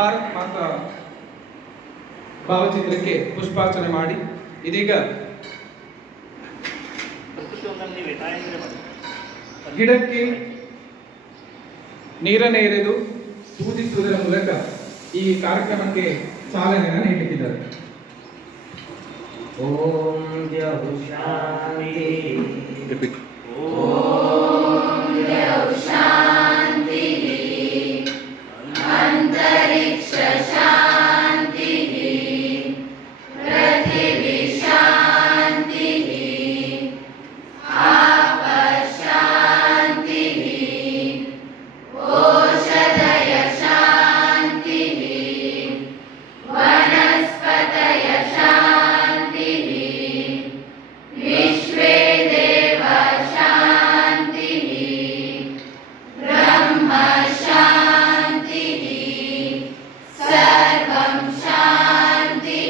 ಭಾರತ ಮಾತಾ ಭಾವಚಿತ್ರಕ್ಕೆ ಪುಷ್ಪಾರ್ಚನೆ ಮಾಡಿ ಇದೀಗ ಗಿಡಕ್ಕೆ ನೀರನ್ನು ಎರೆದು ಪೂಜಿಸುವುದರ ಮೂಲಕ ಈ ಕಾರ್ಯಕ್ರಮಕ್ಕೆ ಚಾಲನೆಯನ್ನು ನೀಡುತ್ತಿದ್ದಾರೆ. ಓಂ ದ್ಯೌ ಶಾಂತಿ ಓಂ ದ್ಯೌ ಶಾಂತಿ ಅಂತರಿಕ್ಷ ಶಾಂತಿ ಪೃಥಿವಿ ಶಾಂತಿ ಆಪ ಶಾಂತಿ ಓಷಧಯ ಶಾಂತಿ ವನಸ್ಪತಯ ಶಾಂತಿ ವಿಶ್ವೇ ದೇವ ಶಾಂತಿ ಬ್ರಹ್ಮ ಶಾಂತಿ ಸರ್ವಂ ಶಾಂತಿ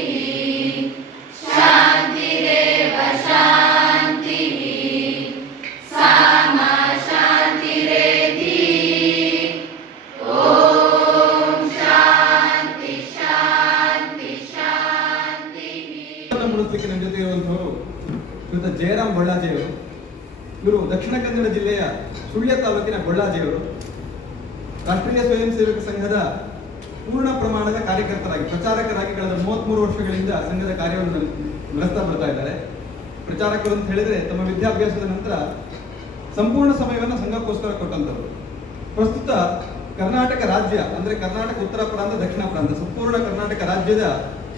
ಶಾಂತಿರೇವ ಶಾಂತಿ ಸಾಮ ಶಾಂತಿರೇಧಿ ಓಂ ಶಾಂತಿ ಶಾಂತಿ ಶಾಂತಿ. ಮೂಡಿಸ್ಲಿಕ್ಕೆ ನಮ್ಮ ಜೊತೆ ಇರುವಂತವರು ಶ್ರೀಯುತ ಜಯರಾಮ್ ಬಳ್ಳಾಜಿಯವರು. ಇವರು ದಕ್ಷಿಣ ಕನ್ನಡ ಜಿಲ್ಲೆಯ ಸುಳ್ಯ ತಾಲೂಕಿನ ಬಳ್ಳಾಜಿಯವರು. ರಾಷ್ಟ್ರೀಯ ಸ್ವಯಂ ಸೇವಕ ಸಂಘದ ಪೂರ್ಣ ಪ್ರಮಾಣದ ಕಾರ್ಯಕರ್ತರಾಗಿ ಪ್ರಚಾರಕರಾಗಿ ಕಳೆದ 33 ವರ್ಷಗಳಿಂದ ಸಂಘದ ಕಾರ್ಯವನ್ನು ನಡೆಸ್ತಾ ಬರ್ತಾ ಇದ್ದಾರೆ. ಪ್ರಚಾರಕರು ಅಂತ ಹೇಳಿದ್ರೆ ತಮ್ಮ ವಿದ್ಯಾಭ್ಯಾಸದ ನಂತರ ಸಂಪೂರ್ಣ ಸಮಯವನ್ನು ಸಂಘಕ್ಕೋಸ್ಕರ ಕೊಟ್ಟಂತವರು. ಪ್ರಸ್ತುತ ಕರ್ನಾಟಕ ರಾಜ್ಯ ಅಂದ್ರೆ ಕರ್ನಾಟಕ ಉತ್ತರ ಪ್ರಾಂತ ದಕ್ಷಿಣ ಪ್ರಾಂತ ಸಂಪೂರ್ಣ ಕರ್ನಾಟಕ ರಾಜ್ಯದ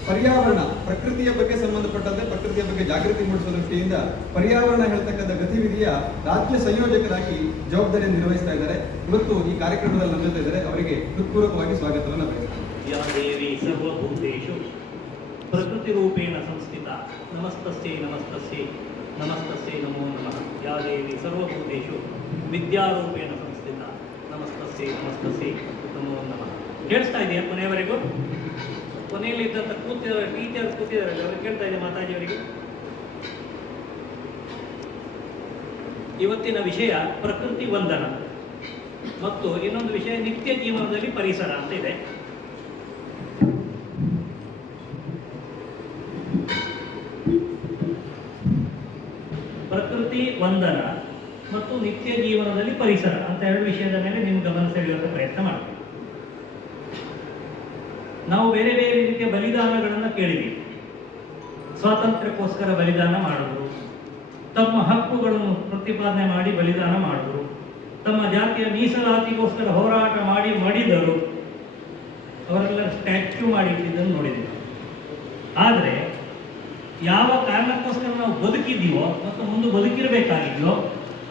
ಪರ್ಯಾವರಣ ಪ್ರಕೃತಿಯ ಬಗ್ಗೆ ಸಂಬಂಧಪಟ್ಟಂತೆ ಪ್ರಕೃತಿಯ ಬಗ್ಗೆ ಜಾಗೃತಿ ಮೂಡಿಸುವ ದೃಷ್ಟಿಯಿಂದ ಪರ್ಯಾವರಣ ಹೇಳ್ತಕ್ಕಂಥ ಗತಿವಿಧಿಯ ರಾಜ್ಯ ಸಂಯೋಜಕರಾಗಿ ಜವಾಬ್ದಾರಿಯನ್ನು ನಿರ್ವಹಿಸ್ತಾ ಇದ್ದಾರೆ. ಇವತ್ತು ಈ ಕಾರ್ಯಕ್ರಮದಲ್ಲಿ ನಮ್ಮ ಜೊತೆ ಇದ್ದಾರೆ. ಅವರಿಗೆ ಹೃತ್ಪೂರ್ವಕವಾಗಿ ಸ್ವಾಗತವನ್ನು ಬಯಸ್ತಾರೆ. ಯಾ ದೇವಿ ಸರ್ವಭೂತೇಷು ಪ್ರಕೃತಿ ರೂಪೇಣ ಸಂಸ್ಥಿತ ನಮಸ್ತಸ್ಯೈ ನಮಸ್ತಸ್ಯೈ ನಮಸ್ತಸ್ಯೈ ನಮೋ ನಮಃ. ಯಾ ದೇವಿ ಸರ್ವಭೂತೇಷು ವಿದ್ಯಾರೂಪೇಣ ಸಂಸ್ಥಿತ ನಮಸ್ತಸ್ಯೈ ನಮಸ್ತಸ್ಯೈ ನಮೋ ನಮಃ. ಕೇಳಿಸ್ತಾ ಇದೆಯಾ ಕೊನೆಯವರೆಗೂ? ಕೊನೆಯಲ್ಲಿ ಇದ್ದಂಥ ಟೀಚರ್ಸ್ ಕೂತಿದ್ದಾರೆ, ಅವ್ರಿಗೆ ಕೇಳ್ತಾ ಇದೆ ಮಾತಾಜಿಯವರಿಗೆ. ಇವತ್ತಿನ ವಿಷಯ ಪ್ರಕೃತಿ ವಂದನ ಮತ್ತು ಇನ್ನೊಂದು ವಿಷಯ ನಿತ್ಯ ಜೀವನದಲ್ಲಿ ಪರಿಸರ ಅಂತ ಇದೆ. ಪ್ರಕೃತಿ ವಂದನ ಮತ್ತು ನಿತ್ಯ ಜೀವನದಲ್ಲಿ ಪರಿಸರ ಅಂತ ಎರಡು ವಿಷಯದ ಮೇಲೆ ನಿಮ್ಮ ಗಮನ ಸೆಳೆಯುವ ಪ್ರಯತ್ನ ಮಾಡ್ತೀವಿ. ನಾವು ಬೇರೆ ಬೇರೆ ರೀತಿಯ ಬಲಿದಾನಗಳನ್ನು ಕೇಳಿದ್ದೀವಿ. ಸ್ವಾತಂತ್ರ್ಯಕ್ಕೋಸ್ಕರ ಬಲಿದಾನ ಮಾಡಿದ್ರು, ತಮ್ಮ ಹಕ್ಕುಗಳನ್ನು ಪ್ರತಿಪಾದನೆ ಮಾಡಿ ಬಲಿದಾನ ಮಾಡಿದ್ರು, ತಮ್ಮ ಜಾತಿಯ ಮೀಸಲಾತಿಗೋಸ್ಕರ ಹೋರಾಟ ಮಾಡಿ ಮಡಿದರು, ಅವರೆಲ್ಲ ಸ್ಟ್ಯಾಚ್ಯೂ ಮಾಡಿಟ್ಟಿದ್ದನ್ನು ನೋಡಿದ್ದೀವಿ. ಆದರೆ ಯಾವ ಕಾರಣಕ್ಕೋಸ್ಕರ ನಾವು ಬದುಕಿದ್ದೀವೋ ಮತ್ತು ಮುಂದೆ ಬದುಕಿರಬೇಕಾಗಿದ್ಯೋ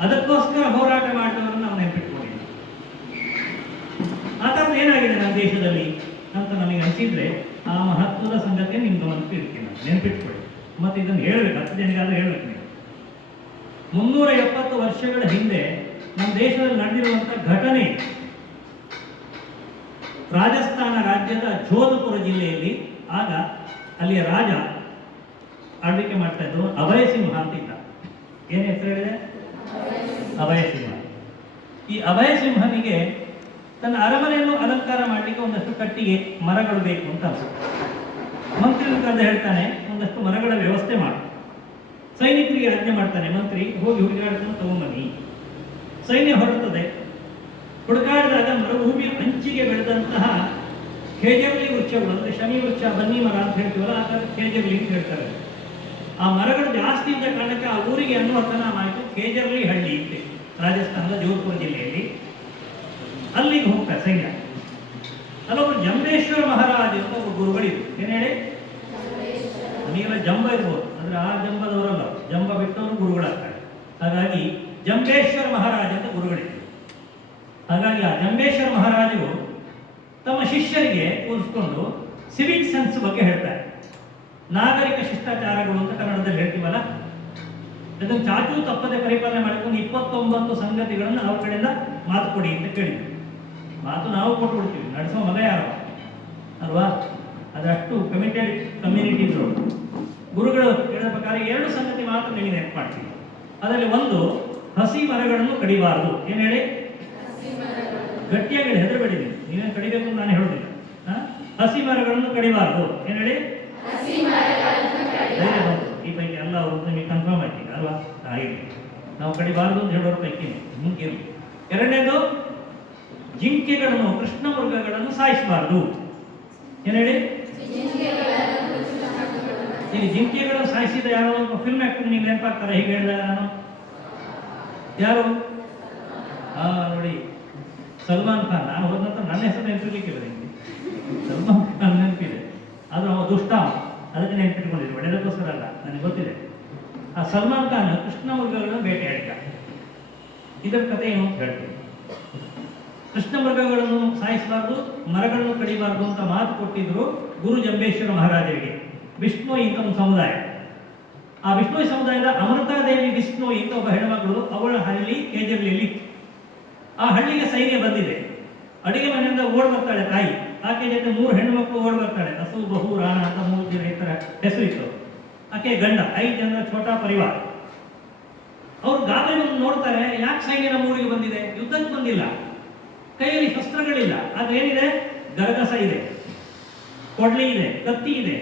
ಅದಕ್ಕೋಸ್ಕರ ಹೋರಾಟ ಮಾಡಿದವರನ್ನು ನಾವು ನೆನಪಿಟ್ಕೊಂಡಿದ್ದೀವಿ. ಆ ಥರದ್ದು ಏನಾಗಿದೆ ನಮ್ಮ ದೇಶದಲ್ಲಿ ಅಂತ ನನಗೆ ಅನಿಸಿದ್ರೆ ಆ ಮಹತ್ವದ ಸಂಗತಿ ನಿಮ್ಮ ಗಮನಕ್ಕೆ ಇರ್ತೀನಿ, ನೆನಪಿಟ್ಕೊಳ್ಳಿ. ಮತ್ತು ಇದನ್ನು ಹೇಳ್ಬೇಕು, 10 ಜನಗಾದ್ರೂ ಹೇಳ್ಬೇಕು ನೀವು. 370 ವರ್ಷಗಳ ಹಿಂದೆ ನಮ್ಮ ದೇಶದಲ್ಲಿ ನಡೆದಿರುವಂಥ ಘಟನೆ, ರಾಜಸ್ಥಾನ ರಾಜ್ಯದ ಜೋಧಪುರ ಜಿಲ್ಲೆಯಲ್ಲಿ ಆಗ ಅಲ್ಲಿಯ ರಾಜ ಆಳ್ವಿಕೆ ಮಾಡ್ತಾ ಇದ್ದು ಅಭಯ ಸಿಂಹ ಅಂತ ಇದ್ದ. ಏನು ಹೆಸರು ಹೇಳಿದೆ? ಅಭಯ ಸಿಂಹ. ಈ ಅಭಯ ಸಿಂಹನಿಗೆ ತನ್ನ ಅರಮನೆಯನ್ನು ಅಲಂಕಾರ ಮಾಡಲಿಕ್ಕೆ ಒಂದಷ್ಟು ಕಟ್ಟಿಗೆ ಮರಗಳು ಬೇಕು ಅಂತ ಅನ್ಸುತ್ತೆ. ಮಂತ್ರಿ ಕರೆದು ಹೇಳ್ತಾನೆ, ಒಂದಷ್ಟು ಮರಗಳ ವ್ಯವಸ್ಥೆ ಮಾಡು. ಸೈನಿಕರಿಗೆ ಆಜ್ಞೆ ಮಾಡ್ತಾನೆ, ಮಂತ್ರಿ ಹೋಗಿ ಹುಡುಗಾಡ್ಕೊಂಡು ತಗೊಂಬನ್ನಿ. ಸೈನ್ಯ ಹೊರಡ್ತದೆ. ಹುಡುಕಾಡಿದಾಗ ಮರುಭೂಮಿಯ ಅಂಚಿಗೆ ಬೆಳೆದಂತಹ ಖೇಜರ್ಲಿ ವೃಕ್ಷಗಳು, ಅಂದರೆ ಶನಿ ವೃಕ್ಷ, ಬನ್ನಿ ಮರ ಅಂತ ಹೇಳ್ತೀವಲ್ಲ, ಆ ಥರ ಖೇಜರ್ಲಿ ಅಂತ ಹೇಳ್ತಾರೆ. ಆ ಮರಗಳು ಜಾಸ್ತಿ ಇದ್ದ ಕಾರಣಕ್ಕೆ ಆ ಊರಿಗೆ ಅನ್ನುವಂಥ ನಾಮ ಆಯಿತು ಖೇಜರ್ಲಿ ಹಳ್ಳಿ ಇತ್ತೆ, ರಾಜಸ್ಥಾನದ ಜೋಧ್ಪುರ ಜಿಲ್ಲೆಯಲ್ಲಿ. ಅಲ್ಲಿಗೆ ಹೋಗ್ತಾರೆ ಸೈನ್ಯ. ಅಲ್ಲೊಬ್ಬರು ಜಂಬೇಶ್ವರ ಮಹಾರಾಜ್ ಅಂತ ಒಬ್ಬ ಗುರುಗಳಿದ್ರು. ಏನು ಹೇಳಿ? ನಮಗೆಲ್ಲ ಜಂಬ ಇರ್ಬೋದು, ಅಂದರೆ ಆ ಜಂಬದವರಲ್ಲ, ಜಂಬ ಬಿಟ್ಟವರು ಗುರುಗಳಾಗ್ತಾರೆ. ಹಾಗಾಗಿ ಜಂಬೇಶ್ವರ ಮಹಾರಾಜ್ ಅಂತ ಗುರುಗಳಿದ್ರು. ಹಾಗಾಗಿ ಆ ಜಂಬೇಶ್ವರ ಮಹಾರಾಜರು ತಮ್ಮ ಶಿಷ್ಯರಿಗೆ ಕೂರಿಸ್ಕೊಂಡು ಸಿವಿಕ್ ಸೆನ್ಸ್ ಬಗ್ಗೆ ಹೇಳ್ತಾರೆ. ನಾಗರಿಕ ಶಿಷ್ಟಾಚಾರಗಳು ಅಂತ ಕನ್ನಡದಲ್ಲಿ ಹೇಳ್ತೀವಲ್ಲ, ಅದನ್ನು ಚಾಚೂ ತಪ್ಪದೆ ಪರಿಪಾಲನೆ ಮಾಡಿಕೊಂಡು 29 ಸಂಗತಿಗಳನ್ನು ಅವ್ರ ಕಡೆಯಿಂದ ಮಾತು ಕೊಡಿ ಅಂತ ಕೇಳಿದ್ವಿ. ಮಾತು ನಾವು ಕೊಟ್ಬಿಡ್ತೀವಿ, ನಡೆಸೋ ಮಗ ಯಾರು ಅಲ್ವಾ? ಅದಷ್ಟು ಕಮಿಟೆಡ್ ಕಮ್ಯುನಿಟೀಸ್ಗಳು. ಗುರುಗಳು ಹೇಳಿದ ಪ್ರಕಾರ 2 ಸಂಗತಿ ಮಾತ್ರ ನಿಮಗೆ ನೆನಪು ಮಾಡ್ತೀವಿ. ಅದರಲ್ಲಿ ಒಂದು, ಹಸಿ ಮರಗಳನ್ನು ಕಡಿಬಾರದು. ಏನು ಹೇಳಿ? ಗಟ್ಟಿಯಾಗಿ ಹೆದರಬೇಡಿ, ನೀವೇನು ಕಡಿಬೇಕು ಅಂತ ನಾನು ಹೇಳೋದಿಲ್ಲ. ಹಸಿ ಮರಗಳನ್ನು ಕಡಿಬಾರದು. ಏನ್ ಹೇಳಿ? ಹಸಿ ಮರಗಳನ್ನು ಕಡಿಬಾರದು. ಈ ಪೈಕಿ ಎಲ್ಲ ಅವರು ನಿಮಗೆ ಕನ್ಫರ್ಮ್ ಆಯ್ತು ಅಲ್ವಾ? ಹಾಗೆ ನಾವು ಕಡಿಬಾರದು ಅಂತ ಹೇಳೋರ ಪೈಕಿ ಮುಂದೆ. ಎರಡನೇದು, ಜಿಂಕೆಗಳನ್ನು, ಕೃಷ್ಣ ಮೃಗಗಳನ್ನು ಸಾಯಿಸಬಾರದು. ಏನ್ ಹೇಳಿ? ಈಗ ಜಿಂಕೆಗಳನ್ನು ಸಾಯಿಸಿದ ಯಾರೋ ಒಬ್ಬ ಫಿಲ್ಮ್ ಆಕ್ಟರ್ ನೀವು ನೆನಪಾಗ್ತಾರೆ ಹೀಗೆ ಹೇಳಿದಾಗ ನಾನು? ಯಾರು? ನೋಡಿ, ಸಲ್ಮಾನ್ ಖಾನ್. ನಾನು ಹೋದ ನಂತರ ನನ್ನ ಹೆಸರು ನೆನಪಿರ್ಲಿಕ್ಕಿಲ್ಲ ನಿಮಗೆ. ಸಲ್ಮಾನ್ ಖಾನ್ ನೆನಪಿದೆ, ಆದ್ರೆ ಅವ ದುಷ್ಟ, ಅದಕ್ಕೆ ನೆನಪಿಟ್ಕೊಂಡಿದ್ದೆ, ಒಳ್ಳೆದಕ್ಕೋಸ್ಕರ ಅಲ್ಲ, ನನಗೆ ಗೊತ್ತಿದೆ. ಆ ಸಲ್ಮಾನ್ ಖಾನ್ ಕೃಷ್ಣ ಮೃಗಗಳನ್ನು ಬೇಟೆಯಾಡಿದ. ಇದರ ಕಥೆ ಏನು ಅಂತ ಹೇಳ್ತೀನಿ. ಕೃಷ್ಣ ಮೃಗಗಳನ್ನು ಸಾಯಿಸಬಾರ್ದು, ಮರಗಳನ್ನು ಕಡಿಬಾರ್ದು ಅಂತ ಮಾತು ಕೊಟ್ಟಿದ್ರು ಗುರು ಜಂಬೇಶ್ವರ ಮಹಾರಾಜರಿಗೆ. ವಿಷ್ಣು ಇಂಥ ಒಂದು ಸಮುದಾಯ. ಆ ವಿಷ್ಣು ಸಮುದಾಯದ ಅಮೃತಾದೇವಿ ವಿಷ್ಣು ಇಂಥ ಒಬ್ಬ ಹೆಣ್ಮಗಳು, ಅವಳ ಹಳ್ಳಿ ಕೇಜರ್ಲಿಯಲ್ಲಿ. ಆ ಹಳ್ಳಿಗೆ ಸೈನ್ಯ ಬಂದಿದೆ. ಅಡಿಗೆ ಮನೆಯಿಂದ ಓಡ್ ಬರ್ತಾಳೆ ತಾಯಿ. ಆಕೆ ಜೊತೆ 3 ಹೆಣ್ಣು ಮಕ್ಕಳು ಓಡ್ ಬರ್ತಾಳೆ. ಹಸು, ಬಹು, ರಾಣ ಅಂತ 3 ಜನ ಈ ತರ ಹೆಸರಿತ್ತು. ಆಕೆ ಗಂಡ, 5 ಜನರ ಛೋಟಾ ಪರಿವಾರ. ಅವ್ರು ಗಾಬರಿ ಬಂದು ನೋಡ್ತಾರೆ, ಯಾಕೆ ಸೈನ್ಯ ನಮ್ಮ ಊರಿಗೆ ಬಂದಿದೆ? ಯುದ್ಧಕ್ಕೆ ಬಂದಿಲ್ಲ, ಕೈಯಲ್ಲಿ ಶಸ್ತ್ರಗಳಿಲ್ಲ, ಆದ್ರೆ ಏನಿದೆ? ಗರಗಸ ಇದೆ, ಕೊಡ್ಲಿ ಇದೆ, ಕತ್ತಿ ಇದೆ.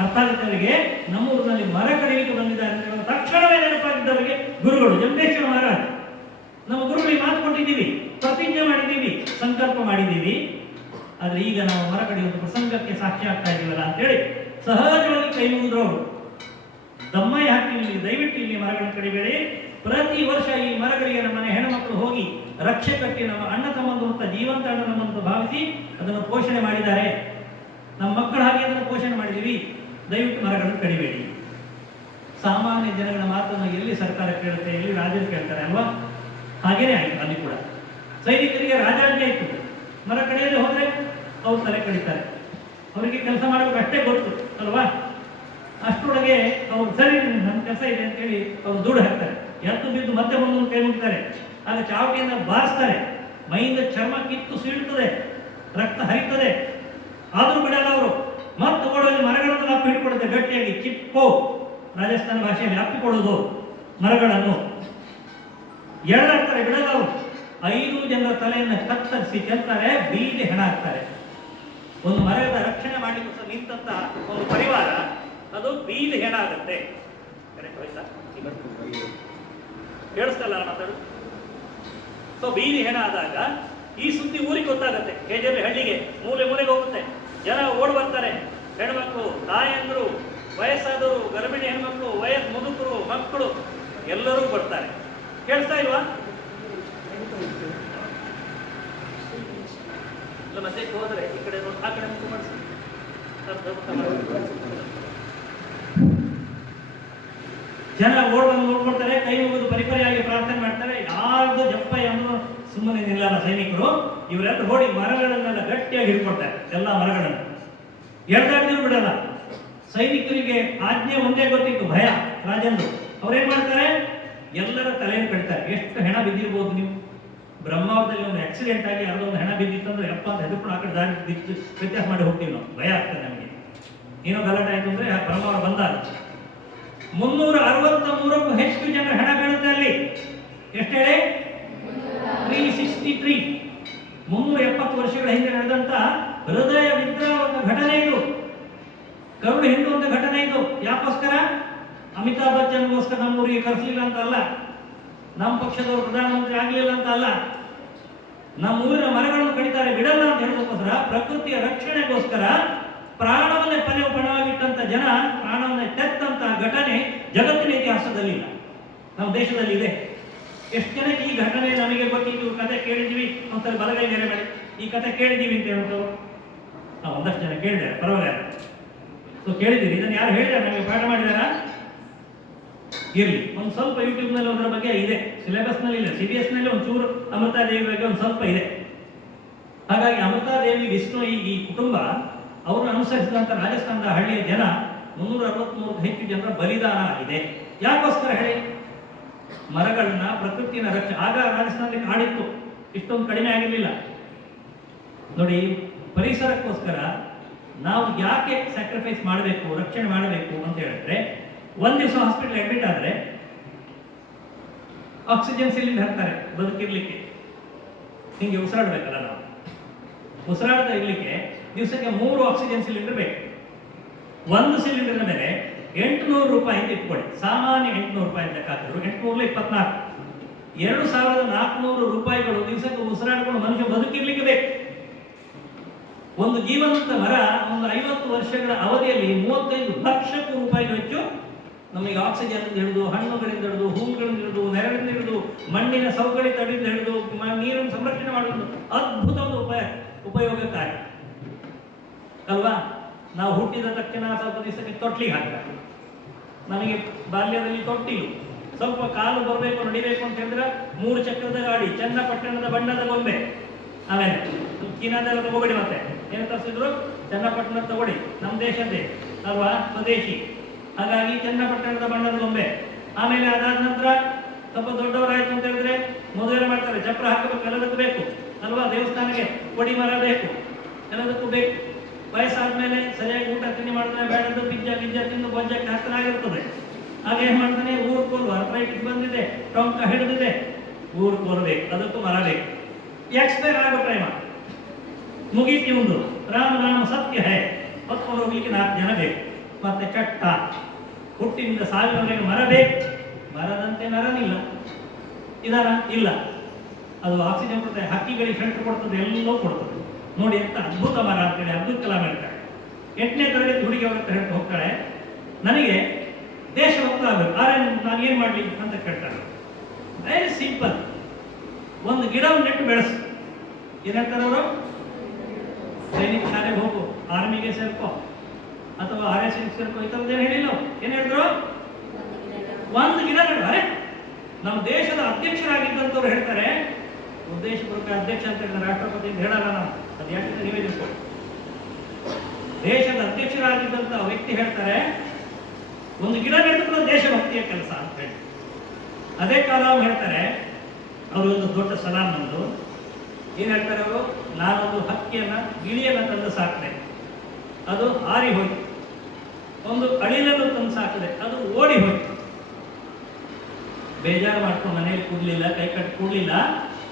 ಅರ್ಥ ಆಗುತ್ತೆ ಅವರಿಗೆ, ನಮ್ಮೂರಿನಲ್ಲಿ ಮರ ಕಡಿಲಿಕ್ಕೆ ಬಂದಿದ್ದಾರೆ ಅಂತ ತಕ್ಷಣವೇ ನೆನಪಾಗಿದ್ದವರಿಗೆ ಗುರುಗಳು ಜಂಬೇಶ್ವರ ಮಹಾರಾಜ್. ನಮ್ಮ ಗುರುಗಳಿಗೆ ಮಾತು ಕೊಟ್ಟಿದ್ದೀವಿ, ಪ್ರತಿಜ್ಞೆ ಮಾಡಿದ್ದೀವಿ, ಸಂಕಲ್ಪ ಮಾಡಿದ್ದೀವಿ, ಆದ್ರೆ ಈಗ ನಾವು ಮರ ಕಡಿಯುವಂತ ಪ್ರಸಂಗಕ್ಕೆ ಸಾಕ್ಷಿ ಆಗ್ತಾ ಇದೀವಲ್ಲ ಅಂತ ಹೇಳಿ ಸಹಜವಾಗಿ ಕೈ ಮುಗಿದ್ರು ಅವರು. ದಮ್ಮಯ್ಯ ಹಾಕಿ ದಯವಿಟ್ಟು ಇಲ್ಲಿ ಮರಗಳನ್ನು ಕಡಿಬೇಡಿ. ಪ್ರತಿ ವರ್ಷ ಈ ಮರಗಳಿಗೆ ನಮ್ಮ ಮನೆ ಹೆಣ್ಣುಮಕ್ಕಳು ಹೋಗಿ ರಕ್ಷೆ ಕಟ್ಟಿ ನಮ್ಮ ಅಣ್ಣ ತಮ್ಮಂದು ಅಂತ ಜೀವಂತ ಅಣ್ಣ ತಮ್ಮಂತ ಭಾವಿಸಿ ಅದನ್ನು ಪೋಷಣೆ ಮಾಡಿದ್ದಾರೆ. ನಮ್ಮ ಮಕ್ಕಳ ಹಾಗೆ ಅದನ್ನು ಪೋಷಣೆ ಮಾಡಿದ್ದೀವಿ. ದಯವಿಟ್ಟು ಮರಗಳನ್ನು ಕಡಿಬೇಡಿ. ಸಾಮಾನ್ಯ ಜನಗಳ ಮಾತನ್ನು ಎಲ್ಲಿ ಸರ್ಕಾರ ಕೇಳುತ್ತೆ, ಎಲ್ಲಿ ರಾಜರು ಕೇಳ್ತಾರೆ ಅಲ್ವಾ? ಹಾಗೇನೆ ಆಯ್ತು ಅಲ್ಲಿ ಕೂಡ. ಸೈನಿಕರಿಗೆ ರಾಜಾಜ್ಞೆ ಇತ್ತು, ಮರ ಕಡಿಯದೆ ಹೋದ್ರೆ ಅವ್ರು ತಲೆ ಕಡಿತಾರೆ. ಅವರಿಗೆ ಕೆಲಸ ಮಾಡಬೇಕು ಅಷ್ಟೇ ಗೊತ್ತು ಅಲ್ವಾ? ಅಷ್ಟರೊಳಗೆ ಅವ್ರು ಸರಿ ನಮ್ಮ ಕೆಲಸ ಇದೆ ಅಂತ ಹೇಳಿ ಅವ್ರು ದುಡ್ಡು ಹಾಕ್ತಾರೆ. ಎತ್ತು ಬಿದ್ದು ಮತ್ತೆ ಒಂದೊಂದು ಕೈ ಮುಟ್ತಾರೆ. ಆಗ ಚಾವಟಿಯಿಂದ ಬಾರಿಸ್ತಾರೆ, ಮೈಯಿಂದ ಚರ್ಮ ಕಿತ್ತು ಸೀಳ್ತದೆ, ರಕ್ತ ಹರಿತದೆ. ಆದ್ರೂ ಬಿಡಲ್ಲ ಅವರು. ಮತ್ತೆ ಓಡೋದು ಮರಗಳನ್ನು ಅಪ್ಪಿ ಹಿಡ್ಕೊಡುತ್ತೆ ಗಟ್ಟಿಯಾಗಿ. ಚಿಪ್ಪೋ, ರಾಜಸ್ಥಾನ ಭಾಷೆಯಲ್ಲಿ ಅಪ್ಪಿಕೊಳ್ಳೋದು ಮರಗಳನ್ನು ಎಳೆದಾಡ್ತಾರೆ, ಬಿಡಲ್ಲ ಅವರು. 5 ಜನರ ತಲೆಯನ್ನು ಕತ್ತರಿಸಿ ಚೆಲ್ತಾರೆ, ಬೀದಿ ಹೆಣ ಹಾಕ್ತಾರೆ. ಒಂದು ಮರದ ರಕ್ಷಣೆ ಮಾಡಲಿಕ್ಕೆ ನಿಂತ ಒಂದು ಪರಿವಾರ ಅದು ಬೀದಿ ಹೆಣ ಆಗುತ್ತೆ. ಕೇಳಿಸ್ತಲ್ಲ ಮಾತಾಡು. ಸೊ ಬೀದಿ ಹೆಣ ಆದಾಗ ಈ ಸುದ್ದಿ ಊರಿಗೆ ಗೊತ್ತಾಗುತ್ತೆ. ಕೆಜೆಪಿ ಹಳ್ಳಿಗೆ ಮೂಲೆ ಮೂಲೆಗೆ ಹೋಗುತ್ತೆ. ಜನ ಓಡ್ ಬರ್ತಾರೆ. ಹೆಣ್ಮಕ್ಳು, ತಾಯಂದ್ರು, ವಯಸ್ಸಾದವರು, ಗರ್ಭಿಣಿ ಹೆಣ್ಮಕ್ಳು, ಮುದುಕರು, ಮಕ್ಕಳು ಎಲ್ಲರೂ ಬರ್ತಾರೆ. ಕೇಳಿಸ್ತಾ ಇಲ್ವಾ? ಮಧ್ಯಕ್ಕೆ ಹೋದ್ರೆ ಈ ಕಡೆ ಆ ಕಡೆ ಮುಖ ಮಾಡಿಸಿ. ಜನ ಓಡ್ಬಂದು ನೋಡ್ಕೊಳ್ತಾರೆ, ಕೈ ಮುಗಿದು ಪರಿಪರಿಯಾಗಿ ಪ್ರಾರ್ಥನೆ ಮಾಡ್ತಾರೆ. ಯಾರ್ದು ಜಪ್ಪ ಎಂದು ಸುಮ್ಮನೆ ನಿಲ್ಲಲ್ಲ ಸೈನಿಕರು. ಇವರೆಲ್ಲ ಓಡಿ ಮರಗಳನ್ನೆಲ್ಲ ಗಟ್ಟಿಯಾಗಿ ಹಿಡ್ಕೊಳ್ತಾರೆ, ಎಲ್ಲ ಮರಗಳನ್ನು ಎಳ್ದಾಡ್ದಿರು ಬಿಡಲ್ಲ. ಸೈನಿಕರಿಗೆ ಆಜ್ಞೆ ಒಂದೇ ಗೊತ್ತಿತ್ತು, ಭಯ. ರಾಜಂದು ಅವ್ರೇನ್ ಮಾಡ್ತಾರೆ? ಎಲ್ಲರ ತಲೆಯನ್ನು ಕಡಿತಾರೆ. ಎಷ್ಟು ಹೆಣ ಬಿದ್ದಿರ್ಬೋದು ನೀವು? ಬ್ರಹ್ಮಾವರದಲ್ಲಿ ಒಂದು ಆಕ್ಸಿಡೆಂಟ್ ಆಗಿ ಯಾರೋ ಒಂದು ಹೆಣ ಬಿದ್ದಿತ್ತಂದ್ರೆ ಯಪ್ಪ ಅಂತ ಹೆದರ್ಕೊಂಡು ಆ ಕಡೆ ದಾರಿ ಬಿದ್ದು ವ್ಯತ್ಯಾಸ ಮಾಡಿ ಹೋಗ್ತೀವಿ ನಾವು. ಭಯ ಆಗ್ತದೆ ನಮಗೆ. ಏನೋ ಗಲಾಟೆ ಆಯ್ತು ಅಂದ್ರೆ ಬ್ರಹ್ಮಾವರ ಬಂದಾಗ 363ಕ್ಕೂ ಹೆಚ್ಚು ಜನರ ಹೆಣ ಬೀಳುತ್ತೆ ಅಲ್ಲಿ. ಎಷ್ಟು ಹೇಳಿ? 363. 370 ವರ್ಷಗಳ ಹಿಂದೆ ನಡೆದಂತ ಹೃದಯ ವಿದ್ರಾವಕ ಘಟನೆ ಇದು. ಕರುಳು ಹಿಂಡುವಂತ ಘಟನೆ ಇದು. ಯಾಕೋಸ್ಕರ? ಅಮಿತಾಬ್ ಬಚ್ಚನ್ಗೋಸ್ಕರ ನಮ್ಮೂರಿಗೆ ಕರೆಸಲಿಲ್ಲ ಅಂತ ಅಲ್ಲ, ನಮ್ಮ ಪಕ್ಷದವರು ಪ್ರಧಾನಮಂತ್ರಿ ಆಗಲಿಲ್ಲ ಅಂತ ಅಲ್ಲ. ನಮ್ಮ ಊರಿನ ಮರಗಳನ್ನು ಕಡಿತಾರೆ, ಬಿಡಲ್ಲ ಅಂತ ಹೇಳೋದಕ್ಕೋಸ್ಕರ, ಪ್ರಕೃತಿಯ ರಕ್ಷಣೆಗೋಸ್ಕರ ಪ್ರಾಣವನ್ನೇ ಪಣವಾಗಿಟ್ಟಂತ ಜನ, ಪ್ರಾಣವನ್ನೇ ತೆತ್ತಂತ ಘಟನೆ ಜಗತ್ತಿನ ಇತಿಹಾಸದಲ್ಲಿಲ್ಲ, ನಮ್ಮ ದೇಶದಲ್ಲಿ ಇದೆ. ಎಷ್ಟು ಜನಕ್ಕೆ ಈ ಘಟನೆ ನಮಗೆ ಗೊತ್ತಿದ್ದು, ಕತೆ ಕೇಳಿದ್ವಿ, ಒಂದ್ಸಲ ಬಲಗೈ ನೆರೆ ಮಾಡಿ ಈ ಕತೆ ಕೇಳಿದೀವಿ ಅಂತ ಹೇಳ್ತೇವೆ. ನಾವು ಒಂದಷ್ಟು ಜನ ಕೇಳಿದ್ದಾರೆ, ಪರವಾಗಿಲ್ಲ. ಸೊ ಕೇಳಿದ್ದೀರಿ, ಇದನ್ನು ಯಾರು ಹೇಳಿದಾರೆ? ನಮಗೆ ಪಾಠ ಮಾಡಿದಾರ? ಇರಲಿ, ಒಂದು ಸ್ವಲ್ಪ ಯೂಟ್ಯೂಬ್ ನಲ್ಲಿ ಅದರ ಬಗ್ಗೆ ಇದೆ, ಸಿಲೆಬಸ್ ನಲ್ಲಿ ಇಲ್ಲ. CBS ನಲ್ಲಿ ಒಂಚೂರು ಅಮೃತಾದೇವಿ ಬಗ್ಗೆ ಒಂದು ಸ್ವಲ್ಪ ಇದೆ. ಹಾಗಾಗಿ ಅಮೃತಾದೇವಿ ವಿಷ್ಣು ಈ ಕುಟುಂಬ ಅವರು ಅನುಸರಿಸಿದಂತ ರಾಜಸ್ಥಾನದ ಹಳ್ಳಿಯ ಜನ 363 ಹೆಚ್ಚು ಜನರ ಬಲಿದಾನ ಆಗಿದೆ. ಯಾಕೋಸ್ಕರ ಹೇಳಿ? ಮರಗಳನ್ನ, ಪ್ರಕೃತಿನ ರಕ್ಷಣೆ. ಆಗ ರಾಜಸ್ಥಾನದಲ್ಲಿ ಕಾಡಿತ್ತು, ಇಷ್ಟೊಂದು ಕಡಿಮೆ ಆಗಿರಲಿಲ್ಲ. ನೋಡಿ, ಪರಿಸರಕ್ಕೋಸ್ಕರ ನಾವು ಯಾಕೆ ಸ್ಯಾಕ್ರಿಫೈಸ್ ಮಾಡಬೇಕು, ರಕ್ಷಣೆ ಮಾಡಬೇಕು ಅಂತ ಹೇಳಿದ್ರೆ, ಒಂದ್ ದಿವಸ ಹಾಸ್ಪಿಟಲ್ ಅಡ್ಮಿಟ್ ಆದ್ರೆ ಆಕ್ಸಿಜನ್ ಸಿಲಿಂಡರ್ ಹಾಕ್ತಾರೆ ಬದುಕಿರ್ಲಿಕ್ಕೆ. ಹಿಂಗೆ ಉಸಿರಾಡ್ಬೇಕಲ್ಲ ನಾವು. ಉಸಿರಾಡ್ತಾ ಇರ್ಲಿಕ್ಕೆ ದಿವಸಕ್ಕೆ 3 ಆಕ್ಸಿಜನ್ ಸಿಲಿಂಡರ್ ಬೇಕು. ಒಂದು ಸಿಲಿಂಡರ್ನ ಮೇಲೆ 800 ರೂಪಾಯಿ ಅಂತ ಇಟ್ಕೊಳ್ಳಿ. ಸಾಮಾನ್ಯ 800 ರೂಪಾಯಿ ಅಂತ ಹಾಕಿದ್ರು 824 2400 ರೂಪಾಯಿಗಳು ದಿವಸಕ್ಕೆ ಉಸಿರಾಡಿಕೊಂಡು ಮನುಷ್ಯ ಬದುಕಿರ್ಲಿಕ್ಕೆ ಬೇಕು. ಒಂದು ಜೀವಂತ ಮರ ಒಂದು 50 ವರ್ಷಗಳ ಅವಧಿಯಲ್ಲಿ 35 ಲಕ್ಷ ರೂಪಾಯಿಗೂ ಹೆಚ್ಚು ನಮಗೆ ಆಕ್ಸಿಜನ್ ಹಿಡಿದು, ಹಣ್ಣುಗಳಿಂದ ಹಿಡಿದು, ಹೂವುಗಳಿಂದ ಹಿಡಿದು, ನೆರಳಿಂದ ಹಿಡಿದು, ಮಣ್ಣಿನ ಸವಕಳಿ ತಡೆಯಿಂದ ಹಿಡಿದು, ನೀರನ್ನು ಸಂರಕ್ಷಣೆ ಮಾಡುವುದು ಅದ್ಭುತ ಒಂದು ಉಪಯೋಗಕಾರಿ ಅಲ್ವಾ. ನಾವು ಹುಟ್ಟಿದ ತಕ್ಷಣ ಸ್ವಲ್ಪ ದಿವಸಕ್ಕೆ ತೊಟ್ಲಿಗೆ ಹಾಕ್ತಾರೆ. ನನಗೆ ಬಾಲ್ಯದಲ್ಲಿ ತೊಟ್ಟಿಲು, ಸ್ವಲ್ಪ ಕಾಲು ಬರಬೇಕು ನಡಿಬೇಕು ಅಂತ ಹೇಳಿದ್ರೆ 3 ಚಕ್ರದ ಗಾಡಿ, ಚನ್ನಪಟ್ಟಣದ ಬಣ್ಣದ ಗೊಂಬೆ. ಆಮೇಲೆ ಚೀನಾದೆಲ್ಲ ತಗೋಬೇಡಿ, ಮತ್ತೆ ಏನು ತರಿಸಿದ್ರು ಚನ್ನಪಟ್ಟಣ ತಗೊಳ್ಳಿ, ನಮ್ಮ ದೇಶದ್ದೇ ಅಲ್ವಾ, ಸ್ವದೇಶಿ. ಹಾಗಾಗಿ ಚನ್ನಪಟ್ಟಣದ ಬಣ್ಣದ ಗೊಂಬೆ. ಆಮೇಲೆ ಅದಾದ ನಂತರ ಸ್ವಲ್ಪ ದೊಡ್ಡವರಾಯ್ತು ಅಂತ ಹೇಳಿದ್ರೆ ಮದುವೆ ಮಾಡ್ತಾರೆ, ಚಪ್ರ ಹಾಕಬೇಕು, ಎಲ್ಲದಕ್ಕೂ ಬೇಕು ಅಲ್ವಾ. ದೇವಸ್ಥಾನಕ್ಕೆ ಕೊಡಿ ಮರ ಬೇಕು, ಎಲ್ಲದಕ್ಕೂ ಬೇಕು. ವಯಸ್ಸಾದ್ಮೇಲೆ ಸರಿಯಾಗಿ ಊಟ ತಿಂಡಿ ಮಾಡಿದ್ರೆ ಬೇಡದ್ದು ಪಿಜ್ಜಾ ತಿಂದು ಬೊಜ್ಜಕ್ಕೆ ಹಸ್ತನಾಗಿರ್ತದೆ. ಹಾಗೆ ಏನ್ ಮಾಡ್ತಾನೆ, ಊರು ಕೋಲು ಅರ್ಥರೈಟಿಸ್ ಬಂದಿದೆ, ಟೊಂಕ ಹಿಡಿದಿದೆ, ಊರು ಕೋಲು ಬೇಕು, ಅದಕ್ಕೂ ಮರ ಬೇಕು. ಎಕ್ಸ್ಪೈರ್ ಆಗೋ ಟೈಮ್ ಮುಗೀತಿ, ಒಂದು ರಾಮ ಸತ್ಯ ಹೇ, ಹೊತ್ಕೊಂಡು ಹೋಗ್ಲಿಕ್ಕೆ 4 ಜನ ಬೇಕು. ಮತ್ತೆ ಚಟ್ಟ, ಹುಟ್ಟಿನಿಂದ ಸಾವಿನವರೆಗೆ ಮರ ಬೇಕು. ಮರದಂತೆ ನರನಿಲ್ಲ, ಇದರ ಇಲ್ಲ. ಅದು ಆಕ್ಸಿಜನ್ ಕೊಡ್ತದೆ, ಹಕ್ಕಿಗಳಿಗೆ ಶೆಲ್ಟರ್ ಕೊಡ್ತದೆ, ಎಲ್ಲವೂ ಕೊಡ್ತದೆ. ನೋಡಿ ಎಂತ ಅದ್ಭುತ ಮರ ಅಂತೇಳಿ ಅಬ್ದುಲ್ ಕಲಾಂ ಹೇಳ್ತಾರೆ. 8ನೇ ತರಗತಿ ಹುಡುಗಿ ಅವ್ರ ಹತ್ರ ಹೇಳ್ತಾ ಹೋಗ್ತಾಳೆ, ನನಗೆ ದೇಶಭಕ್ತ ಆಗಬೇಕು, ಆದ್ರೆ ನಾನು ಏನ್ ಮಾಡ್ಲಿ ಅಂತ ಕೇಳ್ತಾರೆ. ವೆರಿ ಸಿಂಪಲ್, ಒಂದು ಗಿಡವನ್ನು ನೆಟ್ಟು ಬೆಳೆಸು. ಏನ್ ಹೇಳ್ತಾರೆ ಅವರು, ಸೈನಿಕ ಶಾಲೆಗೆ ಹೋಗು, ಆರ್ಮಿಗೆ ಸೇರ್ಕೋ ಅಥವಾ RS ಸೇರ್ಕೋ, ಈ ಥರದ್ದೇನು ಹೇಳಿಲ್ಲ. ಏನ್ ಹೇಳಿದ್ರು, ಒಂದು ಗಿಡ ನೆಡು. ಅರೆ, ನಮ್ಮ ದೇಶದ ಅಧ್ಯಕ್ಷರಾಗಿದ್ದಂಥವ್ರು ಹೇಳ್ತಾರೆ, ಉದ್ದೇಶಪೂರ್ವಕ ಅಧ್ಯಕ್ಷ ಅಂತ ಹೇಳಿದ್ರೆ ರಾಷ್ಟ್ರಪತಿ ಅಂತ ಹೇಳಲ್ಲ ನಾನು, ಅದು ಯಾಕೆ ನೀವೇ ತಿಳ್ಕೊಳ್ಳಿ. ದೇಶದ ಅಧ್ಯಕ್ಷರಾಗಿದ್ದಂಥ ವ್ಯಕ್ತಿ ಹೇಳ್ತಾರೆ, ಒಂದು ಗಿಡ ನೆಟ್ಟು ದೇಶಭಕ್ತಿಯ ಕೆಲಸ ಅಂತ ಹೇಳಿ. ಅದೇ ಕಾಲ ಅವ್ರು ಹೇಳ್ತಾರೆ, ಅವರು ಒಂದು ದೊಡ್ಡ ಸಲಾಮ್ ನಮ್ದು. ಏನ್ ಹೇಳ್ತಾರೆ ಅವರು, ನಾನೊಂದು ಹಕ್ಕಿಯನ್ನ ಗಿಳಿಯನ್ನ ತಂದು ಸಾಕಿದೆ, ಅದು ಹಾರಿ ಹೋಯ್ತು. ಒಂದು ಅಳಿಲನ್ನು ತಂದು ಸಾಕಿದೆ, ಅದು ಓಡಿ ಹೋಯ್ತು. ಬೇಜಾರು ಮಾಡ್ಕೊಂಡು ಮನೆಯಲ್ಲಿ ಕೂಡ್ಲಿಲ್ಲ, ಕೈ ಕಟ್ಟಿ ಕೂಡ್ಲಿಲ್ಲ.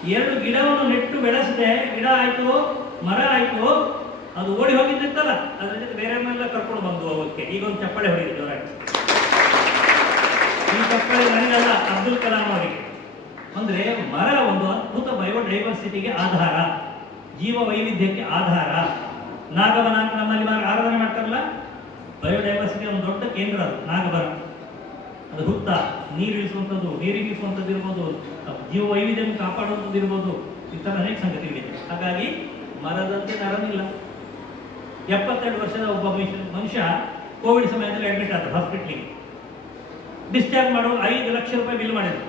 2 ಗಿಡವನ್ನು ನೆಟ್ಟು ಬೆಳೆಸಿದೆ, ಗಿಡ ಆಯ್ತು, ಮರ ಆಯ್ತು. ಅದು ಓಡಿ ಹೋಗಿದ್ದಿತ್ತಲ್ಲ, ಅದ್ರ ಜೊತೆ ಬೇರೆಯವನ್ನೆಲ್ಲ ಕರ್ಕೊಂಡು ಬಂದು ಹೋಗೋಕ್ಕೆ. ಈಗ ಒಂದು ಚಪ್ಪಾಳೆ ಹೊಡೆಯಿದೆ ಜೋರಾಗಿ. ಈ ಚಪ್ಪಾಳೆ ನನಗಲ್ಲ, ಅಬ್ದುಲ್ ಕಲಾಂ ಅವರಿಗೆ. ಅಂದ್ರೆ ಮರ ಒಂದು ಅದ್ಭುತ ಬಯೋಡೈವರ್ಸಿಟಿಗೆ ಆಧಾರ, ಜೀವ ವೈವಿಧ್ಯಕ್ಕೆ ಆಧಾರ. ನಾಗವನ ಅಂತ ನಮ್ಮಲ್ಲಿ ಆರಾಧನೆ ಮಾಡ್ತಾರಲ್ಲ, ಬಯೋಡೈವರ್ಸಿಟಿ ಒಂದು ದೊಡ್ಡ ಕೇಂದ್ರ ಅದು ನಾಗವನ. ಅದು ಹುತ್ತ, ನೀರಿಳಿಸುವಂಥದ್ದು, ನೀರಿಗಿಸುವಂಥದ್ದು ಇರ್ಬೋದು, ಜೀವ ವೈವಿಧ್ಯವನ್ನು ಕಾಪಾಡುವಂಥದ್ದು ಇರ್ಬೋದು, ಈ ಥರ ಅನೇಕ ಸಂಗತಿಗಳಿದೆ. ಹಾಗಾಗಿ ಮರದಂತೆ ನರನಿಲ್ಲ. 72 ವರ್ಷದ ಒಬ್ಬ ಮನುಷ್ಯ ಕೋವಿಡ್ ಸಮಯದಲ್ಲಿ ಅಡ್ಮಿಟ್ ಆದ ಹಾಸ್ಪಿಟ್ಲಿಗೆ. ಡಿಸ್ಚಾರ್ಜ್ ಮಾಡುವ 5 ಲಕ್ಷ ರೂಪಾಯಿ ಬಿಲ್ ಮಾಡಿದ್ರು.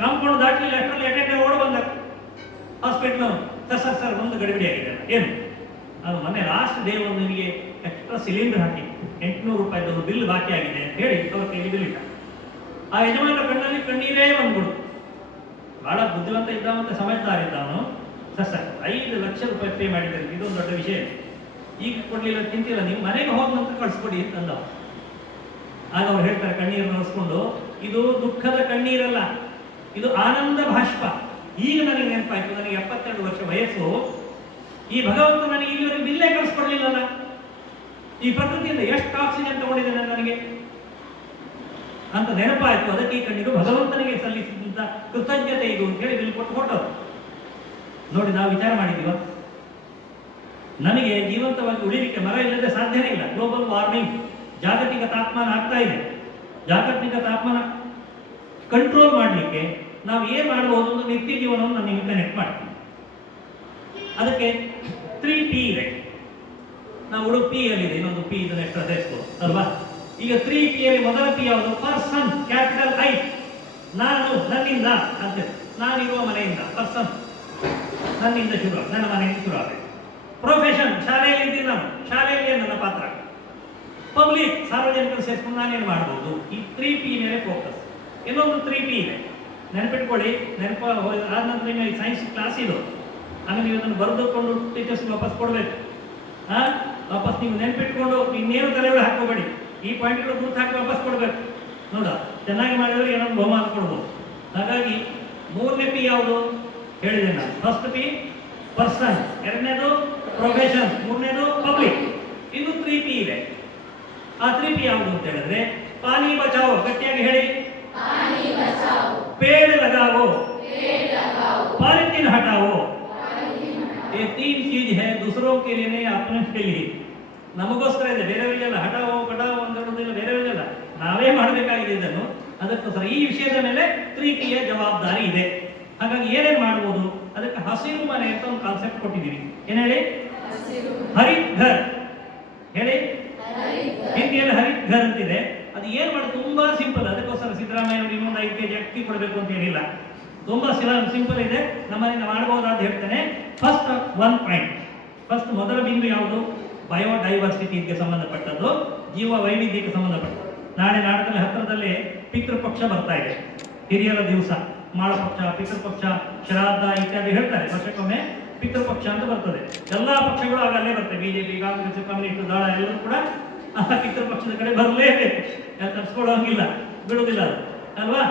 ಕಾಂಪೌಂಡ್ ದಾಟಲಿಲ್ಲ, ಅಷ್ಟರಲ್ಲಿ ಅಟೆಂಡ್ ಓಡ್ ಬಂದ ಹಾಸ್ಪಿಟ್ಲ್. ಸರ್ ಒಂದು ಗಡಿಬಿಡಿ ಆಗಿದೆ. ಏನು ಅದು ಮೊನ್ನೆ ಲಾಸ್ಟ್ ಡೇ ಒಂದು ನಿಮಗೆ ಎಕ್ಸ್ಟ್ರಾ ಸಿಲಿಂಡರ್ ಹಾಕಿ 800 ರೂಪಾಯಿದು ಬಿಲ್ ಬಾಕಿ ಆಗಿದೆ ಅಂತ ಹೇಳಿ ಅವ್ರ ಕೈಲಿ ಬಿಲ್ ಇಟ್ಟ. ಆ ಯಜಮಾನ ಕಣ್ಣಲ್ಲಿ ಕಣ್ಣೀರೇ ಬಂದ್ಬಿಡು. ಬಹಳ ಬುದ್ಧಿವಂತ ಇದ್ದ ಮತ್ತೆ ಸಮಯದಾರ ಇದ್ದ ಅವನು. ಸರ್ 5 ಲಕ್ಷ ರೂಪಾಯಿ ಪೇ ಮಾಡಿದ್ದಾರೆ, ಇದೊಂದು ದೊಡ್ಡ ವಿಷಯ. ಈಗ ಕೊಡ್ಲಿಲ್ಲ, ತಿಂತಿಲ್ಲ, ನೀವು ಮನೆಗೆ ಹೋದ ನಂತರ ಕಳಿಸ್ಕೊಡಿ ಅಂತಂದ. ಆಗ ಅವ್ರು ಹೇಳ್ತಾರೆ ಕಣ್ಣೀರು ನೋಡಿಸ್ಕೊಂಡು, ಇದು ದುಃಖದ ಕಣ್ಣೀರಲ್ಲ, ಇದು ಆನಂದ ಬಾಷ್ಪ. ಈಗ ನನಗೆ ನೆನಪಾಯ್ತು, ನನಗೆ 72 ವರ್ಷ ವಯಸ್ಸು. ಈ ಭಗವಂತ ನನಗೆ ಇಲ್ಲಿವರೆಗೆ ಬಿಲ್ಲೇ ಕಳಿಸ್ಕೊಡ್ಲಿಲ್ಲಲ್ಲ. ಈ ಪ್ರಕೃತಿಯಿಂದ ಎಷ್ಟು ಆಕ್ಸಿಜನ್ ತಗೊಂಡಿದ್ದೇನೆ ನನಗೆ ಅಂತ ನೆನಪಾಯ್ತು. ಅದಕ್ಕೆ ಈ ಕಣ್ಣೀರು ಭಗವಂತನಿಗೆ ಸಲ್ಲಿಸಿದಂತ ಕೃತಜ್ಞತೆ ಇದು ಅಂತ ಹೇಳಿ ಬಿಲ್ ಕೊಟ್ಟು ಹೊರಟರು. ನೋಡಿ, ನಾವು ವಿಚಾರ ಮಾಡಿದೀವ, ನನಗೆ ಜೀವಂತವಾಗಿ ಉಳಿಲಿಕ್ಕೆ ಮರ ಇಲ್ಲದೆ ಸಾಧ್ಯನೇ ಇಲ್ಲ. ಗ್ಲೋಬಲ್ ವಾರ್ಮಿಂಗ್, ಜಾಗತಿಕ ತಾಪಮಾನ ಆಗ್ತಾ ಇದೆ. ಜಾಗತಿಕ ತಾಪಮಾನ ಕಂಟ್ರೋಲ್ ಮಾಡಲಿಕ್ಕೆ ನಾವು ಏನ್ ಮಾಡಬಹುದು ಒಂದು ನಿತ್ಯ ಜೀವನವನ್ನು ನಾನು ನಿಮಗೆ ನೆಟ್ ಮಾಡ್ತೀನಿ. ಅದಕ್ಕೆ 3P ಇದೆ. ನಾವು ಉಡುಪಿಯಲ್ಲಿದೆ, ಇನ್ನೊಂದು P ಇದನ್ನ ಎಕ್ಸ್ಟ್ರಾ ಸೇರಿಸ್ಬೋದು ಅಲ್ವಾ. ಈಗ 3P ಯಲ್ಲಿ ಮೊದಲ P ಯಾವುದು? Person, capital I. ನಾನು, ನನ್ನಿಂದ ಅಂತ, ನಾನಿರುವ ಮನೆಯಿಂದ. ಪರ್ಸನ್ ನನ್ನಿಂದ ಶುರು, ನನ್ನ ಮನೆಯಿಂದ ಶುರು ಆಗಬೇಕು. ಪ್ರೊಫೆಷನ್, ಶಾಲೆಯಲ್ಲಿ ಇದ್ದೀನಿ ನಾನು, ಶಾಲೆಯಲ್ಲಿ ನನ್ನ ಪಾತ್ರ. ಪಬ್ಲಿಕ್, ಸಾರ್ವಜನಿಕರು ಸೇರಿಸ್ಕೊಂಡು ನಾನೇನು ಮಾಡ್ಬೋದು. ಈ 3P ಮೇಲೆ ಫೋಕಸ್. ಇನ್ನೊಂದು 3P ಇದೆ, ನೆನಪಿಟ್ಕೊಳ್ಳಿ. ಆದ ನಂತರ ನಿಮಗೆ ಸೈನ್ಸ್ ಕ್ಲಾಸ್ ಇದು, ಆಮೇಲೆ ನೀವು ಅದನ್ನು ಬರೆದುಕೊಂಡು ಟೀಚರ್ಸ್ಗೆ ವಾಪಸ್ ಕೊಡಬೇಕು. ವಾಪಸ್ ನೀವು ನೆನಪಿಟ್ಕೊಂಡು ಇನ್ನೇನು ತಲೆಗಳು ಹಾಕೋಬೇಡಿ, ಈ ಪಾಯಿಂಟ್ಗಳು ಗುರುತು ಹಾಕಿ ವಾಪಸ್ ಕೊಡಬೇಕು. ನೋಡ, ಚೆನ್ನಾಗಿ ಮಾಡಿದ್ರೆ ಏನೊಂದು ಬಹುಮಾನ ಕೊಡ್ಬೋದು. ಹಾಗಾಗಿ 3ನೇ P ಯಾವುದು ಹೇಳಿದೆ ನಾನು. ಫಸ್ಟ್ P ಪರ್ಸನ್, 2ನೇದು ಪ್ರೊಫೆಷನ್, ಮೂರನೇದು ಪಬ್ಲಿಕ್. ಇನ್ನು 3P ಇದೆ. ಆ 3P ಯಾವುದು ಅಂತ ಹೇಳಿದ್ರೆ ಪಾನಿ ಬಚಾವೋ, ಗಟ್ಟಿಯಾಗಿ ಹೇಳಿ, पेड़ लगाओ, पॉलिथीन हटाओ. ये 3 चीज है, दूसरों के लिए नहीं, अपने के लिए. ನಮಗೋಸ್ಕರ ಇದೆ, ಬೇರೆಯವರಿಗೆಲ್ಲ ಹಟಾವೋ ಕಟಾವೋ ಅಂತ ಹೇಳೋದಿಲ್ಲ, ಬೇರೆಯವರಿಗೆಲ್ಲ ನಾವೇ ಮಾಡಬೇಕಾಗಿದೆ ಇದನ್ನು. ಅದಕ್ಕೋಸ್ಕರ ಈ ವಿಷಯದ ಮೇಲೆ 3Pಯ ಜವಾಬ್ದಾರಿ ಇದೆ. ಹಾಗಾಗಿ ಏನೇನು ಮಾಡ್ಬೋದು, ಅದಕ್ಕೆ ಹಸಿರು ಮನೆ ಅಂತ ಒಂದು ಕಾನ್ಸೆಪ್ಟ್ ಕೊಟ್ಟಿದ್ದೀವಿ. ಏನ್ ಹೇಳಿ, ಹರಿತ್ ಘರ್ ಹೇಳಿ. ಹಿಂದಿಯಲ್ಲಿ ಹರಿತ್ ಘರ್ ಅಂತಿದೆ. ಅದು ಏನ್ ಮಾಡೋದು, ತುಂಬಾ ಸಿಂಪಲ್. ಅದಕ್ಕೋಸ್ಕರ ಸಿದ್ದರಾಮಯ್ಯ ಅವರು ಇನ್ನೊಂದು 5 kg ಅಕ್ಕಿ ಕೊಡಬೇಕು ಅಂತ ಏನಿಲ್ಲ, ತುಂಬಾ ಸಿಂಪಲ್ ಇದೆ. ನಮ್ಮನೆಯಿಂದ ಮಾಡಬಹುದಾದ ಹೇಳ್ತೇನೆ. ಫಸ್ಟ್ 1 ಪಾಯಿಂಟ್, ಫಸ್ಟ್ ಮೊದಲ ಬಿಂದು ಯಾವುದು, ಬಯೋಡೈವರ್ಸಿಟಿಗೆ ಸಂಬಂಧಪಟ್ಟದ್ದು, ಜೀವ ವೈವಿಧ್ಯಕ್ಕೆ ಸಂಬಂಧಪಟ್ಟದ್ದು. ನಾಳೆ ನಾಡದಲ್ಲಿ ಹತ್ತಿರದಲ್ಲಿ ಪಿತೃಪಕ್ಷ ಬರ್ತಾ ಇದೆ, ಹಿರಿಯರ ದಿವಸ, ಮಾಳಪಕ್ಷ, ಪಿತೃಪಕ್ಷ, ಶ್ರಾದ್ದ ಇತ್ಯಾದಿ ಹೇಳ್ತಾರೆ. ವರ್ಷಕ್ಕೊಮ್ಮೆ ಪಿತೃಪಕ್ಷ ಅಂತ ಬರ್ತದೆ. ಎಲ್ಲಾ ಪಕ್ಷಗಳು ಆಗ ಅಲ್ಲೇ ಬರ್ತವೆ, ಬಿಜೆಪಿ, ಕಾಂಗ್ರೆಸ್, ಕಮ್ಯುನಿಸ್ಟ್, ದಳ ಎಲ್ಲರೂ ಕೂಡ ಪಿತೃಪಕ್ಷದ ಕಡೆ ಬರಲೇಬೇಕು, ತಪ್ಪಿಸ್ಕೊಳ್ಳೋಂಗಿಲ್ಲ, ಬಿಡುವುದಿಲ್ಲ ಅದು ಅಲ್ವಾ.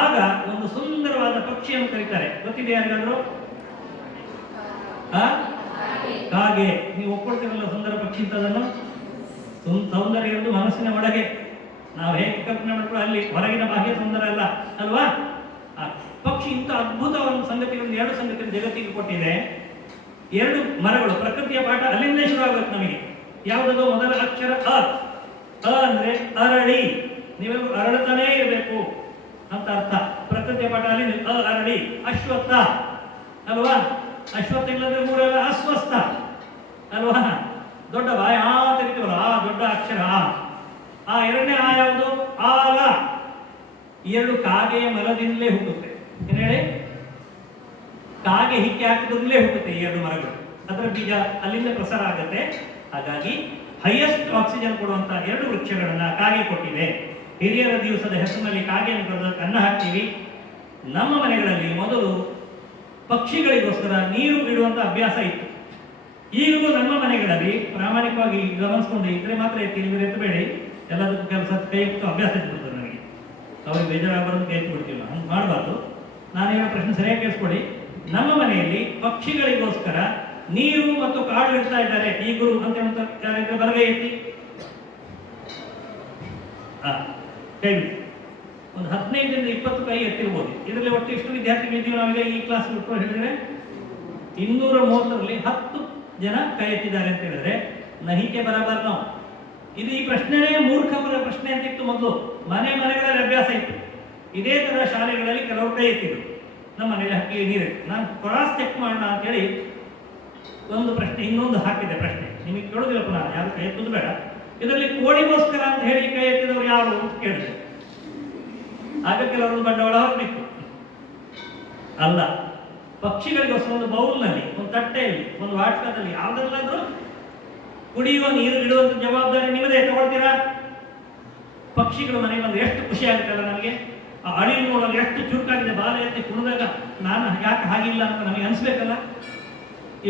ಆಗ ಒಂದು ಸುಂದರವಾದ ಪಕ್ಷಿಯನ್ನು ಕರೀತಾರೆ, ಗೊತ್ತಿದೆ ಯಾರಿಗಾದ್ರು? ಕಾಗೆ. ನೀವು ಒಪ್ಕೊಳ್ತೀರಲ್ಲ ಸುಂದರ ಪಕ್ಷಿ ಅಂತ. ಅದನ್ನು ಸೌಂದರ್ಯ ಇರುವುದು ಮನಸ್ಸಿನ ಒಳಗೆ. ನಾವು ಹೇಗೆ ಕಲ್ಪನೆ ಮಾಡ್ಕೊಳ್ಳೋ ಅಲ್ಲಿ ಹೊರಗಿನ ಬಾಹ್ಯ ಸುಂದರ ಅಲ್ಲ ಅಲ್ವಾ. ಪಕ್ಷಿ ಇಂಥ ಅದ್ಭುತವಾದ ಸಂಗತಿಗಳನ್ನು, 2 ಸಂಗತಿಯನ್ನು ಜಗತ್ತಿಗೆ ಕೊಟ್ಟಿದೆ. 2 ಮರಗಳು, ಪ್ರಕೃತಿಯ ಪಾಠ ಅಲ್ಲಿಂದ ಶುರು ಆಗುತ್ತೆ ನಮಗೆ. ಯಾವುದದು, ಮೊದಲ ಅಕ್ಷರ ಅ. ಅ ಅಂದ್ರೆ ಅರಳಿ, ನೀವೆಲ್ಲರೂ ಅರಳುತ್ತಾನೇ ಇರಬೇಕು ಅಂತ ಅರ್ಥ. ಪ್ರಕೃತಿಯ ಪಾಠ ಅಲ್ಲಿ ಅರಳಿ. ಅಶ್ವತ್ಥ ಅಲ್ವಾ, ಅಶ್ವತ್ಥ ಇಲ್ಲದ್ರೆ ಊರೆಲ್ಲ ಅಸ್ವಸ್ಥ ಅಲ್ವಾ. ದೊಡ್ಡ ಬಾಯಿ ಆ ತೆರಿತೀವಲ್ಲ, ಆ ದೊಡ್ಡ ಅಕ್ಷರ ಆ. 2ನೇ ಆ ಯಾವುದು, ಆಲ. 2 ಕಾಗೆಯ ಮರದಿಂದಲೇ ಹುಟ್ಟುತ್ತೆ. ಏನ್ ಹೇಳಿ, ಕಾಗೆ ಹಿಕ್ಕಿ ಹಾಕಿದ್ರಲ್ಲೇ ಹುಟ್ಟುತ್ತೆ ಈ 2 ಮರಗಳು. ಅದರ ಬೀಜ ಅಲ್ಲಿಂದ ಪ್ರಸಾರ ಆಗುತ್ತೆ. ಹಾಗಾಗಿ ಹೈಯೆಸ್ಟ್ ಆಕ್ಸಿಜನ್ ಕೊಡುವಂತ 2 ವೃಕ್ಷಗಳನ್ನ ಕಾಗೆ ಕೊಟ್ಟಿದೆ. ಹಿರಿಯರ ದಿವಸದ ಹೆಸರಿನಲ್ಲಿ ಕಾಗೆಯನ್ನು ಕರೆದು ಅನ್ನ ಹಾಕ್ತೀವಿ. ನಮ್ಮ ಮನೆಗಳಲ್ಲಿ ಮೊದಲು ಪಕ್ಷಿಗಳಿಗೋಸ್ಕರ ನೀರು ಇಡುವಂತ ಅಭ್ಯಾಸ ಇತ್ತು. ಈಗಲೂ ನಮ್ಮ ಮನೆಗಳಲ್ಲಿ ಪ್ರಾಮಾಣಿಕವಾಗಿ ಗಮನಿಸ್ಕೊಂಡು ಇದ್ರೆ ಮಾತ್ರ ಎತ್ತಬೇಡಿ, ಎಲ್ಲದಕ್ಕೂ ಕೆಲಸ ಕೈ ಎತ್ತು ಅಭ್ಯಾಸ ಇಟ್ಬಿಡ್ತಾರೆ ನನಗೆ. ಅವ್ರಿಗೆ ಬೇಜಾರಾಗಬಾರ್ದು, ಕೈ ಎತ್ಬಿಡ್ತೀವಿ, ಹಂಗೆ ಮಾಡಬಾರ್ದು. ನಾನು ಹೇಳೋ ಪ್ರಶ್ನೆ ಸರಿಯಾಗಿ ಕೇಳಿಸ್ಕೊಡಿ. ನಮ್ಮ ಮನೆಯಲ್ಲಿ ಪಕ್ಷಿಗಳಿಗೋಸ್ಕರ ನೀರು ಮತ್ತು ಕಾಡು ಇಡ್ತಾ ಇದ್ದಾರೆ. ಈ ಗುರು ಅಂತ ಯಾರಿದ್ರೆ ಬರಗೈ ಎತ್ತಿ, ಹೇಳಿ. ಒಂದು 15ರಿಂದ 20 ಕೈ ಎತ್ತಿರ್ಬೋದು. ಇದರಲ್ಲಿ ಒಟ್ಟು ಎಷ್ಟು ವಿದ್ಯಾರ್ಥಿಗಳಿದ್ದೀವಿ ನಾವೀಗ ಈ ಕ್ಲಾಸ್ ಬಿಟ್ಟು ಹೇಳಿದ್ರೆ 230ರಲ್ಲಿ 10 ಜನ ಕೈ ಎತ್ತಿದ್ದಾರೆ ಅಂತ ಹೇಳಿದ್ರೆ ನಹಿಕೆ ಬರಬಾರ ನಾವು. ಇದು ಈ ಪ್ರಶ್ನೆನೇ ಮೂರ್ಖರ ಪ್ರಶ್ನೆ ಅಂತ ಇತ್ತು ಮೊದಲು. ಮನೆಗಳಲ್ಲಿ ಅಭ್ಯಾಸ ಇತ್ತು. ಇದೇ ತರ ಶಾಲೆಗಳಲ್ಲಿ ಕೆಲವರು ಕೈ ಎತ್ತಿದ್ರು. ನಮ್ಮ ಮನೇಲಿ ಹಕ್ಕಿ ನೀರು, ನಾನು ಕ್ರಾಸ್ ಚೆಕ್ ಮಾಡೋಣ ಅಂತ ಹೇಳಿ ಒಂದು ಪ್ರಶ್ನೆ, ಇನ್ನೊಂದು ಹಾಕಿದೆ ಪ್ರಶ್ನೆ, ನಿಮಗೆ ಕೇಳೋದಿಲ್ಲ ಪುನಃ, ಯಾರು ಕೈ ಎತ್ತುದು ಬೇಡ. ಇದರಲ್ಲಿ ಕೋಡಿಗೋಸ್ಕರ ಅಂತ ಹೇಳಿ ಕೈ ಎತ್ತಿದವರು ಯಾರು ಅಂತ ಕೇಳಿದೆ. ಆಗ ಕೆಲವರು ಬಂಡವಾಳ ಹಾಕಬೇಕು ಅಲ್ಲ, ಪಕ್ಷಿಗಳಿಗೋಸ್ಕರ ಒಂದು ಬೌಲ್ನಲ್ಲಿ, ಒಂದು ತಟ್ಟೆಯಲ್ಲಿ, ಒಂದು ವಾಟ್ಕದಲ್ಲಿ ಯಾವುದಲ್ಲಾದ್ರೂ ಕುಡಿಯುವ ನೀರು ಇಡುವಂತ ಜವಾಬ್ದಾರಿ ನಿಮ್ಮದೇ. ತಗೊಳ್ತೀರಾ? ಪಕ್ಷಿಗಳು ಮನೆಗೆ ಬಂದು ಎಷ್ಟು ಖುಷಿ ಆಗುತ್ತಲ್ಲ ನಮಗೆ. ಆ ಅಳಿ ನೋಡಲು ಎಷ್ಟು ಚುರುಕಾಗಿದೆ, ಬಾಲ ಎತ್ತಿ ಕುಣಿದಾಗ ನಾನು ಯಾಕೆ ಹಾಗಿಲ್ಲ ಅಂತ ನಮಗೆ ಅನಿಸ್ಬೇಕಲ್ಲ.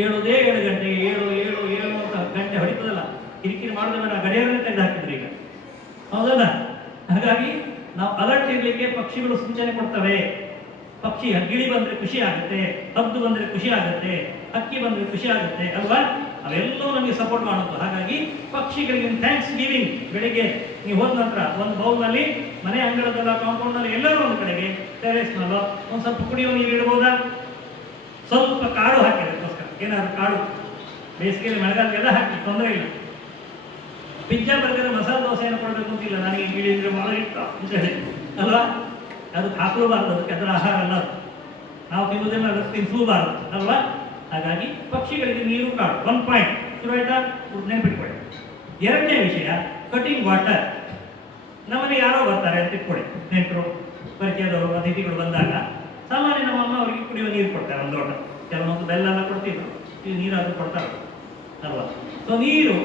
7 ಗಂಟೆ 7 ಅಂತ ಗಂಟೆ ಹೊಡಿತದಲ್ಲ, ಕಿರಿಕಿರಿ ಮಾಡಿದ ಮೇಲೆ ಗಡಿಯಾರನ್ನೇ ತೆಗೆದು ಹಾಕಿದ್ರು ಈಗ, ಹೌದಲ್ಲ? ಹಾಗಾಗಿ ನಾವು ಅಲರ್ಟ್ ಇರಲಿಕ್ಕೆ ಪಕ್ಷಿಗಳು ಸೂಚನೆ ಕೊಡ್ತವೆ. ಪಕ್ಷಿ ಗಿಳಿ ಬಂದ್ರೆ ಖುಷಿ ಆಗುತ್ತೆ, ಹದ್ದು ಬಂದ್ರೆ ಖುಷಿ ಆಗುತ್ತೆ, ಹಕ್ಕಿ ಬಂದ್ರೆ ಖುಷಿ ಆಗುತ್ತೆ ಅಲ್ವಾ. ಅವೆಲ್ಲವೂ ನಮಗೆ ಸಪೋರ್ಟ್ ಮಾಡೋದು. ಹಾಗಾಗಿ ಪಕ್ಷಿಗಳಿಗೆ ಥ್ಯಾಂಕ್ಸ್ ಗಿವಿಂಗ್ ಬೆಳಿಗ್ಗೆ ನೀವು ಹೋದ ನಂತರ ಒಂದು ಬೌಲ್ನಲ್ಲಿ, ಮನೆ ಅಂಗಳದಲ್ಲ, ಕಾಂಪೌಂಡ್ನಲ್ಲಿ, ಎಲ್ಲರೂ ಒಂದು ಕಡೆಗೆ ಟೆರೇಸ್ನಲ್ಲೋ ಒಂದು ಸ್ವಲ್ಪ ಕುಡಿಯುವ ನೀರು ಇಡಬಹುದಾ? ಸ್ವಲ್ಪ ಕಾಡು ಹಾಕಿದಕ್ಕೋಸ್ಕರ, ಏನಾದ್ರು ಕಾಡು ಬೇಸಿಗೆಯಲ್ಲಿ ಮಳೆಗಾಲಕ್ಕೆಲ್ಲ ಹಾಕಿ ತೊಂದರೆ ಇಲ್ಲ. ಪಿಜ್ಜಾ ಬರ್ಗರ್ ಮಸಾಲೆ ದೋಸೆಯನ್ನು ಕೊಡಬೇಕು ಅಂತಿಲ್ಲ ನನಗೆ, ಗಿಳಿದ್ರೆ ಭಾಳ ಇಷ್ಟ ಅಂತ ಹೇಳಿ ಅಲ್ವಾ. ಅದು ಹಾಕಲೂಬಾರ್ದು, ಅದಕ್ಕೆ ಅದರ ಆಹಾರ ಅಲ್ಲ. ನಾವು ತಿನ್ನುವುದನ್ನು ಅದಕ್ಕೆ ತಿನ್ನಿಸಲೂಬಾರದು ಅಲ್ವಾ. ಹಾಗಾಗಿ ಪಕ್ಷಿಗಳಿಗೆ ನೀರು ಕಾಡು 1 ಪಾಯಿಂಟ್ ಶುರು ಆಯ್ತಾ, ನೆನಪಿಟ್ಕೊಳ್ಳಿ. 2ನೇ ವಿಷಯ ಕಟಿಂಗ್ ವಾಟರ್. ನಮ್ಮನೆ ಯಾರೋ ಬರ್ತಾರೆ ಅಂತ ಇಟ್ಕೊಳ್ಳಿ, ನೆಂಟರು ಪರಿಚಯದವರು ಅತಿಥಿಗಳು ಬಂದಾಗ ಸಾಮಾನ್ಯ ನಮ್ಮಮ್ಮ ಅವರಿಗೆ ಕುಡಿಯುವ ನೀರು ಕೊಡ್ತಾರೆ ಒಂದು ಲೋಟ. ಕೆಲವೊಂದು ಬೆಲ್ಲ ಎಲ್ಲ ಕೊಡ್ತಿದ್ರು, ಇಲ್ಲಿ ನೀರಾದ್ರೂ ಕೊಡ್ತಾರೆ ಅಲ್ವಾ. ಸೊ ನೀರು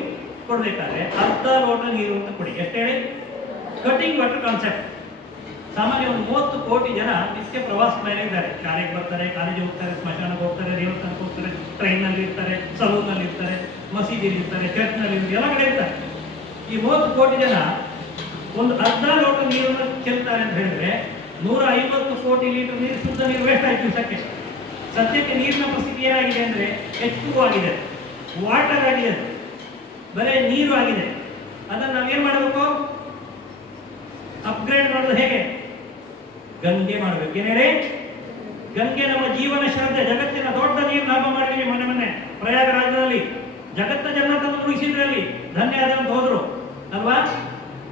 ಕೊಡ್ಬೇಕಾದ್ರೆ 1/2 ಲೋಟ ನೀರು ಅಂತ ಕೊಡಿ. ಎಷ್ಟು ಹೇಳಿ? Cutting water concept. ಸಾಮಾನ್ಯ ಒಂದು 30 ಕೋಟಿ ಜನ ನಿತ್ಯ ಪ್ರವಾಸ ಮೇಲೆ ಇದ್ದಾರೆ. ಶಾಲೆಗೆ ಬರ್ತಾರೆ, ಕಾಲೇಜಿಗೆ ಹೋಗ್ತಾರೆ, ಸ್ಮಶಾನಕ್ಕೆ ಹೋಗ್ತಾರೆ, ದೇವಸ್ಥಾನಕ್ಕೆ ಹೋಗ್ತಾರೆ, ಟ್ರೈನ್ನಲ್ಲಿ ಇರ್ತಾರೆ, ಸಲೂನ್ನಲ್ಲಿ ಇರ್ತಾರೆ, ಮಸೀದಿಯಲ್ಲಿ ಇರ್ತಾರೆ, ಚರ್ಚ್ನಲ್ಲಿ ಇರ್ತಾರೆ, ಎಲ್ಲ ಕಡೆ ಇರ್ತಾರೆ. ಈ 30 ಕೋಟಿ ಜನ ಒಂದು 1/2 ಲೋಟ ನೀರನ್ನು ಚೆಲ್ತಾರೆ ಅಂತ ಹೇಳಿದ್ರೆ 150 ಕೋಟಿ ಲೀಟರ್ ನೀರು, ಶುದ್ಧ ನೀರು ವೇಸ್ಟ್ ಆಯ್ತು ಸದ್ಯಕ್ಕೆ. ನೀರಿನ ಪರಿಸ್ಥಿತಿ ಏನಾಗಿದೆ ಅಂದ್ರೆ H2O ಆಗಿದೆ. ವಾಟರ್ ಆಗಿದೆ, ಬರೀ ನೀರು ಆಗಿದೆ. ಅದನ್ನು ನಾವೇನು ಮಾಡಬೇಕು? ಅಪ್ಗ್ರೇಡ್ ಮಾಡೋದು ಹೇಗೆ? ಗಂಗೆ ಮಾಡಬೇಕು. ಏನ್ ಹೇಳಿ? ಗಂಗೆ ನಮ್ಮ ಜೀವನ ಶ್ರದ್ಧೆ. ಜಗತ್ತಿನ ದೊಡ್ಡ ನೀರು ಲಾಭ ಮಾಡಿದ್ವಿ ಮೊನ್ನೆ ಪ್ರಯಾಗರಾಜದಲ್ಲಿ. ಜಗತ್ತ ಜನ ತಂದು ಉಳಿಸಿದ್ರಲ್ಲಿ ಧನ್ಯವಾದ ಅಂತ ಹೋದ್ರು ಅಲ್ವಾ?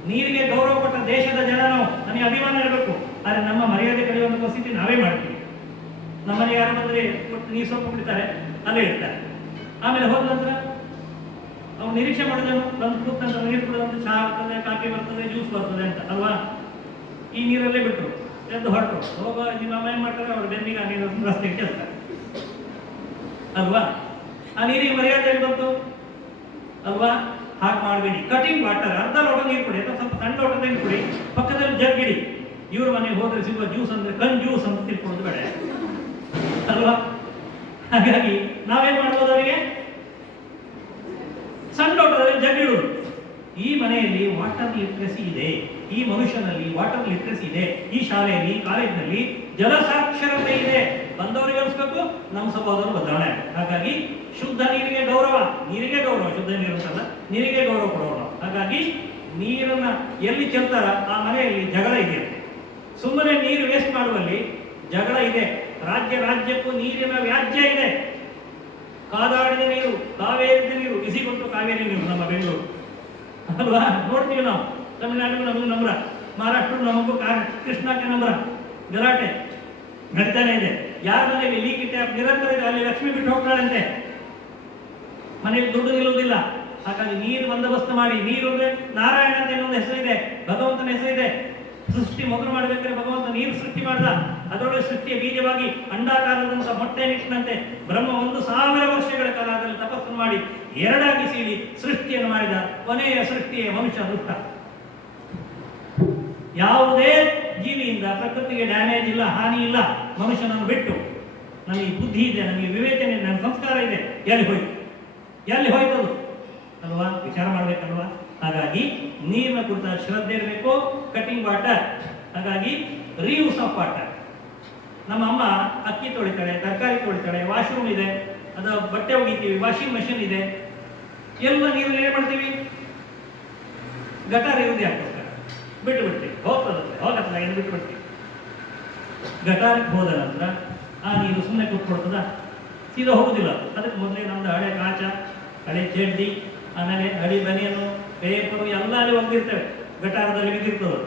ನೀರಿಗೆ ಗೌರವ ಕೊಟ್ಟ ದೇಶದ ಜನ ನಾವು, ನನಗೆ ಅಭಿಮಾನ ಇರಬೇಕು. ಆದರೆ ನಮ್ಮ ಮರ್ಯಾದೆ ಕಳೆಯುವಂಥ ಪರಿಸ್ಥಿತಿ ನಾವೇ ಮಾಡ್ತೀವಿ. ನಮ್ಮನೆ ಯಾರು ಬಂದರೆ ನೀರು ಸ್ವಲ್ಪ ಕುಡಿತಾರೆ, ಅಲ್ಲೇ ಇರ್ತಾರೆ. ಆಮೇಲೆ ಹೋದ ನಂತರ ಅವ್ರು ನಿರೀಕ್ಷೆ ಮಾಡಿದನು, ಬಂದು ಕೂತ ನಂತರ ನೀರು ಕುಡಿದಂತ ಚಹಾ ಬರ್ತದೆ, ಕಾಫಿ ಬರ್ತದೆ, ಜ್ಯೂಸ್ ಬರ್ತದೆ ಅಂತ ಅಲ್ವಾ? ಈ ನೀರಲ್ಲೇ ಬಿಟ್ಟರು, ಎದ್ದು ಹೊರಟರು. ಹೋಗ ನಿಮ್ಮ ಅಮ್ಮ ಏನು ಮಾಡ್ತಾರೆ? ಅವ್ರು ಬೆನ್ನಿಗೆ ಆ ನೀರು ರಸ್ತೆಗೆ ಚೆಲ್ತಾರೆ ಅಲ್ವಾ? ಆ ನೀರಿಗೆ ಮರ್ಯಾದೆ ಬಂತು ಅಲ್ವಾ? ಹಾಗೆ ಮಾಡಬೇಡಿ. ಕಟಿಂಗ್ ವಾಟರ್, ಅರ್ಧ ಲೋಟ ನೀರು ಕುಡಿ ಅಥವಾ ಸ್ವಲ್ಪ ಸಣ್ಣ ಲೋಟ ನೀರು ಕುಡಿ, ಪಕ್ಕದಲ್ಲಿ ಜಗ್ಗಿಡಿ. ಇವ್ರ ಮನೆಗೆ ಹೋದ್ರೆ ಸಿಗುವ ಜ್ಯೂಸ್ ಅಂದ್ರೆ ಕಣ್ ಜ್ಯೂಸ್ ಅಂತ ತಿಳ್ಕೊಳ್ಳೋದು ಬೇಡ ಅಲ್ವಾ? ಹಾಗಾಗಿ ನಾವೇನ್ ಮಾಡ್ಬೋದು? ಅವರಿಗೆ ಸಣ್ಣ ಲೋಟದಲ್ಲಿ ಜಗ್ಗಿಡುವುದು. ಈ ಮನೆಯಲ್ಲಿ ವಾಟರ್ ಲಿಟ್ರಸಿ ಇದೆ, ಈ ಮನುಷ್ಯನಲ್ಲಿ ವಾಟರ್ ಲಿಟ್ರಸಿ ಇದೆ, ಈ ಶಾಲೆಯಲ್ಲಿ ಕಾಲೇಜಿನಲ್ಲಿ ಜಲ ಸಾಕ್ಷರತೆ ಇದೆ. ಬಂದವರಿಗೆ ಅನಿಸ್ಬೇಕು, ನಮ್ಮ ಸ್ವಭಾವದವರು ಬದಲಾವಣೆ. ಹಾಗಾಗಿ ಶುದ್ಧ ನೀರಿಗೆ ಗೌರವ, ನೀರಿಗೆ ಗೌರವ, ಶುದ್ಧ ನೀರು ಅಂತಲ್ಲ, ನೀರಿಗೆ ಗೌರವ ಕೊಡೋಣ. ಹಾಗಾಗಿ ನೀರನ್ನ ಎಲ್ಲಿ ಚೆಲ್ತಾರ ಆ ಮನೆಯಲ್ಲಿ ಜಗಳ ಇದೆ. ಸುಮ್ಮನೆ ನೀರು ವೇಸ್ಟ್ ಮಾಡುವಲ್ಲಿ ಜಗಳ ಇದೆ. ರಾಜ್ಯಕ್ಕೂ ನೀರಿನ ವ್ಯಾಜ್ಯ ಇದೆ. ಕಾದಾಡಿದ ನೀರು, ಕಾವೇರಿದ ನೀರು, ಬಿಸಿಗೊಂಡು ಕಾವೇರಿ ನೀರು ನಮ್ಮ ಬೆಂಗಳೂರು ಅಲ್ವಾ? ನೋಡ್ತೀವಿ ನಾವು. ತಮಿಳುನಾಡಿಗೂ ನಮಗೂ ನಂಬ್ರ, ಮಹಾರಾಷ್ಟ್ರ ನಮಗೂ ಕೃಷ್ಣಕ್ಕೆ ನಂಬ್ರ, ಗಲಾಟೆ ನಡೀತಾನೆ ಇದೆ. ಯಾರ ಮನೆಗೆ ಲೀಕ್ ಇಟ್ಟೆ ನಿರಂತರ ಇದೆ, ಅಲ್ಲಿ ಲಕ್ಷ್ಮಿ ಬಿಟ್ಟು ಹೋಗ್ತಾಳಂತೆ, ಮನೆಯಲ್ಲಿ ದುಡ್ಡು ನಿಲ್ಲುವುದಿಲ್ಲ. ಹಾಗಾಗಿ ನೀರು ಬಂದೋಬಸ್ತ್ ಮಾಡಿ. ನೀರು ಅಂದ್ರೆ ನಾರಾಯಣ ಅಂತ ಇನ್ನೊಂದು ಹೆಸರಿದೆ, ಭಗವಂತನ ಹೆಸರಿದೆ. ಸೃಷ್ಟಿ ಮೊದಲು ಮಾಡಬೇಕಾದ್ರೆ ಭಗವಂತ ನೀರು ಸೃಷ್ಟಿ ಮಾಡಿದ. ಅದರೊಳಗೆ ಸೃಷ್ಟಿಯ ಬೀಜವಾಗಿ ಅಂಡಾಕಾರದಂತ ಮೊಟ್ಟೆ ನಿಟ್ಟಿನಂತೆ ಬ್ರಹ್ಮ 1000 ವರ್ಷಗಳ ಕಾಲ ಅದರಲ್ಲಿ ತಪಸ್ಸನ್ನು ಮಾಡಿ ಎರಡಾಗಿ ಸೀಳಿ ಸೃಷ್ಟಿಯನ್ನು ಮಾಡಿದ. ಕೊನೆಯ ಸೃಷ್ಟಿಯ ಮನುಷ್ಯ ದುಷ್ಟ. ಯಾವುದೇ ಜೀವಿಯಿಂದ ಪ್ರಕೃತಿಗೆ ಡ್ಯಾಮೇಜ್ ಇಲ್ಲ, ಹಾನಿ ಇಲ್ಲ. ಮನುಷ್ಯನನ್ನು ಬಿಟ್ಟು ನನಗೆ ಬುದ್ಧಿ ಇದೆ, ನನಗೆ ವಿವೇಚನೆ ಇದೆ, ನನ್ನ ಸಂಸ್ಕಾರ ಇದೆ, ಎಲ್ಲಿ ಹೋಯ್ತದು ಅಲ್ವಾ? ವಿಚಾರ ಮಾಡ್ಬೇಕಲ್ವಾ? ಹಾಗಾಗಿ ನೀರಿನ ಕುರಿತ ಶ್ರದ್ಧೆ ಇರಬೇಕು. ಕಟಿಂಗ್ ವಾಟರ್, ಹಾಗಾಗಿ ರೀಯೂಸ್ ಆಫ್ ವಾಟರ್. ನಮ್ಮ ಅಮ್ಮ ಅಕ್ಕಿ ತೊಳಿತಾಳೆ, ತರಕಾರಿ ತೊಳಿತಾಳೆ, ವಾಶ್ರೂಮ್ ಇದೆ, ಅದು ಬಟ್ಟೆ ಒಗಿತೀವಿ, ವಾಷಿಂಗ್ ಮಷಿನ್ ಇದೆ. ಎಲ್ಲ ನೀರು ಏನ್ ಮಾಡ್ತೀವಿ? ಗಟಾರ ಇರುವುದೇ ಹಾಕೋಸ್ಕರ ಬಿಟ್ಟು ಬಿಡ್ತೀವಿ. ಹೋಗತ್ತಲ್ಲ ಏನು ಬಿಟ್ಟು ಬಿಡ್ತೀವಿ. ಗಟಾರಕ್ಕೆ ಹೋದ ನಂತರ ಆ ನೀರು ಸುಮ್ಮನೆ ಕೂತ್ಕೊಳ್ತದ? ಸೀದಾ ಹೋಗುದಿಲ್ಲ. ಅದಕ್ಕೆ ಮೊದಲೇ ನಮ್ದು ಹಳೆ ಕಾಚ, ಹಳೆ ಚಡ್ಡಿ, ಆಮೇಲೆ ಹಳಿ ಬನಿಯನ್ನು, ಪೇಪರು ಎಲ್ಲ ಅಲ್ಲಿ ಒಗ್ದಿರ್ತೇವೆ. ಗಟಾರದಲ್ಲಿ ಬಿದ್ದಿರ್ತದೆ,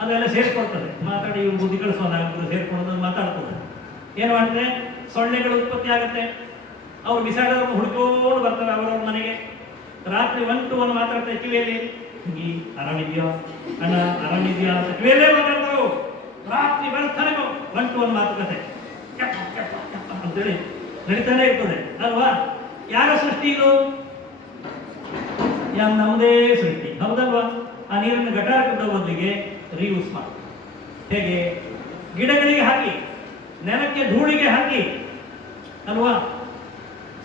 ಅದೆಲ್ಲ ಸೇರ್ಕೊಳ್ತದೆ. ಮಾತಾಡಿ ಇವ್ರು ಬುದ್ಧಿ ಕಳಿಸೋಣ, ಸೇರ್ಕೊಳ್ಳೋದು ಮಾತಾಡ್ತದೆ. ಏನು ಮಾಡ್ತದೆ? ಸೊಳ್ಳೆಗಳು ಉತ್ಪತ್ತಿ ಆಗುತ್ತೆ. ಅವ್ರು ಬಿಸಾಡೋದನ್ನು ಹುಡ್ಕೊಂಡು ಬರ್ತವೆ ಅವರವ್ರ ಮನೆಗೆ. ರಾತ್ರಿ 1 to 1 ಮಾತಾಡ್ತಾರೆ ಕಿವಿಯಲ್ಲಿ. ಈ ಆರಾಮಿದ್ಯೋ ಅಣ್ಣ, ಆರಾಮಿದ್ಯಾ ಅಂತ ಕಿವಿಯಲ್ಲೇ ಮಾತಾಡ್ತಾವೆ. ರಾತ್ರಿ ಬರ್ತಾನೆ 1 to 1 ಮಾತುಕತೆ ಅಂತೇಳಿ ನಡೀತಾನೆ ಇರ್ತದೆ ಅಲ್ವಾ? ಯಾರ ಸೃಷ್ಟಿ ಇದು? ನಮ್ಮದೇ ಸೃಷ್ಟಿ, ಹೌದಲ್ವಾ? ಆ ನೀರನ್ನು ಗಟಾರಕ್ಕೆ ಬಿಡೋ ಬದಲಿಗೆ ರೀಯೂಸ್ ಮಾಡಿ. ಹೇಗೆ? ಗಿಡಗಳಿಗೆ ಹಾಕಿ, ನೆಲಕ್ಕೆ ಧೂಳಿಗೆ ಹಾಕಿ ಅಲ್ವಾ?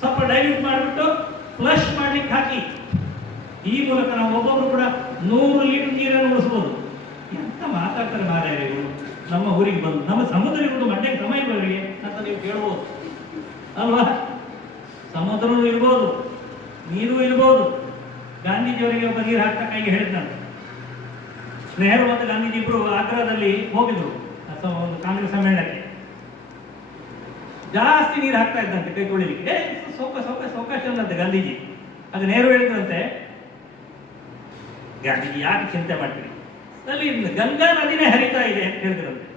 ಸ್ವಲ್ಪ ಡೈಲ್ಯೂಟ್ ಮಾಡಿಬಿಟ್ಟು ಫ್ಲಶ್ ಮಾಡ್ಲಿಕ್ಕೆ ಹಾಕಿ. ಈ ಮೂಲಕ ನಾವು ಒಬ್ಬೊಬ್ರು ಕೂಡ 100 ಲೀಟರ್ ನೀರನ್ನು ಉಳಿಸ್ಬೋದು. ಎಂತ ಮಾತಾಡ್ತಾರೆ ಮಾರಾಯರು. ನಮ್ಮ ಊರಿಗೆ ಬಂದು ನಮ್ಮ ಸಮುದ್ರಗಳು ಮಂಡ್ಯ ಕ್ರಮ ಇರುವವರಿಗೆ ಅಂತ ನೀವು ಕೇಳ್ಬೋದು ಅಲ್ವಾ? ಸಮುದ್ರನೂ ಇರ್ಬೋದು, ನೀರು ಇರ್ಬೋದು. ಗಾಂಧೀಜಿಯವರಿಗೆ ಒಬ್ಬ ನೀರು ಹಾಕ್ತಾ ಕೈಗೆ ಹೇಳಿದ್ ನಾನು. ನೆಹರು ಮತ್ತು ಗಾಂಧೀಜಿ ಇಬ್ಬರು ಆಗ್ರಾದಲ್ಲಿ ಹೋಗಿದ್ರು ಒಂದು ಕಾಂಗ್ರೆಸ್ ಸಮ್ಮೇಳನಕ್ಕೆ. ಜಾಸ್ತಿ ನೀರು ಹಾಕ್ತಾ ಇದ್ದಂತೆ ಕೈ ತೊಳಿಲಿಕ್ಕೆ. ಸೌಕಾಶ ಅಂದಂತೆ ಗಾಂಧೀಜಿ. ಅದು ನೆಹರು ಹೇಳಿದ್ರಂತೆ, ಗಾಂಧೀಜಿ ಯಾಕೆ ಚಿಂತೆ ಮಾಡ್ತೀರಿ, ಅಲ್ಲಿ ಗಂಗಾ ನದಿನೇ ಹರಿತಾ ಇದೆ ಅಂತ ಹೇಳಿದ್ರಂತೆ.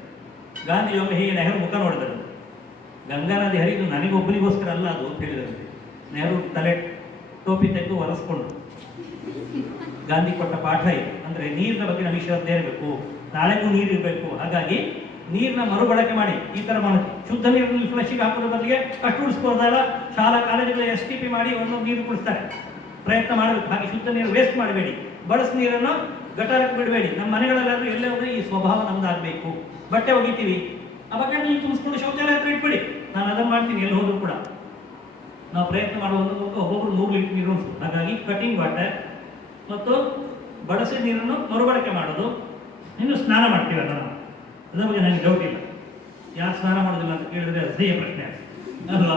ಗಾಂಧಿ ಒಮ್ಮೆ ಹೀಗೆ ನೆಹರು ಮುಖ ನೋಡಿದ್ರು. ಗಂಗಾ ನದಿ ಹರಿದು ನನಗೊಬ್ಬನಿಗೋಸ್ಕರ ಅಲ್ಲ ಅದು ಅಂತ ಹೇಳಿದ್ರಂತೆ. ನೆಹರು ತಲೆ ಟೋಪಿ ತೆಗೆದು ಒರೆಸ್ಕೊಂಡು. ಗಾಂಧಿ ಕೊಟ್ಟ ಪಾಠ ಇದೆ. ಅಂದ್ರೆ ನೀರಿನ ಬಗ್ಗೆ ನಮಗೆ ಶ್ರದ್ಧೆ ಇರಬೇಕು, ನಾಳೆಗೂ ನೀರು ಇರಬೇಕು. ಹಾಗಾಗಿ ನೀರನ್ನ ಮರುಬಳಕೆ ಮಾಡಿ ಈ ತರ ಮಾಡಿ ಶುದ್ಧ ನೀರನ್ನು ಫ್ಲಶಿಗೆ ಹಾಕೋದ್ರ ಬದಲಿಗೆ ಅಷ್ಟು ಉಳಿಸ್ಬೋದಲ್ಲ. ಶಾಲಾ ಕಾಲೇಜುಗಳು STP ಮಾಡಿ ಒಂದೊಂದು ನೀರು ಕುಡಿಸ್ತಾರೆ. ಪ್ರಯತ್ನ ಮಾಡಬೇಕು. ಹಾಗೆ ಶುದ್ಧ ನೀರು ವೇಸ್ಟ್ ಮಾಡಬೇಡಿ. ಬಳಸ್ ನೀರನ್ನು ಗಟಾರಕ್ಕೆ ಬಿಡಬೇಡಿ. ನಮ್ಮ ಮನೆಗಳಲ್ಲಾದ್ರೂ ಎಲ್ಲೇ ಹೋದ್ರೆ ಈ ಸ್ವಭಾವ ನಮ್ದಾಗಬೇಕು. ಬಟ್ಟೆ ಒಗಿತೀವಿ, ಆ ಬಟ್ಟೆ ನೀರು ತುಂಬಿಸ್ಕೊಂಡು ಶೌಚಾಲಯ ಹತ್ರ ಇಟ್ಬಿಡಿ. ನಾನು ಅದನ್ನು ಮಾಡ್ತೀನಿ ಎಲ್ಲಿ ಹೋದ್ರು ಕೂಡ. ನಾವು ಪ್ರಯತ್ನ ಮಾಡುವಂಥ ಒಬ್ಬೊಬ್ರು 100 ಲೀಟರ್ ನೀರು ಉಳಿಸು. ಹಾಗಾಗಿ ಕಟಿಂಗ್ ವಾಟರ್ ಮತ್ತು ಬಳಸಿದ ನೀರನ್ನು ಮರುಬಳಕೆ ಮಾಡೋದು. ಇನ್ನು ಸ್ನಾನ ಮಾಡ್ತೀವಲ್ಲ ನಾವು, ಅದರ ಬಗ್ಗೆ ನನಗೆ ಡೌಟ್ ಇಲ್ಲ. ಯಾರು ಸ್ನಾನ ಮಾಡೋದಿಲ್ಲ ಅಂತ ಕೇಳಿದ್ರೆ ಅಸಹ್ಯ ಪ್ರಶ್ನೆ ಅಲ್ವಾ?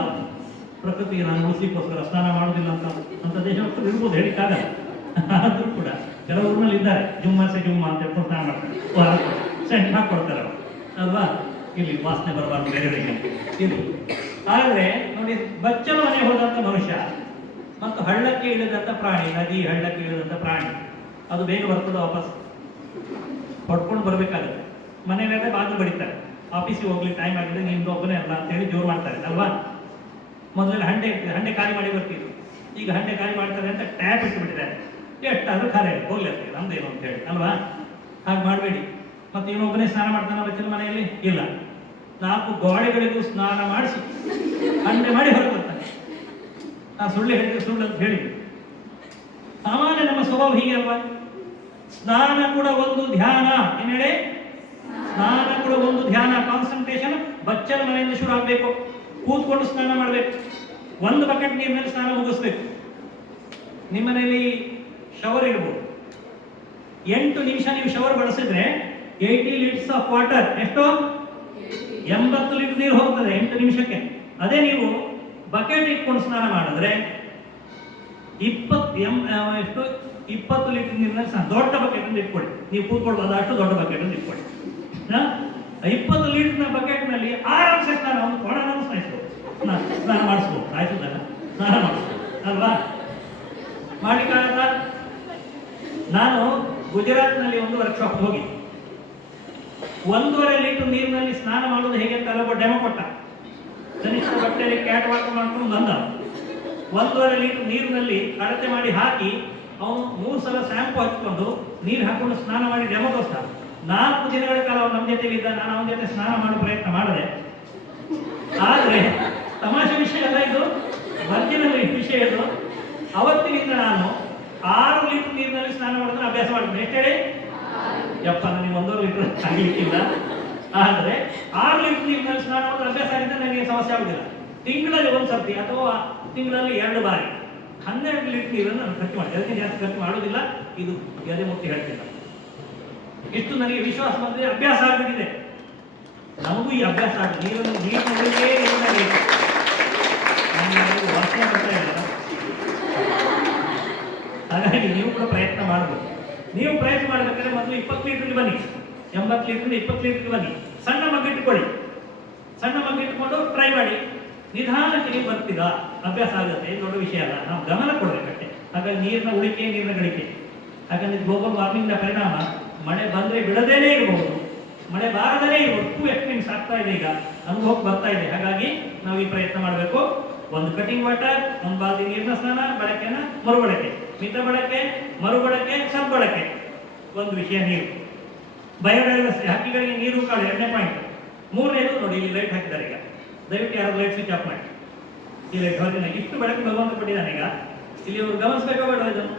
ಪ್ರಕೃತಿಗೆ ನಾನು ಉಳಿಸ್ಲಿಕ್ಕೋಸ್ಕರ ಸ್ನಾನ ಮಾಡೋದಿಲ್ಲ ಅಂತ ದೇಶ ಇರ್ಬೋದು, ಹೇಳಿಕ್ಕಾಗಲ್ಲ. ಆದರೂ ಕೂಡ ಕೆಲವು ಊರಿನಲ್ಲಿ ಇದ್ದಾರೆ, ಜುಮ್ಮಸೆ ಜುಮ್ಮ ಅಂತ ಹೇಳ್ಕೊಂಡು ಸ್ನಾನ ಮಾಡ್ತಾರೆ, ಸೆಂಟ್ ಹಾಕ್ಕೊಡ್ತಾರೆ ಅವರು ಅಲ್ವಾ, ಇಲ್ಲಿ ವಾಸನೆ ಬರಬಾರ್ದು ಬೇರೆಯವರಿಗೆ ಇದು. ಆದರೆ ನೋಡಿ, ಬಚ್ಚಲ ಮನೆ ಹೋದಂಥ ಮನುಷ್ಯ ಮತ್ತು ಹಳ್ಳಕ್ಕೆ ಇಳಿದಂಥ ಪ್ರಾಣಿ, ನದಿ ಹಳ್ಳಕ್ಕೆ ಇಳಿದಂಥ ಪ್ರಾಣಿ, ಅದು ಬೇಗ ಬರ್ತದೆ ವಾಪಸ್ ಹೊಡ್ಕೊಂಡು ಬರಬೇಕಾಗುತ್ತೆ. ಮನೆಯಲ್ಲೇ ಬಾಗಿಲು ಬಡಿತಾರೆ, ಆಫೀಸಿಗೆ ಹೋಗ್ಲಿಕ್ಕೆ ಟೈಮ್ ಆಗಿದೆ, ನಿಮ್ದು ಒಬ್ಬನೇ ಅಲ್ಲ ಅಂತೇಳಿ ಜೋರು ಮಾಡ್ತಾರೆ ಅಲ್ವಾ. ಮೊದಲೆಲ್ಲ ಹಂಡೆ ಇರ್ತದೆ, ಹಂಡೆ ಖಾಲಿ ಮಾಡಿ ಬರ್ತಿದ್ರು, ಈಗ ಹಂಡೆ ಖಾಲಿ ಮಾಡ್ತಾರೆ ಅಂತ ಟ್ಯಾಪ್ ಇಟ್ಬಿಟ್ಟಿದ್ದಾರೆ, ಎಷ್ಟಾದ್ರೂ ಖಾಲಿ ಹೋಗ್ಲಿ ಆಗ್ತದೆ ನಮ್ದೇನು ಅಂತ ಹೇಳಿ ಅಲ್ವಾ. ಹಾಗೆ ಮಾಡಬೇಡಿ. ಮತ್ತೆ ಇವನೊಬ್ಬನೇ ಸ್ನಾನ ಮಾಡ್ತಾನೆ ಬಚ್ಚಿನ ಮನೆಯಲ್ಲಿ ಇಲ್ಲ, 4 ಗೋಡೆಗಳಿಗೂ ಸ್ನಾನ ಮಾಡಿಸಿ ಹಂಡೆ ಮಾಡಿ ಹೊರಗೆ ಬರ್ತಾನೆ. ನಾ ಸುಳ್ಳು ಹೇಳಿದ್ರೆ ಸುಳ್ಳು ಅಂತ ಹೇಳಿದ್ವಿ. ಸಾಮಾನ್ಯ ನಮ್ಮ ಸ್ವಭಾವ ಹೀಗೆ ಅಲ್ವಾ. ಸ್ನಾನ ಕೂಡ ಒಂದು ಧ್ಯಾನ, ಏನ್ ಹೇಳಿ, ಸ್ನಾನ ಕೂಡ ಒಂದು ಧ್ಯಾನ, ಕಾನ್ಸಂಟ್ರೇಷನ್ ಬಚ್ಚಲ ಮನೆಯಿಂದ ಶುರು ಆಗಬೇಕು. ಕೂತ್ಕೊಂಡು ಸ್ನಾನ ಮಾಡಬೇಕು, 1 ಬಕೆಟ್ ನೀರಿನಲ್ಲಿ ಸ್ನಾನ ಮುಗಿಸ್ಬೇಕು. ನಿಮ್ಮನೇಲಿ ಶವರ್ ಇರ್ಬೋದು, 8 ನಿಮಿಷ ನೀವು ಶವರ್ ಬಳಸಿದ್ರೆ 80 ಲೀಟರ್ಸ್ ಆಫ್ ವಾಟರ್, ಎಷ್ಟು 80 ಲೀಟರ್ ನೀರು ಹೋಗ್ತದೆ 8 ನಿಮಿಷಕ್ಕೆ. ಅದೇ ನೀವು ಬಕೆಟ್ ಇಟ್ಕೊಂಡು ಸ್ನಾನ ಮಾಡಿದ್ರೆ 20 ಲೀಟರ್ ನೀರಿನಲ್ಲಿ ಸ್ನಾನ. ದೊಡ್ಡ ಬಕೆಟ್ ಅಂತ ಇಟ್ಕೊಳ್ಳಿ, ನೀವು ಕೂತ್ಕೊಳ್ಬೋದು ಅಷ್ಟು ದೊಡ್ಡ ಬಕೆಟ್ ಅಂತ ಇಟ್ಕೊಳ್ಳಿ. 20 ಲೀಟರ್ನ ಬಕೆಟ್ನಲ್ಲಿ ಆರಾಮ್ಸೆ ಸ್ನಾನ, ಒಂದು ಕೊಡನ ಸ್ನಾನ ಮಾಡಿಸ್ಬೋದು, ಆಯ್ತದಲ್ಲ, ಸ್ನಾನ ಮಾಡಿಸ್ಬೋದು ಅಲ್ವಾ. ಮಾಡ್ಲಿಕ್ಕಾಗತ್ತ. ನಾನು ಗುಜರಾತ್ನಲ್ಲಿ ಒಂದು ವರ್ಕ್ಶಾಪ್ ಹೋಗಿ 1.5 ಲೀಟರ್ ನೀರಿನಲ್ಲಿ ಸ್ನಾನ ಮಾಡೋದು ಹೇಗೆ ಅಂತ ಒಬ್ಬ ಡೆಮೋ ಕೊಟ್ಟ. ಕನಿಷ್ಠ ಬಟ್ಟೆಯಲ್ಲಿ ಕ್ಯಾಟ್ ವಾಟರ್ ಮಾಡ್ಕೊಂಡು ಬಂದ. 1.5 ಲೀಟರ್ ನೀರಿನಲ್ಲಿ ಅಳತೆ ಮಾಡಿ ಹಾಕಿ ಅವನು 3 ಸಲ ಶಾಂಪು ಹಚ್ಕೊಂಡು ನೀರು ಹಾಕೊಂಡು ಸ್ನಾನ ಮಾಡಿ ಡೆಮೋ ತೋರಿಸ್ತ. 4 ದಿನಗಳ ಕಾಲ ಅವನು ನಮ್ಮ ಜೊತೆಗಿದ್ದ, ನಾನು ಅವನ ಜೊತೆ ಸ್ನಾನ ಮಾಡೋ ಪ್ರಯತ್ನ ಮಾಡಿದೆ. ಆದರೆ ತಮಾಷೆ ವಿಷಯ ಅಲ್ಲ ಇದು, ವರ್ಜಿನಲ್ ವಿಷಯ ಇದು. ಅವತ್ತಿನಿಂದ ನಾನು 6 ಲೀಟರ್ ನೀರಿನಲ್ಲಿ ಸ್ನಾನ ಮಾಡೋದನ್ನ ಅಭ್ಯಾಸ ಮಾಡಿದ್ದೆ. ಎಷ್ಟು ಹೇಳಿ, ಯಪ್ಪ ನನಗೆ 1.5 ಲೀಟರ್ ಆಗಲಿಕ್ಕಿಲ್ಲ, ಆದರೆ 6 ಲೀಟರ್ ನೀರಿನಲ್ಲಿ ಸ್ನಾನ ಮಾಡೋದು ಅಭ್ಯಾಸ ಆಗಿದ್ದರೆ ನನಗೆ ಸಮಸ್ಯೆ ಆಗುದಿಲ್ಲ. ತಿಂಗಳಲ್ಲಿ 1 ಸರ್ತಿ ಅಥವಾ ತಿಂಗಳಲ್ಲಿ 2 ಬಾರಿ 12 ಲೀಟರ್ ನೀರನ್ನು ನಾನು ಖರ್ಚು ಮಾಡಿ, ಅದಕ್ಕೆ ಜಾಸ್ತಿ ಖರ್ಚು ಮಾಡೋದಿಲ್ಲ. ಇದು ಎದೆ ಮುಟ್ಟಿ ಹೇಳ್ತಿಲ್ಲ. ಇಷ್ಟು ನನಗೆ ವಿಶ್ವಾಸ ಬಂದರೆ ಅಭ್ಯಾಸ ಆಗಿಬಿಟ್ಟಿದೆ. ನಮಗೂ ಈ ಅಭ್ಯಾಸ ಆಗಿದೆ. ನೀರಿನಲ್ಲಿಯೇ ವಾಸನೆ ಬರ್ತಾ ಇಲ್ಲ. ಹಾಗಾಗಿ ನೀವು ಕೂಡ ಪ್ರಯತ್ನ ಮಾಡಬೇಕು. ನೀವು ಪ್ರಯತ್ನ ಮಾಡಬೇಕಾದ್ರೆ ಮೊದಲು 20 ಲೀಟರ್ಗೆ ಬನ್ನಿ, 80 ಲೀಟರ್ 20 ಲೀಟರ್ಗೆ ಬನ್ನಿ. ಸಣ್ಣ ಮಗ್ಗು ಇಟ್ಕೊಳ್ಳಿ, ಸಣ್ಣ ಮಗ್ಗು ಇಟ್ಕೊಂಡು ಟ್ರೈ ಮಾಡಿ. ನಿಧಾನಕ್ಕೆ ನೀವು ಬರ್ತೀರಾ, ಅಭ್ಯಾಸ ಆಗುತ್ತೆ, ದೊಡ್ಡ ವಿಷಯ ಅಲ್ಲ. ನಾವು ಗಮನ ಕೊಡಬೇಕಷ್ಟೇ. ಹಾಗಾಗಿ ನೀರಿನ ಉಳಿಕೆ, ನೀರಿನ ಗಳಿಕೆ. ಯಾಕಂದ್ರೆ ಗ್ಲೋಬಲ್ ವಾರ್ಮಿಂಗ್ನ ಪರಿಣಾಮ ಮಳೆ ಬಂದರೆ ಬಿಡದೇನೇ ಇರಬಹುದು, ಮಳೆ ಬಾರದೇ ಇರಬಹುದು. 2 ಎಕ್ಸ್ಟ್ರೀಮ್ಸ್ ಆಗ್ತಾ ಇದೆ, ಈಗ ಅನುಭವಕ್ಕೆ ಬರ್ತಾ ಇದೆ. ಹಾಗಾಗಿ ನಾವು ಈ ಪ್ರಯತ್ನ ಮಾಡಬೇಕು. 1 ಕಟಿಂಗ್ ವಾಟರ್, 1 ಬಾಲ್ದಿ ನೀರಿನ ಸ್ನಾನ, ಬಳಕೆನ ಮರುಬಳಕೆ, ಮಿತ ಬಳಕೆ, ಮರುಬಳಕೆ, ಸದ್ಬಳಕೆ. ಒಂದು ವಿಷಯ ನೀರು, ಬಯೋಡೈವರ್ಸಿಟಿ, ಹಕ್ಕಿಗಳಿಗೆ ನೀರು ಕಾಳು 2ನೇ ಪಾಯಿಂಟ್. 3ನೇದು ನೋಡಿ, ಇಲ್ಲಿ ಲೈಟ್ ಹಾಕಿದ್ದಾರೆ. ಈಗ ದಯವಿಟ್ಟು ಯಾರು ಲೈಟ್ ಸ್ವಿಚ್ ಆಫ್ ಮಾಡಿ. ಈ ಲೈಟ್ ಹೊರಗಿನ ಇಷ್ಟು ಬೆಳಕು ಭಗವಂತ ಕೊಟ್ಟಿದ್ದಾನೆ. ಈಗ ಇಲ್ಲಿ ಅವರು ಗಮನಿಸಬೇಕೋ ಬೇಡ ಇದನ್ನು,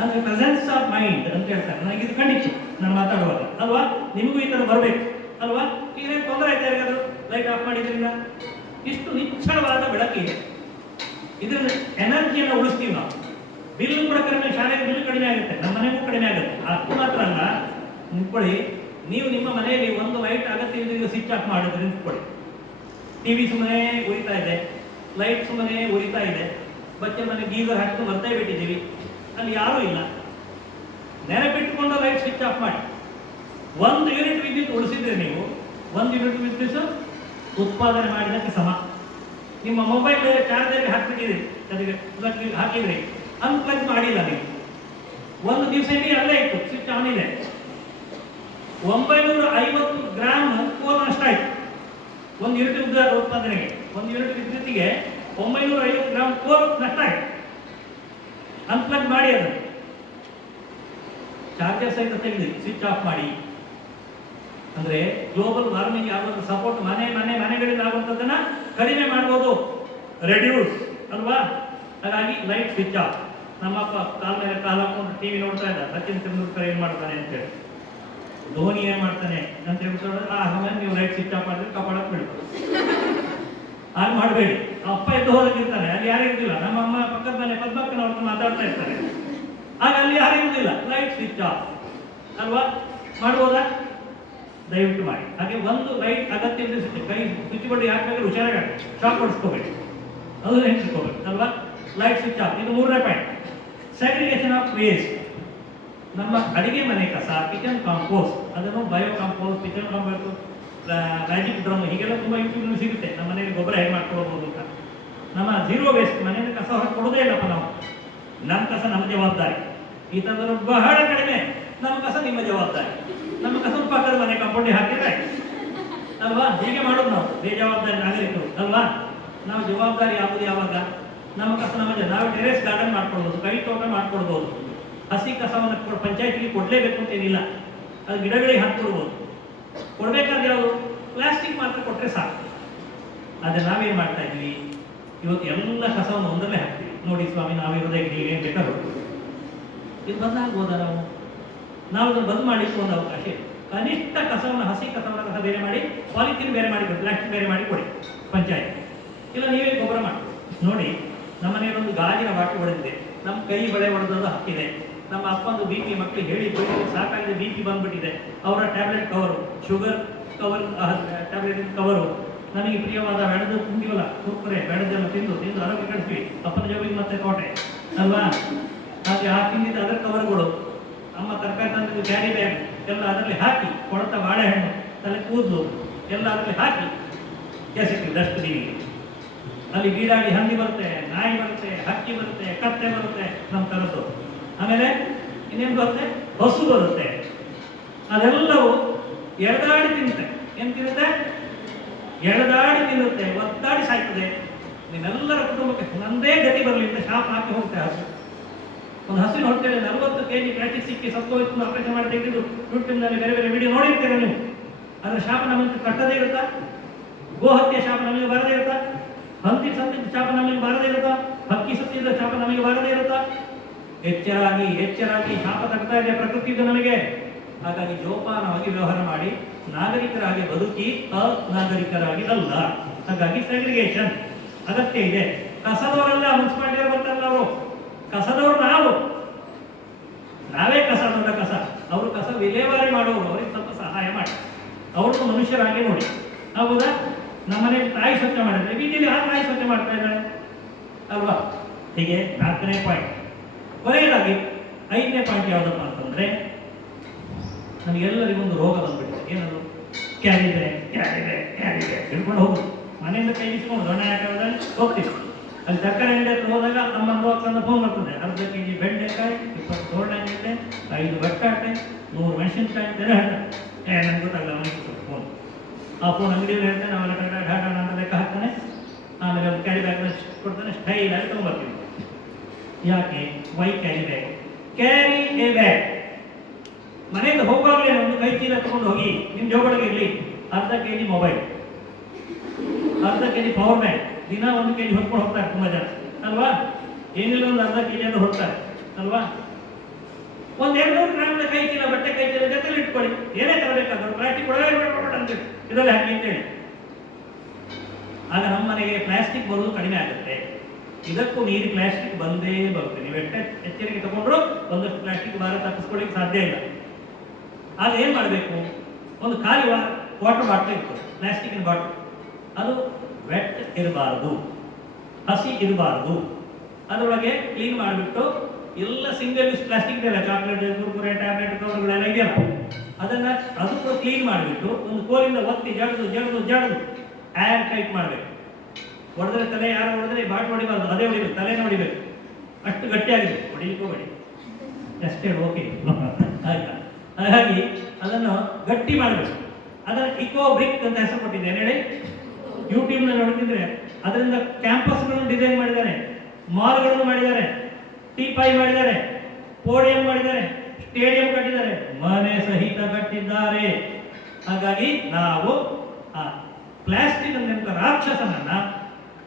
ಅಂದ್ರೆ ಪ್ರೆಸೆನ್ಸ್ ಆಫ್ ಮೈಂಡ್ ಅಂತ ಹೇಳ್ತಾರೆ. ನನಗೆ ಇದು ಕಂಡಿತ್ತು ನಾನು ಮಾತಾಡುವಾಗ ಅಲ್ವಾ. ನಿಮಗೂ ಈ ಥರ ಬರಬೇಕು ಅಲ್ವಾ. ಈಗ ತೊಂದರೆ ಆಯ್ತಾ ಯಾರಿಗಾದ್ರು ಲೈಟ್ ಆಫ್ ಮಾಡಿದ್ರಿಂದ? ಇಷ್ಟು ನಿಚ್ಚಳವಾದ ಬೆಳಕಿದೆ. ಇದರಿಂದ ಎನರ್ಜಿಯನ್ನು ಉಳಿಸ್ತೀವಿ ನಾವು. ಬಿಲ್ ಕೂಡ ಕಡಿಮೆ, ಶಾಲೆಗೆ ಬಿಲ್ ಕಡಿಮೆ ಆಗುತ್ತೆ, ನಮ್ಮ ಮನೆಗೂ ಕಡಿಮೆ ಆಗುತ್ತೆ. ಅಷ್ಟು ಮಾತ್ರ ಅಲ್ಲ, ನಿಂತ್ಕೊಳ್ಳಿ, ನೀವು ನಿಮ್ಮ ಮನೆಯಲ್ಲಿ ಒಂದು ಲೈಟ್ ಅಗತ್ಯವಿದ್ದರೆ ಸ್ವಿಚ್ ಆಫ್ ಮಾಡಿದ್ರೆ ನಿಂತ್ಕೊಳ್ಳಿ. ಟಿವಿ ಸುಮ್ಮನೆ ಉರಿತಾ ಇದೆ, ಲೈಟ್ ಸುಮ್ಮನೆ ಉರಿತಾ ಇದೆ, ಬಚ್ಚೆ ಮನೆ ಗೀಸರ್ ಹಾಕಿದ್ದು ಮರ್ತೇ ಬಿಟ್ಟಿದ್ದೀವಿ, ಅಲ್ಲಿ ಯಾರೂ ಇಲ್ಲ. ನೆನಪಿಟ್ಟುಕೊಂಡು ಲೈಟ್ ಸ್ವಿಚ್ ಆಫ್ ಮಾಡಿ. 1 ಯೂನಿಟ್ ವಿದ್ಯುತ್ ಉಳಿಸಿದ್ರೆ ನೀವು 1 ಯೂನಿಟ್ ವಿದ್ಯುತ್ ಉತ್ಪಾದನೆ ಮಾಡಿದಕ್ಕೆ ಸಮ. ನಿಮ್ಮ ಮೊಬೈಲ್ ಚಾರ್ಜರ್ಗೆ ಹಾಕ್ಬಿಟ್ಟಿದ್ದೀರಿ, ಅದಕ್ಕೆ ಪ್ಲಗ್ ಹಾಕಿದ್ರಿ, ಅನ್ಪ್ಲಗ್ ಮಾಡಿಲ್ಲ ನೀವು, 1 ದಿವಸ ಇಡೀ ಅಲ್ಲೇ ಇತ್ತು, ಸ್ವಿಚ್ ಆನ್ ಇದೆ. 950 ಗ್ರಾಮ್ ಕೋಲ್ ನಷ್ಟ ಆಯ್ತು 1 ಯೂನಿಟ್ ಉತ್ಪಾದನೆಗೆ. 1 ಯೂನಿಟ್ ವಿದ್ಯುತ್ತಿಗೆ 950 ಗ್ರಾಮ್ ಕೋಲ್ ನಷ್ಟ ಆಯ್ತು. ಅನ್ಪ್ಲಗ್ ಮಾಡಿ, ಅದನ್ನು ಚಾರ್ಜರ್ ಸಹಿತ ತೆಗೆದು ಸ್ವಿಚ್ ಆಫ್ ಮಾಡಿ. ಅಂದ್ರೆ ಗ್ಲೋಬಲ್ ವಾರ್ಮಿಂಗ್ ಆಗುವಂತ ಸಪೋರ್ಟ್ ಮನೆಗಳಿಂದ ಆಗುವಂಥದ್ದನ್ನ ಕಡಿಮೆ ಮಾಡ್ಬೋದು, ರೆಡ್ಯೂಸ್ ಅಲ್ವಾ. ಹಾಗಾಗಿ ಲೈಟ್ ಸ್ವಿಚ್ ಆಫ್. ನಮ್ಮಪ್ಪ ಕಾಲ ಮೇಲೆ ಕಾಲ ಹಾಕೊಂಡು ಟಿವಿ ನೋಡ್ತಾ ಇದ್ದ, ಸಚಿನ್ ತೆಂಡೂಲ್ಕರ್ ಏನ್ ಮಾಡ್ತಾನೆ ಅಂತೇಳಿ, ಧೋನಿ ಏನ್ ಮಾಡ್ತಾನೆ ಅಂತ ಹೇಳ್ತಾರೆ. ಆಮೇಲೆ ನೀವು ಲೈಟ್ ಸ್ವಿಚ್ ಆಫ್ ಮಾಡಿದ್ರೆ ಕಪಾಳಕ್ಕೆ ಬೀಳ್ತಾರೆ. ಹಾಗೆ ಮಾಡಬೇಡಿ. ಅಪ್ಪ ಎದ್ದು ಹೋಗಿರ್ತಾನೆ, ಅಲ್ಲಿ ಯಾರು ಇರ್ತಿಲ್ಲ. ನಮ್ಮ ಅಮ್ಮ ಪಕ್ಕದ ಮನೆ ಪದ್ಮಕ್ಕನವ್ರನ್ನ ಮಾತಾಡ್ತಾ ಇರ್ತಾರೆ, ಆಗ ಅಲ್ಲಿ ಯಾರು ಇರುವುದಿಲ್ಲ. ಲೈಟ್ ಸ್ವಿಚ್ ಆಫ್ ಅಲ್ವಾ. ಮಾಡ್ಬೋದಾ? ದಯವಿಟ್ಟು ಮಾಡಿ. ಹಾಗೆ ಒಂದು ಲೈಟ್ ಅಗತ್ಯ ಕೈ ಸ್ವಿಚ್ ಬೋರ್ಡ್ ಹಾಕಬೇಕಾದ್ರೆ ಹುಷಾರಾಗಿ ಶಾಕ್ ಹೊಡಿಸ್ಕೋಬೇಡಿ, ಅದು ನೆನ್ಸ್ಕೋಬೇಕು ಅಲ್ವಾ. Light switch off. ಇದು 3ನೇ ಪಾಯಿಂಟ್, ಸೆಗ್ರಿಗೇಷನ್ ಆಫ್ ವೇಸ್ಟ್. ನಮ್ಮ ಅಡಿಗೆ ಮನೆ ಕಸ, ಕಿಚನ್ ಕಾಂಪೋಸ್ಟ್, ಅದನ್ನು bio compost, kitchen compost, magic drum ಹೀಗೆಲ್ಲ ತುಂಬ ಯೂಟ್ಯೂಬ್ನಲ್ಲಿ ಸಿಗುತ್ತೆ. ನಮ್ಮ ಮನೆಯಲ್ಲಿ ಗೊಬ್ಬರ ಹೇಗೆ ಮಾಡ್ಕೊಳ್ಬೋದು ಅಂತ. ನಮ್ಮ ಝೀರೋ ವೇಸ್ಟ್, ಮನೆಯಿಂದ ಕಸ ಹೊರಗೆ ಕೊಡೋದೇ ಇಲ್ಲಪ್ಪ ನಾವು, ನಮ್ಮ ಕಸ ನಮ್ಮ ಜವಾಬ್ದಾರಿ. ಈ ಥರದವರು ಬಹಳ ಕಡಿಮೆ. ನಮ್ಮ ಕಸ ನಿಮ್ಮ ಜವಾಬ್ದಾರಿ. ನಮ್ಮ ಕಸ ಪಕ್ಕದ ಮನೆ ಕಾಂಪೌಂಡಿಗೆ ಹಾಕಿದ್ರೆ ಅಲ್ವಾ, ಹೀಗೆ ಮಾಡೋದು ನಾವು ಬೇಜವಾಬ್ದಾರಿ ನಾಗರಿಕರು ಅಲ್ವಾ. ನಾವು ಜವಾಬ್ದಾರಿ ಆಗೋದು ಯಾವಾಗ? ನಮ್ಮ ಕಸ ನಮ್ಮ ನಾವು ಟೆರೇಸ್ ಗಾರ್ಡನ್ ಮಾಡ್ಕೊಳ್ಬೋದು, ಕೈ ತೋಟ ಮಾಡ್ಕೊಳ್ಬೋದು. ಹಸಿ ಕಸವನ್ನು ಪಂಚಾಯತಿಗೆ ಕೊಡಲೇಬೇಕು ಅಂತೇನಿಲ್ಲ, ಅದು ಗಿಡಗಳಿಗೆ ಹಾಕ್ಕೊಡ್ಬೋದು. ಕೊಡಬೇಕಾದ್ರೆ ಯಾವುದು? ಪ್ಲಾಸ್ಟಿಕ್ ಮಾತ್ರ ಕೊಟ್ಟರೆ ಸಾಕು. ಆದರೆ ನಾವೇನು ಮಾಡ್ತಾ ಇದ್ವಿ ಇವತ್ತು? ಎಲ್ಲ ಕಸವನ್ನು ಒಂದರಲ್ಲೇ ಹಾಕ್ತೀವಿ. ನೋಡಿ ಸ್ವಾಮಿ, ನಾವಿರೋದೇ ಏನು ಬೇಕಾದ್ರೂ ಇದು ಬದಲಾಗ್ಬೋದಾ? ನಾವು ಅದನ್ನು ಬಂದ್ ಮಾಡಲಿಕ್ಕೆ ಒಂದು ಅವಕಾಶ ಇದೆ. ಕನಿಷ್ಠ ಕಸವನ್ನು, ಹಸಿ ಕಸವನ್ನು ಕಸ ಬೇರೆ ಮಾಡಿ, ಪಾಲಿಥೀನ್ ಬೇರೆ ಮಾಡಿ ಕೊಡಿ, ಪ್ಲಾಸ್ಟಿಕ್ ಬೇರೆ ಮಾಡಿ ಕೊಡಿ ಪಂಚಾಯತ್. ಇಲ್ಲ ನೀವೇ ಗೊಬ್ಬರ ಮಾಡಿ. ನೋಡಿ, ನಮ್ಮ ಮನೆಯಲ್ಲಿ ಒಂದು ಗಾಜಿನ ಬಾಟಲಿ ಹೊಡೆದಿದೆ, ನಮ್ಮ ಕೈ ಬಳೆ ಹೊಡೆದದ್ದು ಹಾಕಿದೆ. ನಮ್ಮ ಅಪ್ಪಂದು BP ಮಕ್ಕಳಿಗೆ ಹೇಳಿ ಸಾಕಾಗಿದೆ, BP ಬಂದ್ಬಿಟ್ಟಿದೆ. ಅವರ tablet cover, sugar cover, tablet cover, ನಮಗೆ ಪ್ರಿಯವಾದ ಬೆಳೆದು ತಿಂತೀವಲ್ಲ ಕುರ್ಕುರೆ, ಬೆಳೆದೆಲ್ಲ ತಿಂದು ತಿಂದು ಆರೋಗ್ಯ ಕಳಿಸ್ತೀವಿ. ಅಪ್ಪನ ಜೋಬಿಗೆ ಮತ್ತೆ ಕೋಟೆ ಅಲ್ವಾ. ಹಾಗೆ ಆ ತಿಂದಿದ್ದು ಅದರ ಕವರ್ಗಳು, ಅಮ್ಮ ತರಕಾರಿ ತಂದಿದ್ದು ಕ್ಯಾರಿ ಬ್ಯಾಗ್ ಎಲ್ಲ ಅದರಲ್ಲಿ ಹಾಕಿ, ಕೊಳತ ಬಾಳೆಹಣ್ಣು, ತಲೆ ಕೂದಲು ಎಲ್ಲ ಅದರಲ್ಲಿ ಹಾಕಿ ಎಸಿತೀವಿ ಡಸ್ಟ್ಬಿನ್ನಿಗೆ. ಅಲ್ಲಿ ಗೀಡಾಡಿ ಹಂದಿ ಬರುತ್ತೆ, ನಾಯಿ ಬರುತ್ತೆ, ಹಕ್ಕಿ ಬರುತ್ತೆ, ಕತ್ತೆ ಬರುತ್ತೆ, ನಮ್ಮ ತರದ್ದು. ಆಮೇಲೆ ಇನ್ನೇನು ಬರುತ್ತೆ? ಹಸು ಬರುತ್ತೆ. ಅದೆಲ್ಲವೂ ಎಳೆದಾಡಿ ತಿನ್ನುತ್ತೆ. ಏನು ತಿನ್ನುತ್ತೆ? ಎಳೆದಾಡಿ ತಿನ್ನುತ್ತೆ, ಒತ್ತಾಡಿ ಸಾಯ್ತದೆ. ನಿಮ್ಮೆಲ್ಲರ ಕುಟುಂಬಕ್ಕೆ ನಂದೇ ಗತಿ ಬರಲಿ ಅಂತ ಶಾಪ್ ಹಾಕಿ ಹೋಗುತ್ತೆ ಹಸು. ಒಂದು ಹಸುವಿನ ಹೊಟ್ಟೆಯಲ್ಲಿ 40 kg ಪ್ಲಾಸ್ಟಿಕ್ ಸಿಕ್ಕಿ ಸತ್ತೋಯ್ತು, ಆಪರೇಷನ್ ಮಾಡಿ ತೆಗೆದು ಯೂಟ್ಯೂಬ್ನಲ್ಲಿ ಬೇರೆ ಬೇರೆ ವಿಡಿಯೋ ನೋಡಿರ್ತೀರ ನೀವು. ಅದರ ಶಾಪ ನಮಗೆ ಕಟ್ಟದೇ ಇರುತ್ತಾ? ಗೋಹತ್ಯೆ ಶಾಪ ನಮಗೆ ಬರದೇ ಇರುತ್ತಾ? ಹಂದಿ ಸತ್ತಿದ್ದ ಶಾಪ ನಮಗೆ ಬರದೇ ಇರುತ್ತಾ? ಹಕ್ಕಿ ಸತ್ತಿದ್ದ ಶಾಪ ನಮಗೆ ಬರದೇ ಇರುತ್ತಾ? ಎಚ್ಚರಾಗಿ ಎಚ್ಚರಾಗಿ ಶಾಪ ತಗ್ತಾ ಇದೆ ಪ್ರಕೃತಿದ್ದು ನಮಗೆ. ಹಾಗಾಗಿ ಜೋಪಾನವಾಗಿ ವ್ಯವಹಾರ ಮಾಡಿ, ನಾಗರಿಕರಾಗಿ ಬದುಕಿ, ಅನಾಗರಿಕರಾಗಿ ಅಲ್ಲ. ಹಾಗಾಗಿ ಸೆಗ್ರಿಗೇಷನ್ ಅಗತ್ಯ ಇದೆ. ಕಸದವರೆಲ್ಲ ಮುನ್ಸಿಪಾಲಿಟಿಯವರು ಬರ್ತಾರಲ್ಲ, ಅವರು ಕಸದವರು ನಾವೇ ಕಸ ದೊಡ್ಡ ಕಸ. ಅವರು ಕಸ ವಿಲೇವಾರಿ ಮಾಡೋರು, ಅವ್ರಿಗೆ ಸ್ವಲ್ಪ ಸಹಾಯ ಮಾಡಿ, ಅವ್ರದ್ದು ಮನುಷ್ಯರಾಗಿ ನೋಡಿ. ಹೌದಾ? ನಮ್ಮನೇಲಿ ತಾಯಿ ಸ್ವಚ್ಛ ಮಾಡಿದ್ರೆ ಬೀದಿಯಲ್ಲಿ ಆ ತಾಯಿ ಸ್ವಚ್ಛ ಮಾಡ್ತಾ ಇದ್ದಾರೆ ಅಲ್ವಾ. ಹೀಗೆ 4ನೇ ಪಾಯಿಂಟ್. ಕೊನೆಯದಾಗಿ 5ನೇ ಪಾಯಿಂಟ್ ಯಾವುದಪ್ಪ ಅಂತಂದ್ರೆ, ನಮಗೆಲ್ಲರಿಗೊಂದು ರೋಗ ಬಂದ್ಬಿಟ್ಟಿದೆ. ಏನದು? ಕ್ಯಾರಿ ಬ್ಯಾಗ್ ಹಿಡ್ಕೊಂಡು ಹೋಗುದು. ಮನೆಯಿಂದ ಕೈ ಇಸ್ಕೊಂಡು ದೊಣ್ಣೆ ಹಾಕೋದ್ರೆ ಹೋಗ್ತೀವಿ. ಅಲ್ಲಿ ತರಕಾರಿ ಅಂಗಡಿ ಹತ್ರ ಹೋದಾಗ ನಮ್ಮ ಅಕ್ಕಂದ ಫೋನ್ ಮಾಡ್ತದೆ, 1/2 kg ಬೆಂಡೆಕಾಯಿ, 20 ತೋರಣಿಗೆ, 5 ಬಟಾಟೆ, 100 ಮೆಣಸಿನ್ಕಾಯಿ ಅಂತ ಹೇಳ್ತಾರೆ. ನಂಗೆ ಗೊತ್ತಾಗಲ್ಲ, ಮನೆ ಫೋನ್. ಆ ಫೋನ್ ಅಂಗಡಿಯಲ್ಲಿ ಹೇಳ್ತಾನೆ, ನಾವೆಲ್ಲ ಢಾಟ ಅಂತ ಲೆಕ್ಕ ಹಾಕ್ತಾನೆ. ಆಮೇಲೆ ಒಂದು ಕ್ಯಾರಿ ಬ್ಯಾಗ್ ಕೊಡ್ತಾನೆ, ಸ್ಟೈಲ್ ಆಗಿ ತೊಗೊಂಡ್ಬರ್ತೀವಿ. ಯಾಕೆ? Why carry bag? Carry a bag. ಮನೆಯಿಂದ ಹೋಗುವಾಗಲೇ ಒಂದು ಕೈ ಚೀಲ ತಗೊಂಡು ಹೋಗಿ, ನಿಮ್ಮ ಜೋಬೊಳಗೆ ಇರಲಿ 1/2 kg mobile, 1/2 kg power bank. ದಿನ 1 kg ಹೊತ್ಕೊಂಡು ಹೋಗ್ತಾರೆ ತುಂಬ ಜನ ಅಲ್ವಾ. ಏನಿಲ್ಲ ಒಂದು 1/2 kg ಅಂತ ಹೊಡ್ತಾರೆ ಅಲ್ವಾ. ಒಂದು 200 ಗ್ರಾಮದ ಕೈ ಚೀಲ, ಬಟ್ಟೆ ಕೈ ಚೀಲ ಜೊತೆಲಿ ಇಟ್ಕೊಳ್ಳಿ. ಏನೇ ತರಬೇಕಾದ್ರು ಪ್ಲಾಸ್ಟಿಕ್ ಅಂತ ಇದರಲ್ಲಿ ಹಾಕಿ ಅಂತೇಳಿ. ಆಗ ನಮ್ಮ ಮನೆಗೆ ಪ್ಲಾಸ್ಟಿಕ್ ಬರೋದು ಕಡಿಮೆ ಆಗುತ್ತೆ. ಇದಕ್ಕೂ ಮೀರಿ ಪ್ಲಾಸ್ಟಿಕ್ ಬಂದೇ ಬರುತ್ತೆ. ನೀವು ಎಚ್ಚರಿಕೆ ತಗೊಂಡ್ರು ಒಂದಷ್ಟು ಪ್ಲಾಸ್ಟಿಕ್ ಭಾರ ತಪ್ಪಿಸ್ಕೊಳ್ಳಿಕ್ಕೆ ಸಾಧ್ಯ ಇಲ್ಲ. ಆಗ ಏನು ಮಾಡಬೇಕು? ಒಂದು ಖಾಲಿ ವಾಟರ್ ಬಾಟ್ಲ್ ಇರ್ತದೆ, ಪ್ಲಾಸ್ಟಿಕ್ಕಿನ ಬಾಟ್ಲ್. ಅದು ವೆಟ್ ಇರಬಾರ್ದು, ಹಸಿ ಇರಬಾರ್ದು. ಅದರೊಳಗೆ ಕ್ಲೀನ್ ಮಾಡಿಬಿಟ್ಟು ಎಲ್ಲ ಸಿಂಗಲ್ ಯೂಸ್ ಪ್ಲಾಸ್ಟಿಕ್ ಇದೆಯಲ್ಲ, ಚಾಕ್ಲೇಟ್, ಕುರ್ಕುರೆ, ಟ್ಯಾಬ್ಲೆಟ್ ಕವರ್ಗಳೆಲ್ಲ ಇದೆಯಲ್ಲ, ಅದು ಕೂಡ ಕ್ಲೀನ್ ಮಾಡಿಬಿಟ್ಟು ಒಂದು ಕೋಲಿಂದ ಒತ್ತಿ ಜಡ್ದು ಏರ್ ಟೈಟ್ ಮಾಡಬೇಕು. ಹೊಡೆದ್ರೆ ತಲೆ, ಯಾರು ಹೊಡೆದ್ರೆ ಬಾಟ್ ಹೊಡಿಬಾರ್ದು, ಅದೇ ಹೊಡಿಬೇಕು, ತಲೆನೇ ಹೊಡಿಬೇಕು. ಅಷ್ಟು ಗಟ್ಟಿಯಾಗಿದೆ, ಹೊಡಿಲಿಕ್ಕೆ ಹೋಗಬೇಡಿ ಅಷ್ಟೇ. ಓಕೆ ಆಯ್ತಾ? ಹಾಗಾಗಿ ಅದನ್ನು ಗಟ್ಟಿ ಮಾಡಬೇಕು. ಅದನ್ನು ಇಕೋ ಬ್ರಿಕ್ ಅಂತ ಹೆಸರು ಕೊಟ್ಟಿದ್ದೇನೆ ಹೇಳಿ. ಯೂಟ್ಯೂಬ್ನಲ್ಲಿ ನೋಡ್ತಿದ್ರೆ ಅದರಿಂದ ಕ್ಯಾಂಪಸ್ಗಳನ್ನು ಡಿಸೈನ್ ಮಾಡಿದ್ದಾರೆ, ಮಾಲ್ಗಳನ್ನು ಮಾಡಿದ್ದಾರೆ, ಟೀಪಾಯಿ ಮಾಡಿದ್ದಾರೆ, ಪೋಡಿಯಂ ಮಾಡಿದ್ದಾರೆ, ಸ್ಟೇಡಿಯಂ ಕಟ್ಟಿದ್ದಾರೆ, ಮನೆ ಸಹಿತ ಕಟ್ಟಿದ್ದಾರೆ. ಹಾಗಾಗಿ ನಾವು ಆ ಪ್ಲಾಸ್ಟಿಕ್ ಅಂತ ರಾಕ್ಷಸನನ್ನ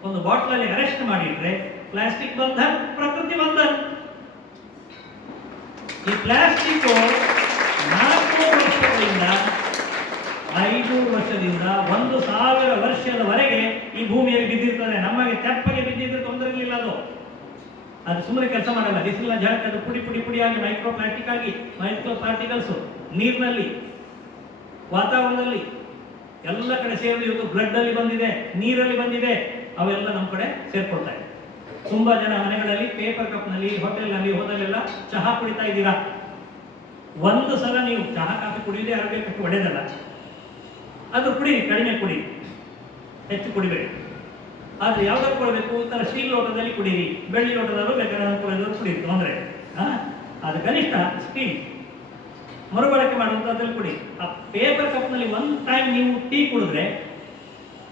ಒಂದು ಬಾಟ್ಲಲ್ಲಿ ಅರೆಸ್ಟ್ ಮಾಡಿಟ್ರೆ ಪ್ಲಾಸ್ಟಿಕ್ ಬಂಧ, ಪ್ರಕೃತಿ ಬಂಧ. ಈ ಪ್ಲಾಸ್ಟಿಕ್ 400 ವರ್ಷಗಳಿಂದ 500 ವರ್ಷದಿಂದ 1000 ವರ್ಷದವರೆಗೆ ಈ ಭೂಮಿಯಲ್ಲಿ ಬಿದ್ದಿರ್ತದೆ. ನಮಗೆ ತೆಪ್ಪಗೆ ಬಿದ್ದಿದ್ರೆ ತೊಂದರೆ ಇರಲಿಲ್ಲ. ಅದು ಸುಮ್ಮನೆ ಕೆಲಸ ಮಾಡಲ್ಲ. ಬಿಸಿಲಿನ ಝಳಕ್ಕೆ ಅದು ಪುಡಿ ಪುಡಿಯಾಗಿ ಮೈಕ್ರೋ ಪ್ಲಾಸ್ಟಿಕ್ ಆಗಿ, ಮೈಕ್ರೋ ಪಾರ್ಟಿಕಲ್ಸ್ ನೀರಿನಲ್ಲಿ ವಾತಾವರಣದಲ್ಲಿ ಎಲ್ಲ ಕಡೆ ಸೇರಿ ಇವತ್ತು ಬ್ಲಡ್ ಅಲ್ಲಿ ಬಂದಿದೆ, ನೀರಲ್ಲಿ ಬಂದಿದೆ, ಅವೆಲ್ಲ ನಮ್ಮ ಕಡೆ ಸೇರ್ಕೊಳ್ತಾ ಇದೆ. ತುಂಬಾ ಜನ ಮನೆಗಳಲ್ಲಿ ಪೇಪರ್ ಕಪ್ನಲ್ಲಿ, ಹೋಟೆಲ್ನಲ್ಲಿ ಹೋದಲ್ಲೆಲ್ಲ ಚಹಾ ಕುಡಿತಾ ಇದ್ದೀರಾ. ಒಂದು ಸಲ ನೀವು ಚಹಾ ಕಾಫಿ ಕುಡಿಯೋದೇ ಆರೋಗ್ಯಕ್ಕೆ ಒಳ್ಳೆಯದಲ್ಲ. ಅದು ಕುಡಿ, ಕಡಿಮೆ ಕುಡಿ, ಹೆಚ್ಚು ಕುಡಿಬೇಡಿ. ಆದ್ರೆ ಯಾವ್ದಾರು ಕೊಡಬೇಕು, ಈ ತರ ಸ್ಟೀಲ್ ಲೋಟದಲ್ಲಿ ಕುಡೀರಿ, ಬೆಳ್ಳಿ ಲೋಟದಲ್ಲೂ ಬೇಕಾದ್ರೆ ಕುಡಿಯೋದು ಕುಡೀರಿ, ತೊಂದರೆ. ಅದು ಕನಿಷ್ಠ ಸ್ಟೀಲ್ ಮರುಬಳಕೆ ಮಾಡುವಂಥದ್ರಲ್ಲಿ ಕುಡಿ. ಆ ಪೇಪರ್ ಕಪ್ನಲ್ಲಿ ಒನ್ ಟೈಮ್ ನೀವು ಟೀ ಕುಡಿದ್ರೆ,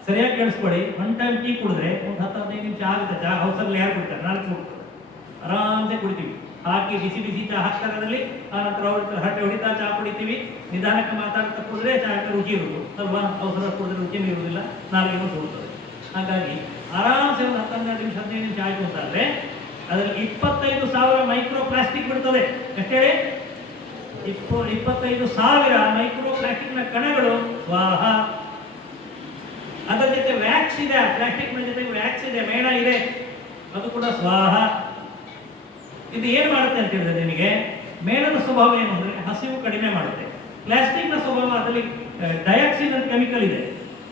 ಸರಿಯಾಗಿ ಕೇಳಿಸ್ಕೊಳ್ಳಿ, ಒನ್ ಟೈಮ್ ಟೀ ಕುಡಿದ್ರೆ ಒಂದು 10-15 ನಿಮಿಷ ಆಗುತ್ತೆ. ಚಹಾ ಹೌಸಲ್ಲಿ ಯಾರು ಕುಡಿತಾರೆ? 4 ಕುಡಿತಾರೆ, ಆರಾಮ್ಸೆ ಕುಡಿತೀವಿ. ಹಾಕಿ ಬಿಸಿ ಬಿಸಿ ಚಹಾ ಹಾಕ್ತಾರೆ ಅದರಲ್ಲಿ, ಆನಂತರ ಹರಟೆ ಹೊಡಿತಾ ಚಹಾ ಕುಡಿತೀವಿ. ನಿಧಾನಕ್ಕೆ ಮಾತಾಡ್ತಾ ಕುಡಿದ್ರೆ ಚಹಾಕ್ಕೆ ರುಚಿ ಇರುವುದು, ಸ್ವಲ್ಪ ಅವಸರ ಕುಡಿದ್ರೆ ರುಚಿನೂ ಇರುವುದಿಲ್ಲ, ನಾಲಿಗೆನೂ ಸುಡುತ್ತದೆ. ಹಾಗಾಗಿ ಆರಾಮ್ಸೆ ಒಂದು 10-12 ನಿಮಿಷ 15 ನಿಮಿಷ ಆಯ್ತು ಅಂತಾದ್ರೆ ಅದರಲ್ಲಿ 25,000 ಮೈಕ್ರೋ ಪ್ಲಾಸ್ಟಿಕ್ ಬಿಡ್ತದೆ. ಎಷ್ಟೇ? 25,000 ಮೈಕ್ರೋ ಪ್ಲಾಸ್ಟಿಕ್ನ ಕಣಗಳು ಸ್ವಾಹ. ಅದರ ಜೊತೆ ವ್ಯಾಕ್ಸ್ ಇದೆ, ಪ್ಲಾಸ್ಟಿಕ್ ಜೊತೆ ವ್ಯಾಕ್ಸ್ ಇದೆ, ಮೇಣ ಇದೆ, ಅದು ಕೂಡ ಸ್ವಾಹ. ಇದು ಏನು ಮಾಡುತ್ತೆ ಅಂತ ಹೇಳಿದ್ರೆ, ನಿಮಗೆ ಮೇಣದ ಸ್ವಭಾವ ಏನು ಅಂದ್ರೆ ಹಸಿವು ಕಡಿಮೆ ಮಾಡುತ್ತೆ. ಪ್ಲಾಸ್ಟಿಕ್ನ ಸ್ವಭಾವ, ಅದರಲ್ಲಿ ಡಯಾಕ್ಸಿನ್ ಅಂತ ಕೆಮಿಕಲ್ ಇದೆ.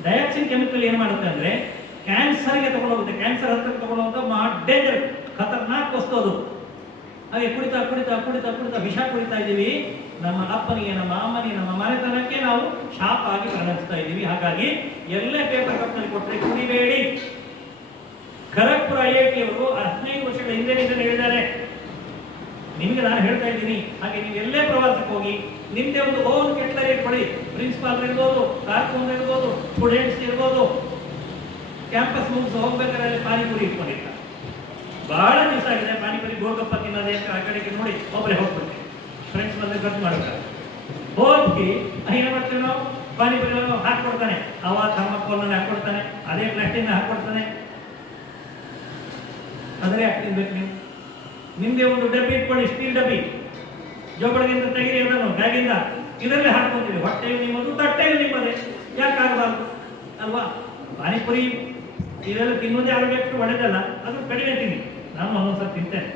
ಡಯಾಕ್ಸಿನ್ ಕೆಮಿಕಲ್ ಏನು ಮಾಡುತ್ತೆ ಅಂದ್ರೆ ಕ್ಯಾನ್ಸರ್ಗೆ ತಗೊಂಡೋಗುತ್ತೆ, ಕ್ಯಾನ್ಸರ್ ಹತ್ರ ತಗೊಂಡೋಗುವಂತ ಡೇಂಜರ್, ಖತರ್ನಾಕ್ ವಸ್ತು ಅದು. ಹಾಗೆ ಕುಡಿತಾ ಕುಡಿತಾ ಕುಡಿತಾ ಕುಡಿತಾ ವಿಷ ಕುಡಿತಾ ಇದ್ದೀವಿ. ನಮ್ಮ ಅಪ್ಪನಿಗೆ, ನಮ್ಮ ಅಮ್ಮನಿಗೆ, ನಮ್ಮ ಮನೆತನಕ್ಕೆ ನಾವು ಶಾಪ್ ಆಗಿ ಪರಿಣಮಿಸ್ತಾ ಇದ್ದೀವಿ. ಹಾಗಾಗಿ ಎಲ್ಲೇ ಪೇಪರ್ ಕಪ್ನಲ್ಲಿ ಕೊಟ್ಟರೆ ಕುಡಿಬೇಡಿ. ಖರಗ್ಪುರ IIT ಅವರು 15 ವರ್ಷಗಳ ಹಿಂದೆ ಇದನ್ನು ಹೇಳಿದ್ದಾರೆ. ನಿಮ್ಗೆ ನಾನು ಹೇಳ್ತಾ ಇದ್ದೀನಿ. ಹಾಗೆ ನೀವು ಎಲ್ಲೇ ಪ್ರವಾಸಕ್ಕೆ ಹೋಗಿ ನಿಮ್ದೇ ಒಂದು ಓನ್ ಕೆಟ್ಲರಿ ಕೊಡಿ. ಪ್ರಿನ್ಸಿಪಾಲ್ ಇರ್ಬೋದು, ಕಾರ್ಕೂನ್ ಇರ್ಬೋದು, ಸ್ಟೂಡೆಂಟ್ಸ್ ಇರ್ಬೋದು, ಕ್ಯಾಂಪಸ್ ಮುಗಿಸಿ ಹೋಗ್ಬೇಕಾದ್ರೆ ಪಾನಿಪುರಿ ಇಟ್ಕೊಂಡಿರ್ತಾರೆ. ಬಹಳ ದಿವಸ ಆಗಿದೆ ಪಾನಿಪುರಿ ಗೋಲ್ಗಪ್ಪ ತಿನ್ನೋದೇ ಅಂತ ಆ ಕಡೆಗೆ ನೋಡಿ ಒಬ್ಬರೇ ಹೋಗ್ಬಿಡ್ತೀವಿ. ಫ್ರೆಂಡ್ಸ್ ಬಂದ್ರೆ ಖರ್ಚು ಮಾಡ್ತಾರೆ. ಹೋಗಿ ಏನು ಮಾಡ್ತೀವಿ ನಾವು? ಪಾನಿಪುರಿ ಹಾಕ್ಕೊಡ್ತಾನೆ, ಅವ ಥರ್ಮಾಕೋಲ್ನಲ್ಲಿ ಹಾಕ್ಕೊಡ್ತಾನೆ, ಅದೇ ಪ್ಲಾಸ್ಟಿಕ್ನ ಹಾಕ್ಕೊಡ್ತಾನೆ. ಅದರೇ ಹಾಕ್ತಿರ್ಬೇಕು ನೀವು. ನಿಮ್ದೇ ಒಂದು ಡಬ್ಬಿ ಇಟ್ಕೊಳ್ಳಿ, ಸ್ಟೀಲ್ ಡಬ್ಬಿ, ಜೋಬಳಗಿಂದ ತೆಗಿರಿ ಅದನ್ನು ಬ್ಯಾಗಿಂದ, ಇದರಲ್ಲೇ ಹಾಕ್ಕೊಂತೀವಿ. ಹೊಟ್ಟೆಯು ನಿಮ್ಮದು, ತಟ್ಟೆಯು ನಿಮ್ಮದೇ, ಯಾಕಾಗಬಾರ್ದು ಅಲ್ವಾ? ಪಾನಿಪುರಿ ಇದೆಲ್ಲ ತಿನ್ನೋದೇ ಆರೋಗ್ಯಕ್ಕೆ ಒಳ್ಳೆಯದಲ್ಲ, ಅದು ಕಡಿಮೆ ತಿನ್ನಿ. ನಾನು ಒಂದೊಂದ್ಸಲ ತಿಂತೇನೆ.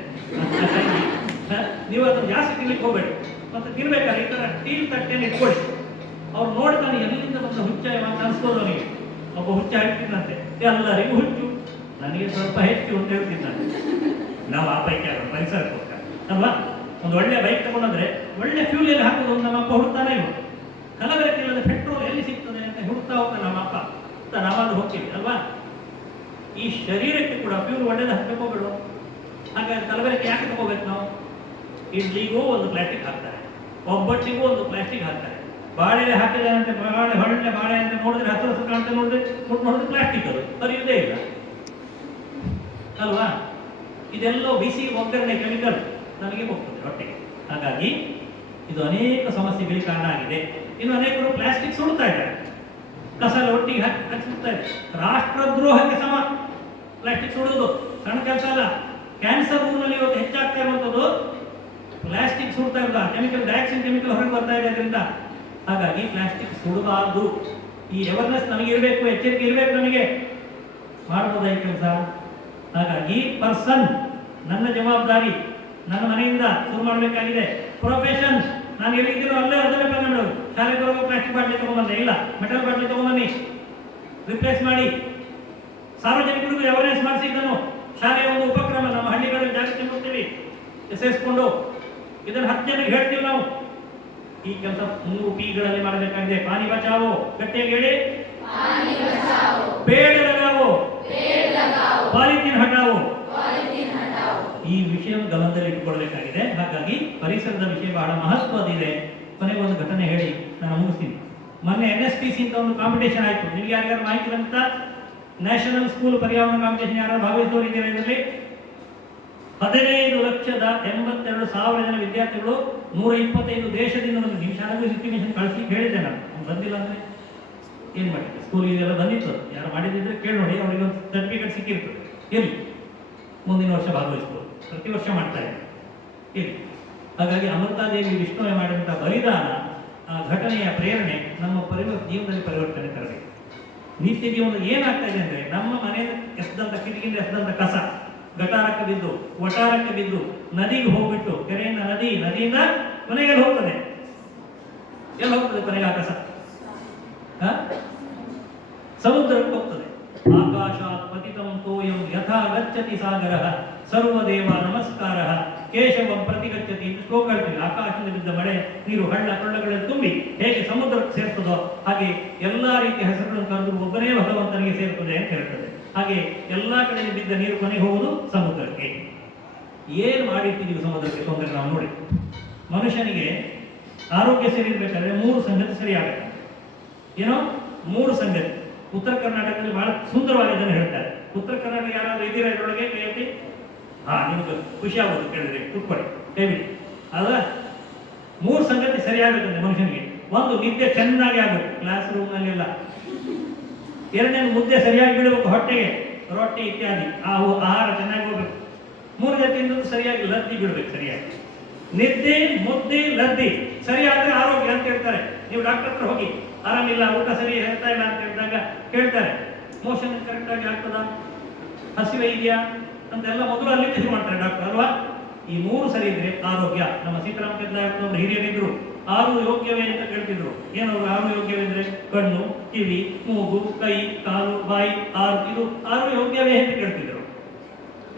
ನೀವು ಅದನ್ನು ಜಾಸ್ತಿ ತಿನ್ಲಿಕ್ಕೆ ಹೋಗಬೇಡಿ. ಮತ್ತೆ ತಿನ್ಬೇಕಾದ್ರೆ ಈ ಥರ ಸ್ಟೀಲ್ ತಟ್ಟೆಯನ್ನು ಇಟ್ಕೊಳ್ಳಿ. ಅವ್ರು ನೋಡ್ತಾನೆ ಎಲ್ಲಿಂದ ಬಂದ ಹುಚ್ಚ ಅಂತ ಅನ್ಸ್ಬೋದು ಅವನಿಗೆ. ಒಬ್ಬ ಹುಚ್ಚ ಹೇಳ್ತಿದ್ದಂತೆ, ಎಲ್ಲರಿಗೂ ಹುಚ್ಚು, ನನಗೆ ಸ್ವಲ್ಪ ಹೆಚ್ಚು ಅಂತ ಹೇಳ್ತಿದ್ದಾನೆ. ನಾವು ಆ ಬೈಕ್ ಯಾರು ಪರಿಸರಕ್ಕೋಸ್ಕರ ಅಲ್ವಾ? ಒಂದು ಒಳ್ಳೆ ಬೈಕ್ ತಗೊಂಡ್ರೆ ಒಳ್ಳೆ ಫ್ಯೂಲ್ ಎಲ್ಲಿ ಹಾಕೋದು ನಮ್ಮ ಅಪ್ಪ ಹುಡುಕ್ತಾನೆ ಇವು. ಕಲಬೆರಕಿಲ್ಲದ ಪೆಟ್ರೋಲ್ ಎಲ್ಲಿ ಸಿಗ್ತದೆ ಅಂತ ಹುಡುಕ್ತಾ ಹೋಗ್ತಾನೆ ನಮ್ಮ ಅಪ್ಪ ಅಂತ ನಾವಾದ್ರೂ ಹೋಗ್ತೀವಿ ಅಲ್ವಾ? ಈ ಶರೀರಕ್ಕೆ ಕೂಡ ಫ್ಯೂಲ್ ಒಳ್ಳೇದು ಹಾಕಬೇಕು ಬಿಡು. ಹಾಗಾಗಿ ಕಲಬೆರಕೆ ಯಾಕೆ ತಗೋಬೇಕು ನಾವು? ಇಡ್ಲಿಗೂ ಒಂದು ಪ್ಲಾಸ್ಟಿಕ್ ಹಾಕ್ತಾರೆ, ಒಬ್ಬಟ್ಟಿಗೂ ಒಂದು ಪ್ಲಾಸ್ಟಿಕ್ ಹಾಕ್ತಾರೆ, ಬಾಳೆ ಹಾಕಿದಾರಂತೆ ಒಳ್ಳೆ ಬಾಳೆ ಅಂತ ನೋಡಿದ್ರೆ ಹಸಿರು ಹಸಿರು ಕಾಣ್ತಾ ನೋಡಿದ್ರೆ ನೋಡಿದ್ರೆ ಪ್ಲಾಸ್ಟಿಕ್ ಅದು ಅರಿಯುವುದೇ ಇಲ್ಲ ಅಲ್ವಾ? ಇದೆಲ್ಲ ಬಿಸಿ ಒಗ್ಗರಣೆ ಕೆಮಿಕಲ್ ನಮಗೆ ಹೋಗ್ತದೆ ಹೊಟ್ಟೆಗೆ. ಹಾಗಾಗಿ ಇದು ಅನೇಕ ಸಮಸ್ಯೆಗಳಿಗೆ ಕಾರಣ ಆಗಿದೆ. ಇನ್ನು ಅನೇಕರು ಪ್ಲಾಸ್ಟಿಕ್ ಸುಡ್ತಾ ಇದ್ದಾರೆ, ಕಸಲ ಒಟ್ಟಿಗೆ ಹಚ್ಚಿಡ್ತಾ ಇದೆ. ರಾಷ್ಟ್ರದ್ರೋಹಕ್ಕೆ ಸಮ ಪ್ಲಾಸ್ಟಿಕ್ ಸುಡುವುದು, ಸಣ್ಣ ಕೆಲಸ ಅಲ್ಲ. ಕ್ಯಾನ್ಸರ್ ಊರಿನಲ್ಲಿ ಇವತ್ತು ಹೆಚ್ಚಾಗ್ತಾ ಇರುವಂಥದ್ದು ಪ್ಲಾಸ್ಟಿಕ್ ಸುಡ್ತಾ ಇರೋದ, ಕೆಮಿಕಲ್ ಡಯಾಕ್ಸಿನ್ ಕೆಮಿಕಲ್ ಹೊರಗೆ ಬರ್ತಾ ಇದೆ ಅದರಿಂದ. ಹಾಗಾಗಿ ಪ್ಲಾಸ್ಟಿಕ್ ಸುಡಬಾರ್ದು. ಈ ಅವೇರ್ನೆಸ್ ನಮಗೆ ಇರಬೇಕು, ಎಚ್ಚರಿಕೆ ಇರಬೇಕು. ನಮಗೆ ಮಾಡ್ಬೋದಾ ಈ ಕೆಲಸ? ಹಾಗಾಗಿ ಪರ್ಸನ್, ನನ್ನ ಜವಾಬ್ದಾರಿ, ನನ್ನ ಮನೆಯಿಂದ ಶುರು ಮಾಡಬೇಕಾಗಿದೆ. ಪ್ರೊಫೆಷನ್, ನಾನು ಎಲ್ಲಿದ್ದೀನೋ ಅಲ್ಲೇ ಅದನ್ನೇ ಪಾಲನೆ ಮಾಡೋದು. ಶಾಲೆಗೆ ಬರುವಾಗ ಪ್ಲಾಸ್ಟಿಕ್ ಬಾಟ್ಲಿ ತಗೊಂಡ್ಬಂದೆ, ಇಲ್ಲ ಮೆಟಲ್ ಬಾಟ್ಲಿ ತಗೊಂಡ್ಬನ್ನಿ, ರಿಪ್ಲೇಸ್ ಮಾಡಿ. ಸಾರ್ವಜನಿಕರಿಗೂ ಅವೇರ್ನೆಸ್ ಮಾಡಿಸಿ. ಇದನ್ನು ಶಾಲೆಯ ಒಂದು ಉಪಕ್ರಮ, ನಮ್ಮ ಹಳ್ಳಿಗಳಲ್ಲಿ ಜಾಗೃತಿ ಮೂಡ್ತೀವಿ ಎಸೆಸ್ಕೊಂಡು. ಇದನ್ನು 10 ಜನರಿಗೆ ಹೇಳ್ತೀವಿ ನಾವು. ಈ ಕೆಲಸ 3 Pಗಳಲ್ಲಿ ಮಾಡಬೇಕಾಗಿದೆ. ಪಾನಿ ಬಚಾವೋ, ಗಟ್ಟಿಯಾಗಿ ಹೇಳಿ, ಪೇಡ ಲಗಾವೋ, ಪಾಲಿಥೀನ್ ಹಟಾವೋ. ಈ ವಿಷಯವನ್ನು ಗಮನದಲ್ಲಿ ಇಟ್ಟುಕೊಳ್ಬೇಕಾಗಿದೆ. ಹಾಗಾಗಿ ಪರಿಸರದ ವಿಷಯ ಬಹಳ ಮಹತ್ವದಿದೆ. ಕೊನೆಗೆ ಒಂದು ಘಟನೆ ಹೇಳಿ ನಾನು ಮುಗಿಸ್ತೀನಿ. ಮೊನ್ನೆ NSPC ಅಂತ ಒಂದು ಕಾಂಪಿಟೇಷನ್ ಆಯಿತು. ನಿಮ್ಗೆ ಯಾರ್ಯಾರು ಮಾಹಿತಿ ಬಂತ? ನ್ಯಾಷನಲ್ ಸ್ಕೂಲ್ ಪರ್ಯಾವರಣ ಕಾಂಪಿಟೇಷನ್. ಯಾರು ಭಾಗವಹಿಸುವವರಿದ್ದೀರಾ ಇದರಲ್ಲಿ? 15,82,000 ಜನ ವಿದ್ಯಾರ್ಥಿಗಳು 125 ದೇಶದಿಂದ ಬಂದು. ನೀವು ಶಾಲೆಗೂ ಇನ್ಫಾರ್ಮೇಷನ್ ಕಳಿಸಿ ಹೇಳಿದ್ದೆ ನಾನು. ಬಂದಿಲ್ಲ ಅಂದರೆ ಏನು ಮಾಡಿದ್ದೆ? ಸ್ಕೂಲಿಗೆಲ್ಲ ಬಂದಿತ್ತು. ಯಾರು ಮಾಡಿದ್ರೆ ಕೇಳಿ ನೋಡಿ, ಅವರಿಗೆ ಒಂದು ಸರ್ಟಿಫಿಕೇಟ್ ಸಿಕ್ಕಿರ್ತದೆ. ಇರಲಿ, ಮುಂದಿನ ವರ್ಷ ಭಾಗವಹಿಸ್ಬೋದು. ಪ್ರತಿ ವರ್ಷ ಮಾಡ್ತಾ ಇದ್ದಾರೆ, ಇರಲಿ. ಹಾಗಾಗಿ ಅಮೃತಾದೇವಿ ವಿಷ್ಣುವೆ ಮಾಡಿದಂಥ ಬಲಿದಾನ, ಆ ಘಟನೆಯ ಪ್ರೇರಣೆ ನಮ್ಮ ಜೀವನದಲ್ಲಿ ಪರಿವರ್ತನೆ ತರಬೇಕು. ನಿತ್ಯ ಜೀವನದಲ್ಲಿ ಏನಾಗ್ತಾ ಇದೆ ಅಂದರೆ, ನಮ್ಮ ಮನೆಯಿಂದ ಎಸ್ದಂಥ ಕಿಟಕಿಯಿಂದ ಎಸ್ದಂಥ ಕಸ ಗಟಾರಕ್ಕೆ ಬಿದ್ದು, ವಟಾರಕ್ಕೆ ಬಿದ್ದು, ನದಿಗೆ ಹೋಗ್ಬಿಟ್ಟು, ಕೆರೆಯಿಂದ ನದಿಯಿಂದ ಕೊನೆಗೆ ಹೋಗ್ತದೆ. ಎಲ್ಲಿ ಹೋಗ್ತದೆ ಕೊನೆಗೆ ಆ ಕಸ? ಸಮುದ್ರಕ್ಕೆ ಹೋಗ್ತದೆ. ಆಕಾಶಾತ್ ಪತಿತಂ ತೋಯಂ ಯಥಾ ಗಚ್ಚತಿ ಸಾಗರಃ ಸರ್ವದೇವ ನಮಸ್ಕಾರಃ ಕೇಶವಂ ಪ್ರತಿಗಚ್ಚತಿ ಅಂತ ಶ್ಲೋಕ ಹೇಳ್ತೀವಿ. ಆಕಾಶದಿಂದ ಬಿದ್ದ ಮಳೆ ನೀರು ಹಳ್ಳ ಕೊಳ್ಳಗಳಲ್ಲಿ ತುಂಬಿ ಹೇಗೆ ಸಮುದ್ರಕ್ಕೆ ಸೇರ್ತದೋ ಹಾಗೆ ಎಲ್ಲಾ ರೀತಿಯ ಹೆಸರುಗಳನ್ನು ಕರೆದು ಒಬ್ಬನೇ ಭಗವಂತನಿಗೆ ಸೇರ್ತದೆ ಅಂತ ಹೇಳ್ತದೆ. ಹಾಗೆ ಎಲ್ಲಾ ಕಡೆ ಬಿದ್ದ ನೀರು ಕೊನೆಗೆ ಹೋಗುವುದು ಸಮುದ್ರಕ್ಕೆ. ಏನು ಮಾಡಿರ್ತೀವಿ ಸಮುದ್ರಕ್ಕೆ ತೊಂದರೆ ನಾವು ನೋಡಿ. ಮನುಷ್ಯನಿಗೆ ಆರೋಗ್ಯ ಸರಿ ಇರ್ಬೇಕಾದ್ರೆ 3 ಸಂಗತಿ ಸರಿಯಾಗಬೇಕು. ಏನೋ 3 ಸಂಗತಿ. ಉತ್ತರ ಕರ್ನಾಟಕದಲ್ಲಿ ಬಹಳ ಸುಂದರವಾಗಿ ಇದನ್ನು ಹೇಳ್ತಾರೆ. ಉತ್ತರ ಕರ್ನಾಟಕ ಯಾರಾದ್ರೂ ಇದ್ದೀರಾ ಇದರೊಳಗೆ ಕೇಳಿ? ನಿಮ್ಗೆ ಖುಷಿ ಆಗೋದು ಕೇಳಿದ್ರೆ ಕುತ್ಕೊಳ್ಳಿ ಹೇಳಿ. ಅದ 3 ಸಂಗತಿ ಸರಿಯಾಗಬೇಕಂದ್ರೆ ಮನುಷ್ಯನಿಗೆ. 1, ನಿದ್ದೆ ಚೆನ್ನಾಗಿ ಆಗಬೇಕು, ಕ್ಲಾಸ್ ರೂಮ್ ನಲ್ಲೆಲ್ಲ. 2ನೇ, ಮುದ್ದೆ ಸರಿಯಾಗಿ ಬಿಡಬೇಕು ಹೊಟ್ಟೆಗೆ, ರೊಟ್ಟಿ ಇತ್ಯಾದಿ ಆಹಾರ ಚೆನ್ನಾಗಿ ಹೋಗ್ಬೇಕು. 3ನೇ ತಿನ್ನೋದು ಸರಿಯಾಗಿ ಲದ್ದಿ ಬಿಡ್ಬೇಕು. ಸರಿಯಾಗಿ ನಿದ್ದೆ, ಮುದ್ದೆ, ಲದ್ದಿ ಸರಿಯಾದ್ರೆ ಆರೋಗ್ಯ ಅಂತ ಹೇಳ್ತಾರೆ. ನೀವು ಡಾಕ್ಟರ್ ಹತ್ರ ಹೋಗಿ ಆರಾಮಿಲ್ಲ, ಊಟ ಸರಿ ಹೇಳ್ತಾ ಇಲ್ಲ ಅಂತ ಹೇಳಿದಾಗ ಕೇಳ್ತಾರೆ, ಮೋಷನ್ ಕರೆಕ್ಟ್ ಆಗಿ ಆಗ್ತದ, ಹಸಿವೆ ಇದೆಯಾ ಅಂತೆಲ್ಲ ಮೊದಲು ಅಲ್ಲಿ ಶುರು ಮಾಡ್ತಾರೆ ಡಾಕ್ಟರ್ ಅಲ್ವಾ. ಈ 3 ಸರಿ ಇದ್ರೆ ಆರೋಗ್ಯ. ನಮ್ಮ ಸೀತಾರಾಮ ಕೆದ್ಲಾಯಪ್ಪನವರು ಹಿರಿಯರಿದ್ರು 6 ಯೋಗ್ಯವೇ ಅಂತ ಕೇಳ್ತಿದ್ರು. ಏನವರು 6 ಯೋಗ್ಯವೇ ಅಂದ್ರೆ ಕಣ್ಣು, ಕಿವಿ, ಮೂಗು, ಕೈ, ಕಾಲು, ಬಾಯಿ 6. ಇದು 6 ಯೋಗ್ಯವೇ ಅಂತ ಕೇಳ್ತಿದ್ರು.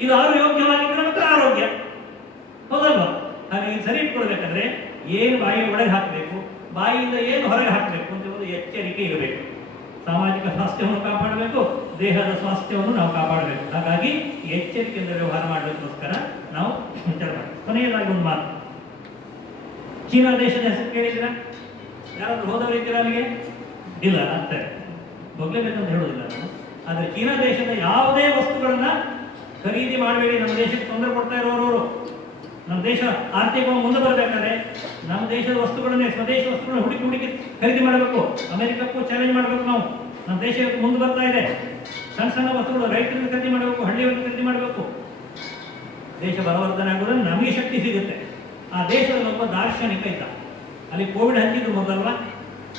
ಇದು 6 ಯೋಗ್ಯವಾಗಿದ್ರೆ ಮಾತ್ರ ಆರೋಗ್ಯ, ಹೌದಲ್ವಾ? ಹಾಗಾಗಿ ಸರಿ ಇಟ್ಕೊಳ್ಬೇಕಾದ್ರೆ ಏನು ಬಾಯಿ ಒಳಗೆ ಹಾಕಬೇಕು, ಬಾಯಿಯಿಂದ ಏನು ಹೊರಗೆ ಹಾಕಬೇಕು ಅಂತ ಒಂದು ಎಚ್ಚರಿಕೆ ಇರಬೇಕು. ಸಾಮಾಜಿಕ ಸ್ವಾಸ್ಥ್ಯವನ್ನು ಕಾಪಾಡಬೇಕು, ದೇಹದ ಸ್ವಾಸ್ಥ್ಯವನ್ನು ನಾವು ಕಾಪಾಡಬೇಕು. ಹಾಗಾಗಿ ಎಚ್ಚರಿಕೆಯಿಂದ ವ್ಯವಹಾರ ಮಾಡಲಿಕ್ಕೋಸ್ಕರ ನಾವು ವಿಚಾರ ಮಾಡಬೇಕು. ಕೊನೆಯದಾಗಿ ಒಂದು ಮಾತು, ಚೀನಾ ದೇಶದ ಹೆಸರು ಕೇಳಿದ್ರ? ಯಾರಾದ್ರೂ ಹೋದವರು ಇದ್ದೀರಾ ಅಲ್ಲಿಗೆ? ಇಲ್ಲ ಅಂತಾರೆ, ಹೋಗ್ಲೇಬೇಕಂತ ಹೇಳೋದಿಲ್ಲ ನಾನು. ಆದರೆ ಚೀನಾ ದೇಶದ ಯಾವುದೇ ವಸ್ತುಗಳನ್ನ ಖರೀದಿ ಮಾಡಬೇಡಿ. ನಮ್ಮ ದೇಶಕ್ಕೆ ತೊಂದರೆ ಕೊಡ್ತಾ ಇರೋರು. ನಮ್ಮ ದೇಶ ಆರ್ಥಿಕವಾಗಿ ಮುಂದೆ ಬರಬೇಕಾದ್ರೆ ನಮ್ಮ ದೇಶದ ವಸ್ತುಗಳನ್ನೇ, ಸ್ವದೇಶಿ ವಸ್ತುಗಳನ್ನ ಹುಡುಕಿ ಖರೀದಿ ಮಾಡಬೇಕು. ಅಮೆರಿಕಕ್ಕೂ ಚಾಲೆಂಜ್ ಮಾಡಬೇಕು ನಾವು. ನಮ್ಮ ದೇಶ ಮುಂದೆ ಬರ್ತಾ ಇದೆ. ಸಣ್ಣ ಸಣ್ಣ ವಸ್ತುಗಳು ರೈತರಿಂದ ಖರೀದಿ ಮಾಡಬೇಕು, ಹಳ್ಳಿಯವರಿಗೆ ಖರೀದಿ ಮಾಡಬೇಕು. ದೇಶ ಬಲವರ್ಧನೆ ಆಗೋದ್ರಿಂದ ನಮಗೆ ಶಕ್ತಿ ಸಿಗುತ್ತೆ. ಆ ದೇಶದಲ್ಲಿ ಒಬ್ಬ ದಾರ್ಶನಿಕ ಇದ್ದ. ಅಲ್ಲಿ ಕೋವಿಡ್ ಹಂಚಿದ್ರು ಮೊದಲಲ್ವಾ?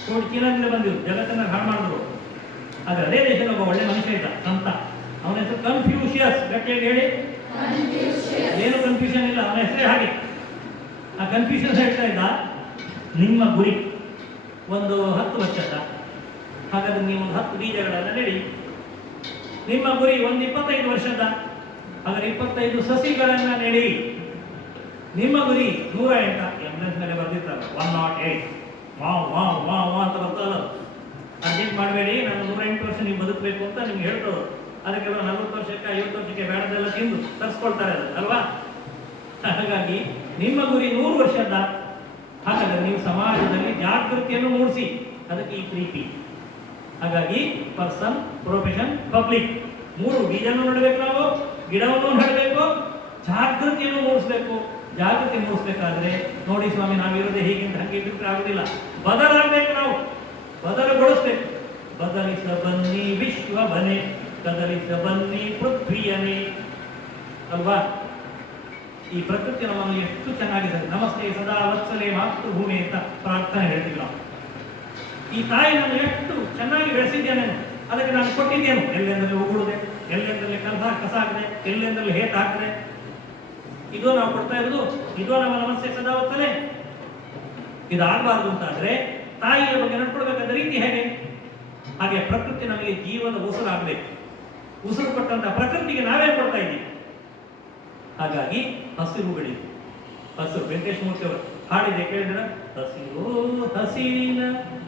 ಕೋವಿಡ್ ಚೀನಾದಿಂದ ಬಂದಿದ್ರು, ಜಗತ್ತನ್ನ ಹಾಳು ಮಾಡಿದ್ರು. ಆದರೆ ಅದೇ ದೇಶದ ಒಬ್ಬ ಒಳ್ಳೆ ಮನುಷ್ಯ ಇದ್ದ, ಸಂತ. ಅವನ ಹೆಸರು ಕನ್ಫ್ಯೂಷಿಯಸ್. ಗಟ್ಟಿಯಾಗಿ ಹೇಳಿ. ಏನು ಕನ್ಫ್ಯೂಷನ್ ಇಲ್ಲ, ಅವನ ಹೆಸರೇ ಹಾಗೆ. ಆ ಕನ್ಫ್ಯೂಷನ್ ಹೇಳ್ತಾ ಇದ್ದ, ನಿಮ್ಮ ಗುರಿ ಒಂದು 10 ವರ್ಷದ, ಹಾಗಾದ್ರೆ ನೀವು ಒಂದು 10 ಬೀಜಗಳನ್ನ ನೆಡಿ. ನಿಮ್ಮ ಗುರಿ ಒಂದು 25 ವರ್ಷದ, ಹಾಗಾದ್ರೆ 25 ಸಸಿಗಳನ್ನ ನೆಡಿ. ನಿಮ್ಮ ಗುರಿ 108, ಎಂಬುಲೆನ್ಸ್ ಮೇಲೆ ಬರ್ದಿರ್ತಾರೆ 108, ವಾವ್ ವಾವ್ ವಾವ್ ವಾವ್ ಅಂತ ಬರ್ತಲ್ಲ. ಅರ್ಜೆಂಟ್ ಮಾಡಬೇಡಿ, ನಾನು 108 ವರ್ಷ ನೀವು ಬದುಕಬೇಕು ಅಂತ ನಿಮ್ಗೆ ಹೇಳ್ತದೆ. ಅದಕ್ಕೆ 40 ವರ್ಷಕ್ಕೆ 50 ವರ್ಷಕ್ಕೆ ಬೇಡದೆಲ್ಲ ತಿಂದು ತರಿಸ್ಕೊಳ್ತಾರೆ ಅಲ್ವಾ? ಹಾಗಾಗಿ ನಿಮ್ಮ ಗುರಿ 100 ವರ್ಷದ, ಹಾಗಾದ್ರೆ ನೀವು ಸಮಾಜದಲ್ಲಿ ಜಾಗೃತಿಯನ್ನು ಮೂಡಿಸಿ. ಅದಕ್ಕೆ ಈ ಪ್ರೀತಿ. ಹಾಗಾಗಿ ಪರ್ಸನ್, ಪ್ರೊಫೆಷನ್, ಪಬ್ಲಿಕ್ 3 ಬೀಜವನ್ನು ನೆಡಬೇಕು, ನಾವು ಗಿಡವನ್ನು ನೆಡಬೇಕು, ಜಾಗೃತಿಯನ್ನು ಮೂಡಿಸ್ಬೇಕು. ಜಾಗೃತಿ ಮೂಡಿಸ್ಬೇಕಾದ್ರೆ ನೋಡಿ ಸ್ವಾಮಿ, ನಾವಿರೋದೇ ಹೀಗಿಂದ ಹಂಗೆ ಬಿಟ್ಟರೆ ಆಗುದಿಲ್ಲ. ಬದಲಾಗಬೇಕು, ನಾವು ಬದಲುಗೊಳಿಸ್ಬೇಕು. ಬದಲಿಸ ಬನ್ನಿ ವಿಶ್ವ ಬನೆ, ಕದಲಿಸ ಬನ್ನಿ ಪೃಥ್ವಿಯನೇ ಅಲ್ವಾ? ಈ ಪ್ರಕೃತಿ ನಮ್ಮನ್ನು ಎಷ್ಟು ಚೆನ್ನಾಗಿದೆ. ನಮಸ್ತೆ ಸದಾ ವತ್ಸಲೆ ಮಾತೃಭೂಮಿ ಅಂತ ಪ್ರಾರ್ಥನೆ ಹೇಳ್ತೀವಿ ನಾವು. ಈ ತಾಯಿ ನಾನು ಎಷ್ಟು ಚೆನ್ನಾಗಿ ಬೆಳೆಸಿದ್ದೇನೆ, ಅದಕ್ಕೆ ನಾನು ಕೊಟ್ಟಿದ್ದೇನು. ಎಲ್ಲೆಂದರಲ್ಲಿ ಉಗುಳುದೆ, ಎಲ್ಲೆಂದರಲ್ಲಿ ಕಸ ಹಾಕಿದೆ, ಎಲ್ಲೆಂದರಲ್ಲಿ ಹೇಟ್ ಹಾಕಿದೆ. ಇದು ನಾವು ಕೊಡ್ತಾ ಇರೋದು, ಇದು ನಮ್ಮ ನಮಸ್ತೆ ಸದಾ ವತ್ಸಲೆ. ಇದಾಗಬಾರ್ದು ಅಂತಾದ್ರೆ ತಾಯಿಯ ಬಗ್ಗೆ ನಡ್ಕೊಳ್ಬೇಕಾದ ರೀತಿ ಹೇಗೆ? ಹಾಗೆ ಪ್ರಕೃತಿ ನಮಗೆ ಜೀವನ ಉಸಿರಾಗಬೇಕು. ಉಸಿರು ಕೊಟ್ಟಂತ ಪ್ರಕೃತಿಗೆ ನಾವೇ ಕೊಡ್ತಾ ಇದ್ದೀವಿ. ಹಾಗಾಗಿ ಹಸಿರು ಬೆಳಿ. ಹಸಿರು ವೆಂಕಟೇಶ ಮೂರ್ತಿ ಅವರು ಹಾಡಿದೆ ಕೇಳಿದ್ರೆ, ಹಸಿರು ಹಸಿರಿನ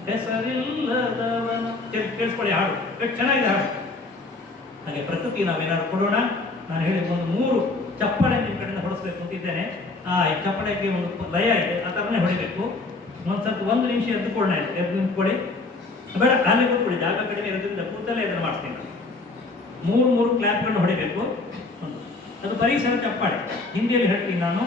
ಹೆಸರಿಲ್ಲದವನ. ಕೇಳಿಸ್ಕೊಳ್ಳಿ ಹಾಡು, ಎಷ್ಟು ಚೆನ್ನಾಗಿದೆ ಹಾಡು. ಹಾಗೆ ಪ್ರಕೃತಿ ನಾವೇನಾದ್ರು ಕೊಡೋಣ. ನಾನು ಹೇಳಿ ಒಂದು 3 ಚಪ್ಪಳೆ ನಿಮ್ಮ ಕಡೆಯಿಂದ ಹೊಡಿಸ್ಬೇಕು ಅಂತಿದ್ದೇನೆ. ಆ ಚಪ್ಪಳೆಗೆ ಒಂದು ಲಯ ಇದೆ, ಆ ಥರನೇ ಹೊಡಿಬೇಕು. ಸ್ವಲ್ಪ 1 ನಿಮಿಷ ಎದ್ದುಕೊಳ್ಳೋಣ. ಎದ್ದು ನಿಂತ್ಕೊಳ್ಳಿ, ಬೇಡ ಖಾಲಿ ಕೂತ್ಕೊಳ್ಳಿ, ಜಾಗ ಕಡಿಮೆ ಇರೋದ್ರಿಂದ ಕೂತಲ್ಲೇ ಇದನ್ನು ಮಾಡ್ತೀನಿ. 3 ಕ್ಲಾಪ್ಗಳನ್ನು ಹೊಡಿಬೇಕು. ಅದು ಪರಿಸರ ಚಪ್ಪಾಳೆ. ಹಿಂದಿಯಲ್ಲಿ ಹೇಳ್ತೀನಿ ನಾನು.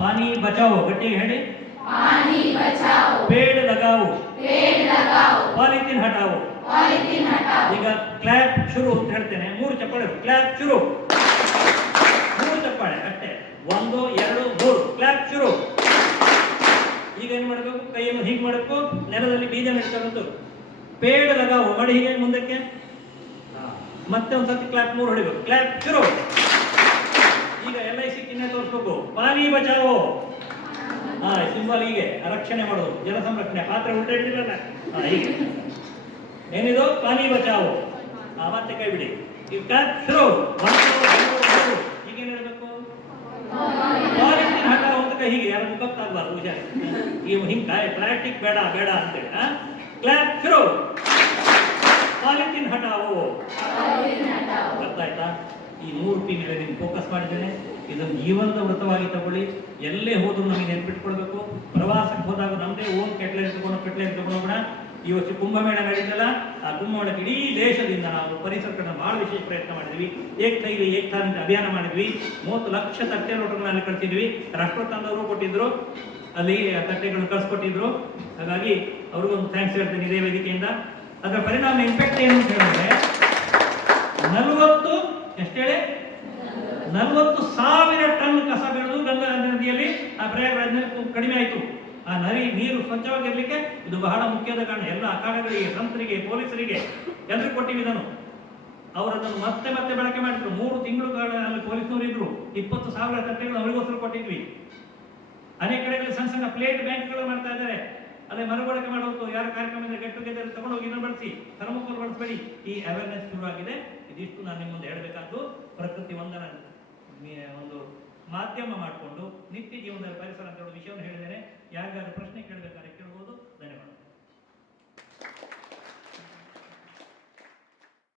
ಪಾನಿ ಬಚಾವೋ, ಗಟ್ಟಿಗೆ ಹೇಳಿ. पानी बचाओ, पेड़ लगाओ, पेड़ लगाओ, पॉलिथीन हटाओ. पॉलिथीन हटाओ. ಈಗ ಕ್ಲಾಪ್ ಶುರು ಅಂತ ಹೇಳ್ತೇನೆ. 3 ಚಪ್ಪಾಳೆ. ಕ್ಲಾಪ್ ಶುರು. 3 ಚಪ್ಪಾಳೆ ಅಷ್ಟೇ. 1 2 3 ಕ್ಲಾಪ್ ಶುರು. ಈಗ ಏನು ಮಾಡಬೇಕು? ಕೈಯನ್ನು ಹೀಗೆ ಮಾಡಬೇಕು, ನೆಲದಲ್ಲಿ ಬೀಜ ನೆಡ್ಕೊಂಡು ಪೇಡ ಲಗಾವು ಮಾಡಿ ಹೀಗೆ ಮುಂದಕ್ಕೆ. ಮತ್ತೆ ಒಂದ್ಸತಿ ಕ್ಲಾಪ್ 3 ಹೊಡಿಬೇಕು. ಕ್ಲಾಪ್ ಶುರು. ಈಗ LIC ಚಿಹ್ನೆ ತೋರಿಸ್ಬೇಕು. ಪಾನಿ ಬಚಾವೋ. ಸಿಂಬಲ್ ಹೀಗೆ ರಕ್ಷಣೆ ಮಾಡೋದು, ಜಲ ಸಂರಕ್ಷಣೆ. ಪಾತ್ರೆ ಉಲ್ಟಾ ಹಿಡಿದಿರಲ್ಲ, ಹೀಗೆ ಏನಿದು ಪಾನಿ ಬಚಾವೋ. ಮತ್ತೆ ಕೈ ಬಿಡಿ. ಈಗ ಕ್ಲಾಪ್ ಶುರು. ಈಗ ಏನ್ ಹೇಳ್ಬೇಕು? ಪಾಲಿಥೀನ್ ಹಟಾವೋ ಅಂತ ಕೈ ಹೀಗೆ ಯಾರು ಮುಖಕ್ಕಾಗಬಾರ್ದು, ಹುಷಾರಿ. ಈ ಹಿಂಗೆ ಪ್ಲಾಸ್ಟಿಕ್ ಬೇಡ ಬೇಡ ಅಂತೇಳಿ. ಕ್ಲಾಪ್ ಶುರು. ಪಾಲಿಥೀನ್ ಹಟಾವೋ. ಅರ್ಥ ಆಯ್ತಾ? ಈ 3 P ಮೇಲೆ ನೀವು ಫೋಕಸ್ ಮಾಡಿದ್ದೇನೆ. ಇದನ್ನು ಜೀವನದ ವೃತ್ತವಾಗಿ ತಗೊಳ್ಳಿ. ಎಲ್ಲೇ ಹೋದ್ರು ನಮಗೆ ನೆನ್ಪಿಟ್ಕೊಳ್ಬೇಕು. ಪ್ರವಾಸಕ್ಕೆ ಹೋದಾಗ ನಮ್ಮದೇ ಓನ್ ಕೆಟ್ಲೇರಿ ತಗೊಂಡೋಗೋಣ. ಈ ವರ್ಷ ಕುಂಭಮೇಳ ನಡೀತಲ್ಲ, ಆ ಕುಂಭಮೇಳಕ್ಕೆ ಇಡೀ ದೇಶದಿಂದ ನಾವು ಪರಿಸರ ಕಡೆ ಬಹಳ ವಿಶೇಷ ಪ್ರಯತ್ನ ಮಾಡಿದ್ವಿ. ಏಕ್ತೈಲಿ ಏಕ್ತಾನಿಂದ ಅಭಿಯಾನ ಮಾಡಿದ್ವಿ. 30 ಲಕ್ಷ ತಟ್ಟೆ ನೋಟುಗಳನ್ನ ಕಳಿಸಿದ್ವಿ. ರಾಷ್ಟ್ರೋತ್ತಂದವರು ಕೊಟ್ಟಿದ್ರು, ಅಲ್ಲಿ ತಟ್ಟೆಗಳನ್ನು ಕಳಿಸ್ಕೊಟ್ಟಿದ್ರು. ಹಾಗಾಗಿ ಅವ್ರಿಗೊಂದು ಥ್ಯಾಂಕ್ಸ್ ಹೇಳ್ತೇನೆ ಇದೇ ವೇದಿಕೆಯಿಂದ. ಅದರ ಪರಿಣಾಮ ಇಂಪ್ಯಾಕ್ಟ್ ಏನು ಅಂತ ಹೇಳಿದ್ರೆ 40,000 ಟನ್ ಕಸ ಬೆಳೆದು ಗಂಗಾ ನದಿಯಲ್ಲಿ, ಆ ಪ್ರಯಾಗರಾಜ್ನಲ್ಲಿ ಕಡಿಮೆ ಆಯಿತು. ಆ ನೀರು ಸ್ವಚ್ಛವಾಗಿರ್ಲಿಕ್ಕೆ ಇದು ಬಹಳ ಮುಖ್ಯದ ಕಾರಣ. ಎಲ್ಲ ಅಖಾಡಗಳಿಗೆ, ಸಂತರಿಗೆ, ಪೊಲೀಸರಿಗೆ ಎಲ್ಲರಿಗೂ ಕೊಟ್ಟಿವಿ ನಾನು. ಅವರನ್ನು ಮತ್ತೆ ಮತ್ತೆ ಬಳಕೆ ಮಾಡಿದ್ರು. 3 ತಿಂಗಳು ಪೊಲೀಸ್ನವರು ಇದ್ರು. 20,000 ತಟ್ಟೆಗಳು ಅವರಿಗೋಸ್ಕರ ಕೊಟ್ಟಿದ್ವಿ. ಅನೇಕ ಕಡೆಗಳಲ್ಲಿ ಸಣ್ಣ ಸಣ್ಣ ಪ್ಲೇಟ್ ಬ್ಯಾಂಕ್ಗಳು ಮಾಡ್ತಾ ಇದ್ದಾರೆ. ಅದೇ ಮರುಬಳಕೆ ಮಾಡೋದು. ಯಾರ ಕಾರ್ಯಕ್ರಮದಿಂದ ಗೆಟ್ ಟುಗೆದರ್ ತಗೊಂಡೋಗಿ ಇನ್ನೂ ಬಳಸಿ, ಥರ್ಮೋಕೋಲ್ ಬಳಸಬೇಡಿ. ಈ ಅವೇರ್ನೆಸ್ ಶುರುವಾಗಿದೆ. ಇದಿಷ್ಟು ನಾನು ನಿಮ್ಮ ಮುಂದೆ ಹೇಳಬೇಕಾದ್ದು. ಪ್ರಕೃತಿ ಒಂದರ ಒಂದು ಮಾಧ್ಯಮ ಮಾಡಿಕೊಂಡು ನಿತ್ಯ ಜೀವನದಲ್ಲಿ ಪರಿಸರ ಅಂತ ಹೇಳೋ ವಿಷಯವನ್ನು